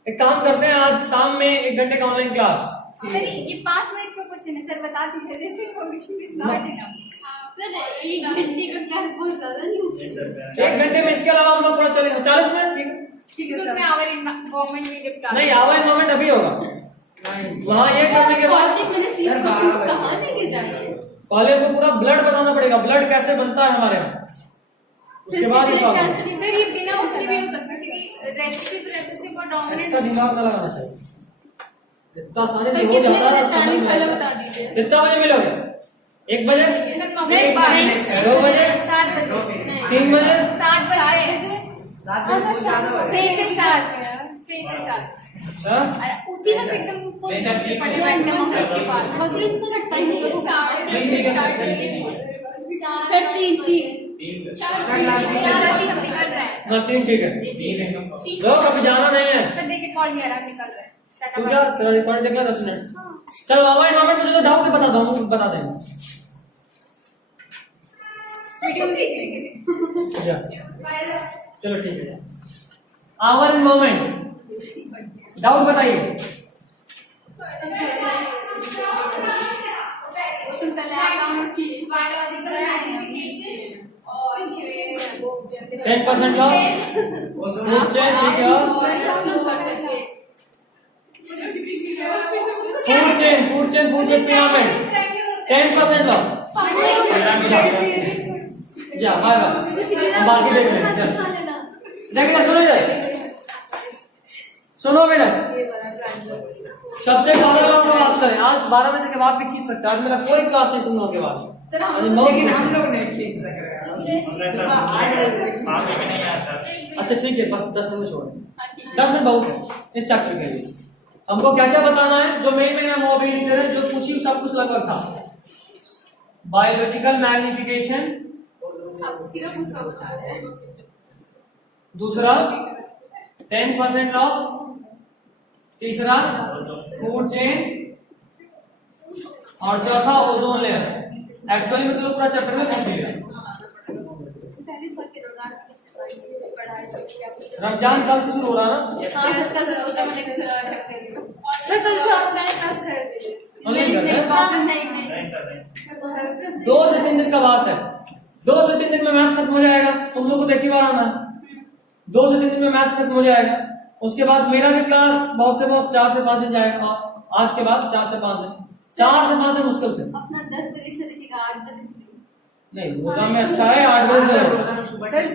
एक काम करते हैं, आज शाम में 1 घंटे का ऑनलाइन क्लास। सर ये 5 मिनट का क्वेश्चन है सर, बता दीजिए। This information is not enough. Sir 1 घंटे का क्लास बहुत ज्यादा नहीं हो सकता। 1 घंटे में इसके अलावा हम लोग थोड़ा चलेंगे 40 मिनट, ठीक है? ठीक है उसमें आवर गवर्नमेंट में निपटा नहीं, आवर इन्वॉल्वमेंट अभी होगा। वहां ये करने के बाद 40 मिनट 30 क्वेश्चन कहाँ लेके जाएंगे? पहले हमको पूरा ब्लड बताना पड़ेगा, ब्लड कैसे बनता है हमारे यहाँ, उसके बाद ये सॉल्व होगा। सर ये बिना उसके भी हो सकता है, क्योंकि रेसेसिव और डोमिनेंट। इतना दिमाग न लगाना चाहिए, इतना आसानी से सर हो कितने जाता है। बजे समझ टाइमिंग में पहले आता बता है। दीजिए। कितना बजे मिलोगे? 1 बजे, सर नहीं, 2 बजे, 7 बजे, 3 बजे? 7 बजे, 7 बजे बहुत ज्यादा हो 6 से 7, 6 से 7। अच्छा, अरे उसी वक्त एकदम फुल नहीं, सर, ठीक है। मगरिब के बाद टाइम जरूर ठीक है। फिर 3 सर भी हम निकल रहे हैं। हाँ 3 ठीक है। लोग अभी जाना नहीं है। सर देखिए कॉल किया हम निकल रहे हैं। तू क्या तेरा रिकॉर्ड देख ला 10 मिनट। चलो आवर इन्वॉल्वमेंट मुझे तो डाउट है, बताता हूँ, बता देंगे। वीडियो में देख लेंगे। अच्छा चलो ठीक है। आवर इन्वॉल्वमेंट डाउट बताइए। तुम पहले अकाउंट की 10% लॉस, फूड चेन, ठीक है, और फूड चेन पिरामिड 10% लॉस। या बाय बाय, बाकी देख लेंगे। चल देखिए, सुनो इधर, सुनो मेरा, सबसे ज्यादा लोगों की बात करें, आज 12 बजे के बाद भी खींच सकते हैं। आज मेरा कोई क्लास नहीं तुम लोगों के बाद। सर हम अरे लोग बहुत लेकिन खुश हम हूं। लोग नहीं खींच सक रहे हैं। सर आगे भी नहीं आया सर। अच्छा ठीक है, बस 10 मिनट छोड़, हाँ, ठीक है। 10 मिनट बहुत है इस चैप्टर के लिए। हमको क्या क्या बताना है, जो मेन मेन हम वो भी लिखते रहे, जो पूछी सब कुछ लगभग था। बायोलॉजिकल मैग्निफिकेशन, आप सीधा पूछना बता रहे हैं। दूसरा 10% लॉ, तीसरा फूड चेन, और चौथा ओजोन लेयर। एक्चुअली में तो पूरा चैप्टर में पूछ लिया। पहले बार के दौरान पढ़ाई रमजान कल से शुरू हो रहा है ना? हाँ कल से होता है। सर कल से ऑफलाइन क्लास कर दीजिए। ऑनलाइन करते हैं? नहीं नहीं सर नहीं। 2 से 3 दिन का बात है। 2 से 3 दिन में मैथ्स खत्म हो जाएगा। तुम लोग को देखी बार आना है। 2 से 3 दिन में मैथ्स खत्म हो जाएगा। उसके बाद मेरा भी क्लास बहुत से बहुत 4 से 5 दिन जाएगा। आज के बाद 4 से 5 दिन, 4 से 5 दिन मुश्किल से। अपना 10 बजे से देखिएगा 8 बजे से नहीं रोजा में अच्छा है, 8 बजे से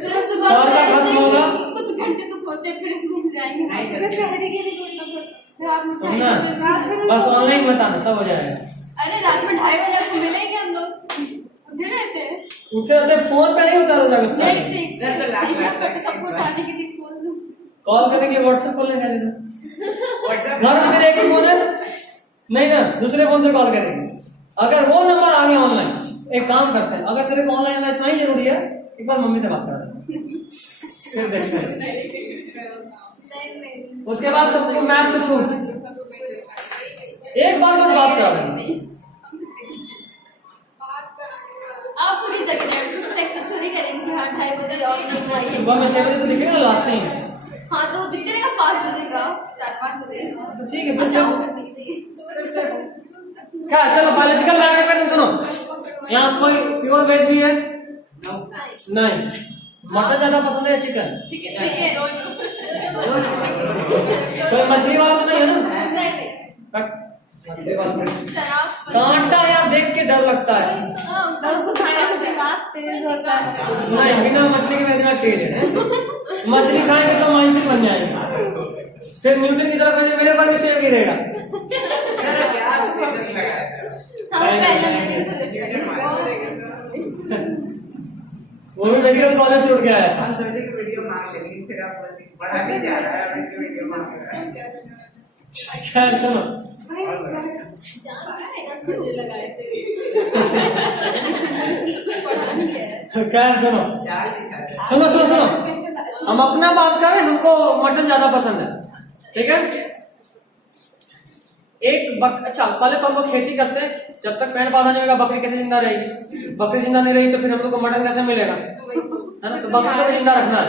सर सुबह साल का खत्म होगा। कुछ घंटे तो सोते हैं, फिर इसमें जाएंगे। नहीं फिर शहरी के लिए उठना पड़ता है। रात में सुनना, बस ऑनलाइन बताना, सब हो जाएगा। अरे रात में 2:30 बजे आपको मिलेंगे हम लोग। उठे रहते हैं। उठे रहते फोन पे नहीं उतारो जाएगा उसका। नहीं ठीक सर, तो रात में सबको उठाने के लिए फोन कॉल करने के लिए व्हाट्सएप खोल लेंगे। व्हाट्सएप घर में तेरे एक ही फोन है नहीं ना, दूसरे फोन से कॉल करेंगे। अगर वो नंबर आ गया ऑनलाइन, एक काम करते हैं, अगर तेरे को ऑनलाइन आना इतना ही जरूरी है, एक बार मम्मी से बात कर फिर देखते हैं। उसके बाद तुमको मैथ से छूट, एक बार बस बात कर रहे हैं। आप पूरी तक थोड़ी करेंगे कि हाँ 2:30 बजे ऑफलाइन आइए। सुबह में 6 बजे तो दिखेगा ना लास्ट टाइम। हाँ तो दिखते रहेगा 5 बजे का, 4-5 बजे। तो ठीक है, फिर अच्छा, से क्या, चलो बायोलॉजिकल मैग्निफिकेशन सुनो। यहाँ कोई प्योर वेज भी है? नहीं। मटन ज्यादा पसंद है या चिकन? कोई मछली वाला तो नहीं है ना? मछली वाला कांटा यार देख के डर लगता है। उसको खाने से दिमाग तेज होता है। नहीं, बिना मछली के मेरा दिमाग तेज है। मछली खाएंगे तो मानसिक बन जाएगा, फिर न्यूटन की तरफ मेरे पर भी सेव गिरेगा। सर क्या स्टेटस लगा है? वो भी मेडिकल कॉलेज से उठ गया है। हम सोचे कि वीडियो मांग लेंगे, फिर आप बढ़ा भी जा रहा है और वीडियो मांग रहा है। खैर सुनो, खैर सुनो सुनो सुनो सुनो, हम अपना बात करें, हमको मटन ज्यादा पसंद है, ठीक है। अच्छा पहले तो हम लोग खेती करते हैं, जब तक पेड़ पौधा नहीं होगा बकरी कैसे जिंदा रहेगी? बकरी जिंदा नहीं रही तो फिर हम लोग को मटन कैसे मिलेगा, है ना? तो बकरी को भी जिंदा रखना है।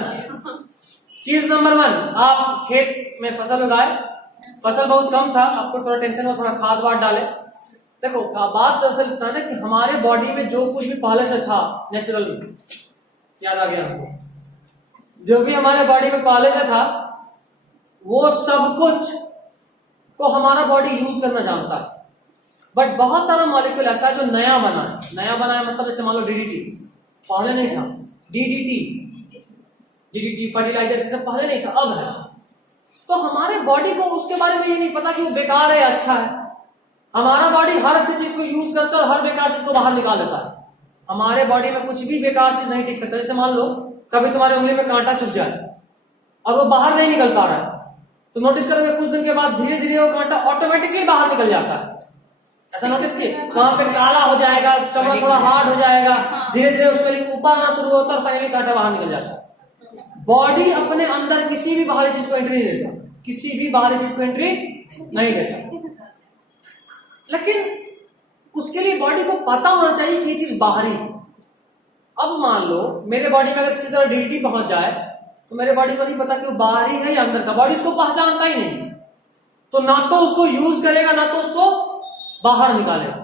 चीज नंबर 1, आप खेत में फसल उगाए, फसल बहुत कम था, आपको थोड़ा टेंशन हो, थोड़ा खाद वाद डाले। देखो बात दरअसल इतना है कि हमारे बॉडी में जो कुछ भी पहले से था नेचुरल, याद आ गया हमको, जो भी हमारे बॉडी में पहले से था वो सब कुछ को हमारा बॉडी यूज करना जानता है। बट बहुत सारा मॉलिक्यूल ऐसा है जो नया बना है। नया बना है मतलब जैसे मान लो डीडीटी पहले नहीं था, डीडीटी फर्टिलाइजर से पहले नहीं था, अब है। तो हमारे बॉडी को उसके बारे में ये नहीं पता कि वो बेकार है या अच्छा है। हमारा बॉडी हर अच्छी चीज को यूज करता है और हर बेकार चीज को बाहर निकाल देता है। हमारे बॉडी में कुछ भी बेकार चीज नहीं टिक सकता। जैसे मान लो कभी तुम्हारे उंगली में कांटा चुभ जाए और वो बाहर नहीं निकल पा रहा है, तो नोटिस करोगे कुछ दिन के बाद धीरे धीरे वो कांटा ऑटोमेटिकली बाहर निकल जाता है। ऐसा नोटिस किए, वहां पे काला हो जाएगा, चमड़ा थोड़ा हार्ड हो जाएगा, धीरे धीरे उसमें ऊपर आना शुरू होता है और फाइनली कांटा बाहर निकल जाता है। बॉडी अपने अंदर किसी भी बाहरी चीज को एंट्री नहीं देता, किसी भी बाहरी चीज को एंट्री नहीं देता। लेकिन उसके लिए बॉडी को पता होना चाहिए कि ये चीज बाहरी है। अब मान लो मेरे बॉडी में अगर किसी तरह डीडीटी पहुंच जाए तो मेरे बॉडी को नहीं पता कि वो बाहरी है या अंदर का, बॉडी उसको पहचानता ही नहीं, तो ना तो उसको यूज करेगा ना तो उसको बाहर निकालेगा,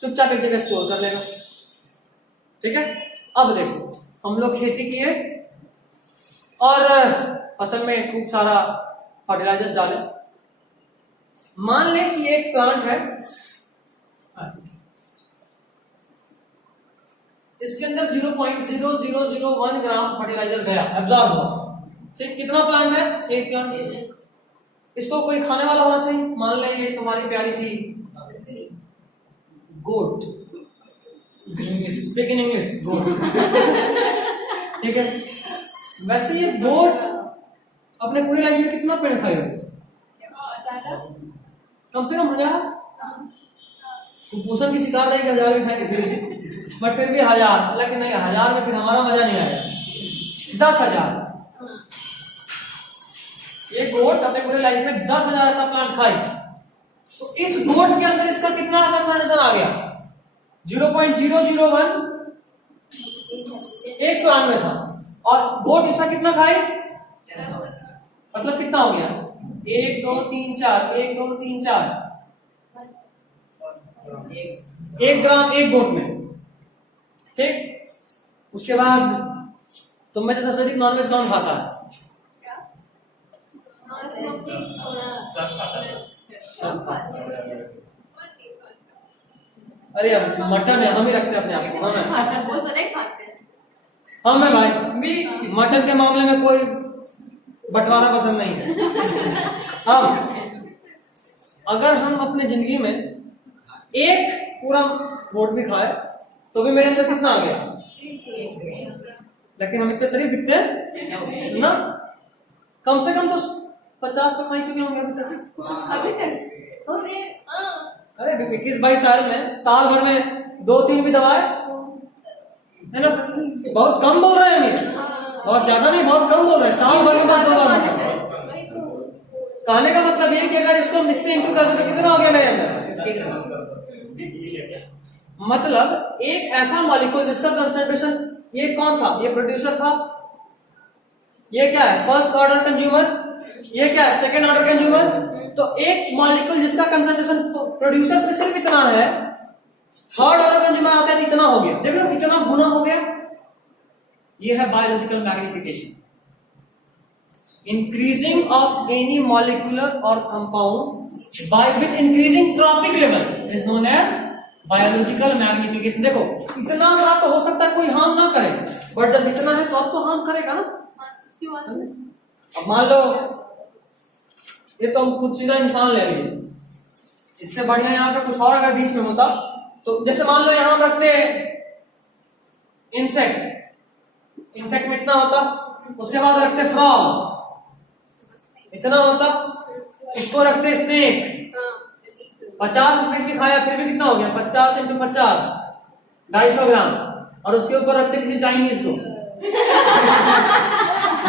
चुपचाप एक जगह स्टोर कर लेगा। ठीक है, अब देखो हम लोग खेती किए और फसल में खूब सारा फर्टिलाइजर्स डाले। मान लें कि एक प्लांट है, इसके अंदर 0.0001 ग्राम फर्टिलाइजर गया, एब्जॉर्ब हुआ। ठीक, कितना प्लांट है? एक प्लांट। इसको कोई खाने वाला होना चाहिए। मान ले ये तुम्हारी प्यारी सी गोट, स्पीक इन इंग्लिश, गोट। ठीक है, वैसे ये गोट अपने पूरी लाइफ में कितना पेड़ खाए हो? कम से कम 1000। कुपोषण की शिकार नहीं कि 1000 भी खाएंगे फिर भी, बट फिर भी 1000, लेकिन नहीं 1000 में फिर हमारा मजा नहीं आएगा। 10,000 ये गोट अपने पूरे लाइफ में 10,000 ऐसा प्लांट खाई, तो इस गोट के अंदर इसका कितना कंसंट्रेशन आ गया? 0.001 एक प्लांट में था, और गोट इसका कितना खाई? मतलब कितना हो गया? 1 2 3 4, 1 2 3 4, 1 ग्राम एक गोट में। ठीक, उसके बाद तुम में से सबसे अधिक नॉनवेज कौन खाता है? सब खाता है। अरे अब मटन है, हम ही रखते हैं अपने आप को। हम है भाई, मटन के मामले में कोई बंटवारा पसंद नहीं है। हम अगर हम अपने जिंदगी में एक पूरा गोट भी खाए तो भी मेरे अंदर कितना आ गया? लेकिन हम इतने शरीफ दिखते हैं ना, कम से कम तो 50 तो खा ही चुके होंगे अभी तक। अरे 21-22 साल में, साल भर में 2-3 भी दवाए है ना। बहुत कम बोल रहे हैं हम, बहुत ज्यादा नहीं, बहुत कम बोल रहे हैं। साल भर में बस 2 बार कहने का मतलब ये कि अगर इसको हम इससे इंटू कर दे तो कितना हो गया मेरे अंदर? मतलब एक ऐसा मॉलिक्यूल जिसका कंसंट्रेशन, ये कौन सा? ये प्रोड्यूसर था, ये क्या है? फर्स्ट ऑर्डर कंज्यूमर, ये क्या है? Second order consumer. तो एक मॉलिक्यूल जिसका कंसंट्रेशन प्रोड्यूसर से सिर्फ इतना है, थर्ड ऑर्डर कंज्यूमर आता है इतना हो गया। देख लो कितना गुना हो गया। ये है biological magnification. Increasing of any molecular और compound by with increasing trophic level is known as biological magnification. देखो इतना बड़ा तो हो सकता है कोई हार्म ना करे, बट जब इतना है तो अब तो हार्म करेगा ना। अब मान लो ये तो हम खुद सीधा इंसान ले लिए, इससे बढ़िया यहाँ पे कुछ और अगर बीच में होता तो, जैसे मान लो यहाँ हम रखते इंसेक्ट, इंसेक्ट में इतना होता, उसके बाद रखते फ्रॉग, इतना होता, इसको रखते स्नेक, 50 स्नेक भी खाया फिर भी कितना हो गया? 50 × 50 250 ग्राम, और उसके ऊपर रखते किसी चाइनीज को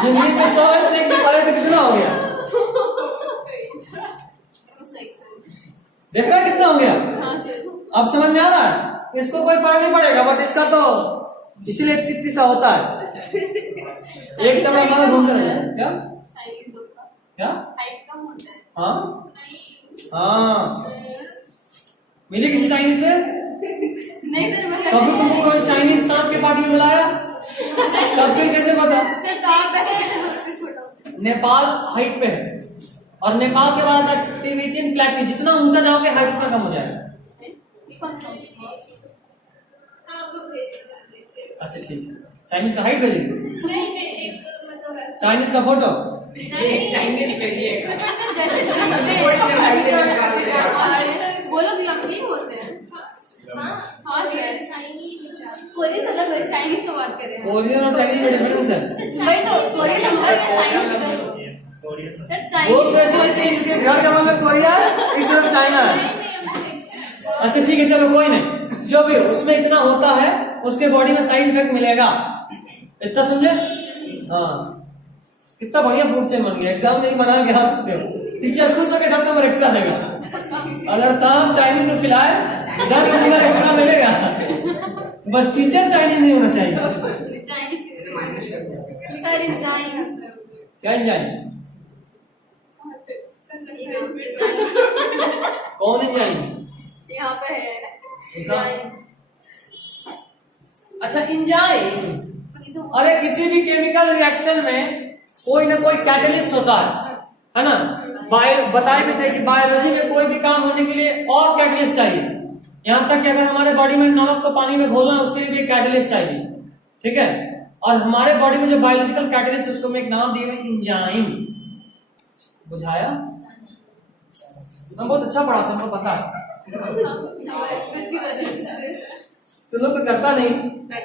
जिंदगी में 100 स्नेक भी खाए तो कितना हो गया? देख रहा कितना हो गया? अब समझ में आ रहा है? इसको कोई फर्क नहीं पड़ेगा, बट इसका तो इसीलिए कितनी सा होता है। एक तरह का घूमते रहे क्या क्या? हाँ हाँ, मिली किसी चाइनीज से? नहीं सर, मैं कभी तुमको कोई चाइनीज सांप के पार्टी में बुलाया? तब फिर कैसे पता? नेपाल हाइट पे है, और नेपाल के बाद टिबेटियन प्लेटू, जितना ऊंचा जाओगे हाइट उतना कम हो जाएगा। अच्छा ठीक है, चाइनीज का हाइट भेजेंगे, चाइनीज का फोटो। चाइनीज भेजिएगा। वो लोग लंबे होते हैं। हाँ कोरियन अलग है, चाइनीज का बात कर रहे हैं। कोरियन और चाइनीज में डिफरेंस है। वही तो, कोरियन अंदर है, चाइनीज वो कैसे इनके घर का नाम है कोरिया, इस तरफ चाइना है। अच्छा ठीक है, चलो कोई नहीं, जो भी उसमें इतना होता है उसके बॉडी में साइड इफेक्ट मिलेगा, इतना समझे? हाँ, कितना बढ़िया फूड चेन बन गया। एग्जाम में बना के आ सकते हो, टीचर खुश होकर 10 नंबर एक्स्ट्रा देगा। अगर शाम चाइनीज को खिलाए 10 नंबर एक्स्ट्रा मिलेगा, बस टीचर चाइनीज नहीं होना चाहिए। क्या इंजाइम? कौन इंजाइम? यहाँ पे है। अच्छा इंजाइम, अरे किसी भी केमिकल रिएक्शन में कोई ना कोई कैटलिस्ट होता है ना। बताए भी थे कि बायोलॉजी में कोई भी काम होने के लिए और कैटलिस्ट चाहिए। यहाँ तक कि अगर हमारे बॉडी में नमक को पानी में घोलना है उसके लिए भी एक कैटलिस्ट चाहिए, ठीक है। और हमारे बॉडी में जो बायोलॉजिकल कैटलिस्ट है उसको मैं एक नाम दिया इंजाइम, बुझाया? मैं बहुत अच्छा पढ़ाता हूँ, मुझे पता है। तुम लोग तो करता नहीं,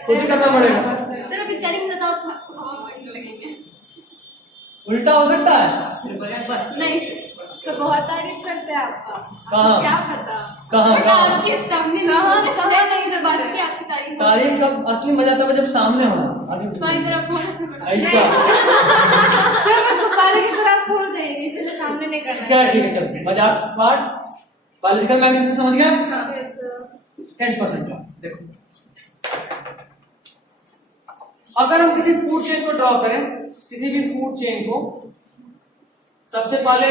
खुद ही करना पड़ेगा। सर अभी करेंगे तो आप हवा पड़ने लगेंगे। उल्टा हो सकता है। बस नहीं तो बहुत तारीफ करते हैं आपका। कहाँ? क्या पता कहाँ बट कहाँ आपके सामने कहाँ नहीं तो बात की आपकी तारीफ तारीफ का असली मजा तब है जब सामने हो। आगे तुम्हारी तरफ होने से बड़ा ऐसा सर मैं गुब्बारे की तरह फूल जाएगी, इसलिए सामने नहीं करना। क्या, ठीक है चल, मजाक पार्ट बायोलॉजिकल मैग्नेटिज्म समझ गया? Yes, 10% का देखो, अगर हम किसी फूड चेन को ड्रॉ करें, किसी भी फूड चेन को, सबसे पहले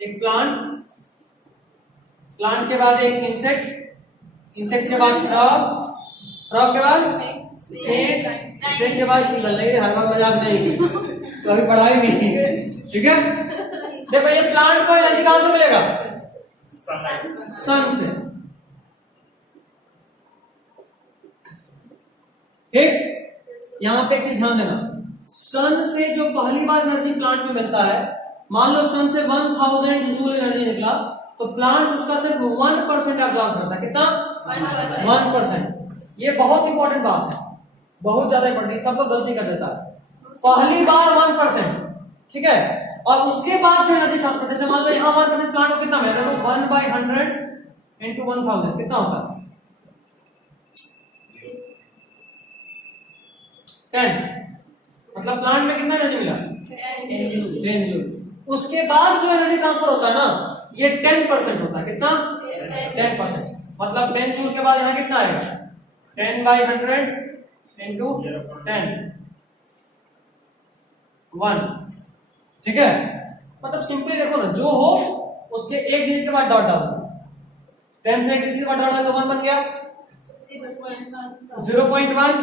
एक प्लांट, प्लांट के बाद एक इंसेक्ट, इंसेक्ट के बाद फ्रॉग, फ्रॉग के बाद स्नेक, स्नेक के बाद ईगल। नहीं, हर बार मजाक नहीं की, तो अभी पढ़ाई नहीं की, ठीक है? देखो ये प्लांट को एनर्जी कहां से मिलेगा? सन से, ठीक? यहां पे एक चीज ध्यान देना, सन से जो पहली बार एनर्जी प्लांट में मिलता है, मान लो सन से 1000 जूल एनर्जी निकला, तो प्लांट उसका सिर्फ 1% एब्जॉर्ब करता है। कितना? 1%। ये बहुत इंपॉर्टेंट बात है, बहुत ज्यादा इंपॉर्टेंट, सब लोग गलती कर देता है। पहली बार 1%, ठीक है? और उसके बाद जो एनर्जी ट्रांसफर, जैसे मान लो यहाँ 1% प्लांट को कितना मिलेगा? 1/100 into 1000 कितना होता है? 10। मतलब प्लांट में कितना एनर्जी मिला? 10 जूल। उसके बाद जो एनर्जी ट्रांसफर होता है ना, ये 10% होता है। कितना? 10%। मतलब 10 जूल के बाद यहाँ कितना आएगा? 10/100 into 10 1, ठीक है? मतलब सिंपली देखो ना, जो हो उसके एक डिजिट के बाद डॉट डाल दो। 10 से एक डिजिट के बाद डॉट डाल दो, 1 बन गया। 0.1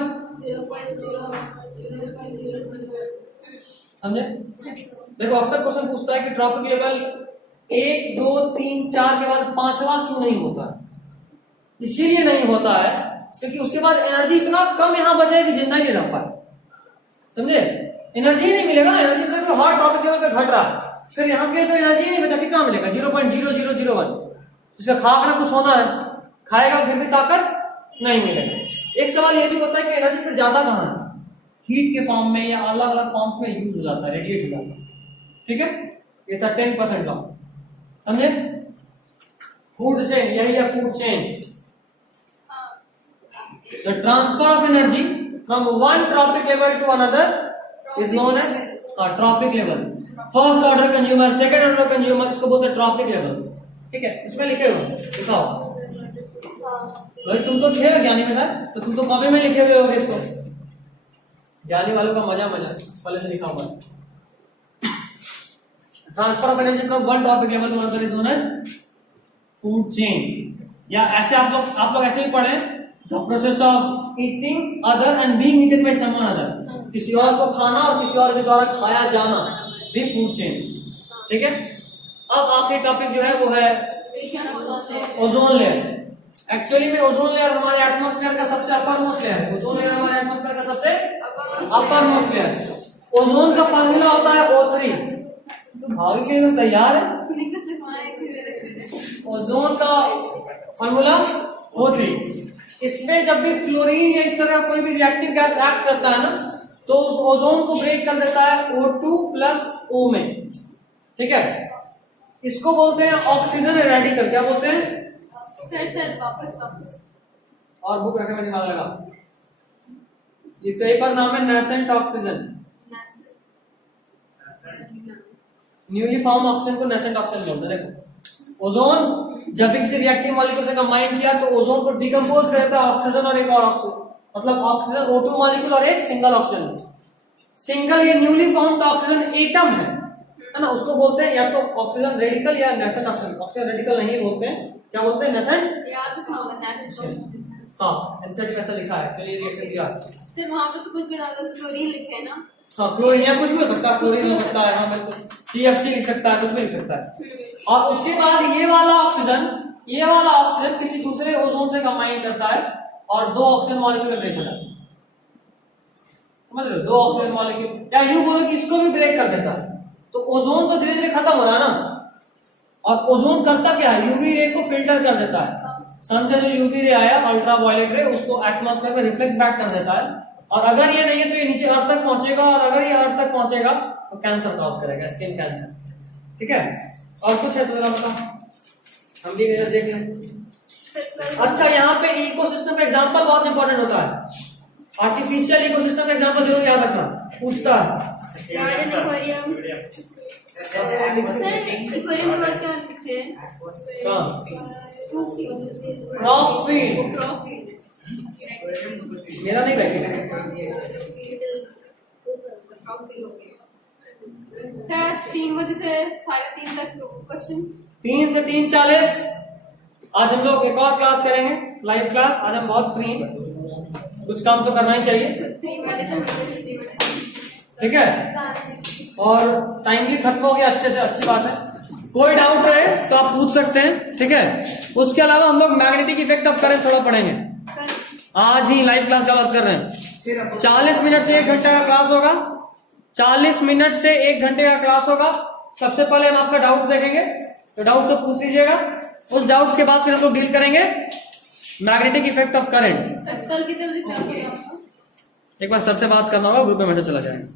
समझे? देखो अक्सर क्वेश्चन पूछता है कि ट्रॉपिक लेवल 1, 2, 3, 4 के बाद 5वां क्यों नहीं होता? इसीलिए नहीं होता है क्योंकि उसके बाद एनर्जी इतना कम यहां बचा है कि जिंदा नहीं रह पाए। समझे? एनर्जी नहीं मिलेगा, एनर्जी तो हर ट्रॉपिक लेवल पे घट रहा है, फिर यहाँ पे तो एनर्जी नहीं बचा, कितना मिलेगा? 0.0001। उसका खाना कुछ होना है, खाएगा फिर भी ताकत नहीं मिलेगा। एक सवाल ये भी होता है कि एनर्जी फिर ज्यादा कहाँ है? हीट के फॉर्म में या अलग अलग फॉर्म में यूज हो जाता है, रेडिएट हो जाता है, ठीक है? ये था 10% का, समझे? फूड चेन, यही है food chain. The transfer of energy from one trophic level to another is known as trophic level. First order consumer, second order consumer, इसको बोलते हैं ट्रॉपिक लेवल्स, ठीक है? इसमें लिखे हुए दिखाओ भाई, तुम तो थे ज्ञानी में सर, तो तुम तो कॉपी में लिखे हुए होगे इसको। ज्ञानी वालों का मजा पहले से लिखा हुआ है। Transfer of energy from one trophic level to another is known as food chain. या ऐसे आप लोग ऐसे ही पढ़े, the process of eating other and being eaten by someone other, किसी और को खाना और किसी और के द्वारा खाया जाना भी फूड चेन, ठीक है? अब आखिरी टॉपिक जो है वो है ओजोन लेयर। एक्चुअली में ओजोन लेयर हमारे एटमॉस्फेयर का सबसे अपर मोस्ट लेयर है। ओजोन लेयर हमारे एटमॉस्फेयर का सबसे अपर मोस्ट लेयर है। ओजोन का फॉर्मूला होता है O3। भाभी के लिए तैयार है? ओजोन का फॉर्मूला O3। इसमें जब भी क्लोरीन या इस तरह कोई भी रिएक्टिव गैस एक्ट करता है ना, तो उस ओजोन को ब्रेक कर देता है O2+O में, ठीक है? इसको बोलते हैं ऑक्सीजन रेडिकल। क्या बोलते हैं? सर वापस और बुक रखे में दिमाग लगा। इसका एक और नाम है nascent oxygen. Newly form oxygen को नेसेंट ऑक्सीजन बोलते हैं। देखो ओजोन जब भी किसी रिएक्टिव मॉलिक्यूल से कंबाइन किया तो ओजोन को डिकम्पोज करता है ऑक्सीजन और एक और ऑक्सीजन, मतलब ऑक्सीजन O2 मॉलिक्यूल और एक सिंगल ऑक्सीजन। सिंगल ये न्यूली फॉर्म्ड ऑक्सीजन एटम है ना, उसको बोलते हैं या तो ऑक्सीजन रेडिकल या नेसेंट ऑक्सीजन। ऑक्सीजन रेडिकल नहीं बोलते हैं, क्या बोलते हैं? नेसेंट। हाँ, एनसेट कैसा लिखा है? चलिए रिएक्शन दिया सर वहां पे तो कुछ भी क्लोरीन लिखे है ना। हाँ, क्लोरीन या कुछ भी हो सकता है, क्लोरीन हो सकता है, हाँ बिल्कुल, CFC लिख सकता है, कुछ भी लिख सकता है। और उसके बाद ये वाला ऑक्सीजन किसी दूसरे ओजोन से कंबाइन करता है और 2 ऑक्सीजन मॉलिक्यूल में ब्रेक हो जाता है। समझ रहे हो? 2 ऑक्सीजन मॉलिक्यूल, या यूं बोलो कि इसको भी ब्रेक कर देता है, तो ओजोन तो धीरे धीरे खत्म हो रहा है ना, और ओजोन करता क्या है, यूवी रे को फिल्टर कर देता है। सन से जो यूवी रे आया अल्ट्रा वायलेट रे, उसको एटमॉस्फेयर में रिफ्लेक्ट बैक कर देता है, और अगर ये नहीं है तो ये नीचे अर्थ तक पहुंचेगा, और अगर ये अर्थ तक पहुंचेगा तो कैंसर कॉज करेगा, स्किन कैंसर। ठीक है, और कुछ है तो जरा बताओ, हम भी इधर देख लें। अच्छा, यहाँ पे इकोसिस्टम का एग्जांपल बहुत इंपॉर्टेंट होता है। आर्टिफिशियल इकोसिस्टम का एग्जांपल जरूर याद रखना, पूछता है। गार्डन एक्वेरियम सर, एक्वेरियम में क्या लिखते हैं? Crop field, crop field. मेरा नहीं बैठेगा। सर 3 बजे से 3:30 तक क्वेश्चन। 3 से 3:40 आज हम लोग एक और क्लास करेंगे, लाइव क्लास। आज हम बहुत फ्री हैं, कुछ काम तो करना ही चाहिए। कुछ नहीं, मेडिटेशन। ठीक है, और टाइमली खत्म हो गया, अच्छे से, अच्छी बात है। कोई डाउट रहे तो आप पूछ सकते हैं। ठीक है, उसके अलावा हम लोग मैग्नेटिक इफेक्ट ऑफ करंट थोड़ा पढ़ेंगे। आज ही लाइव क्लास का बात कर रहे हैं। 40 मिनट से 1 घंटे का क्लास होगा। 40 मिनट से 1 घंटे का क्लास होगा। सबसे पहले हम आपका डाउट देखेंगे, तो डाउट सब पूछ लीजिएगा। उस डाउट्स के बाद फिर हम लोग डील करेंगे magnetic effect of current. Sir कल की जल्दी क्लास होगा। एक बार सर से बात करना होगा, ग्रुप में मैसेज चला जाएगा।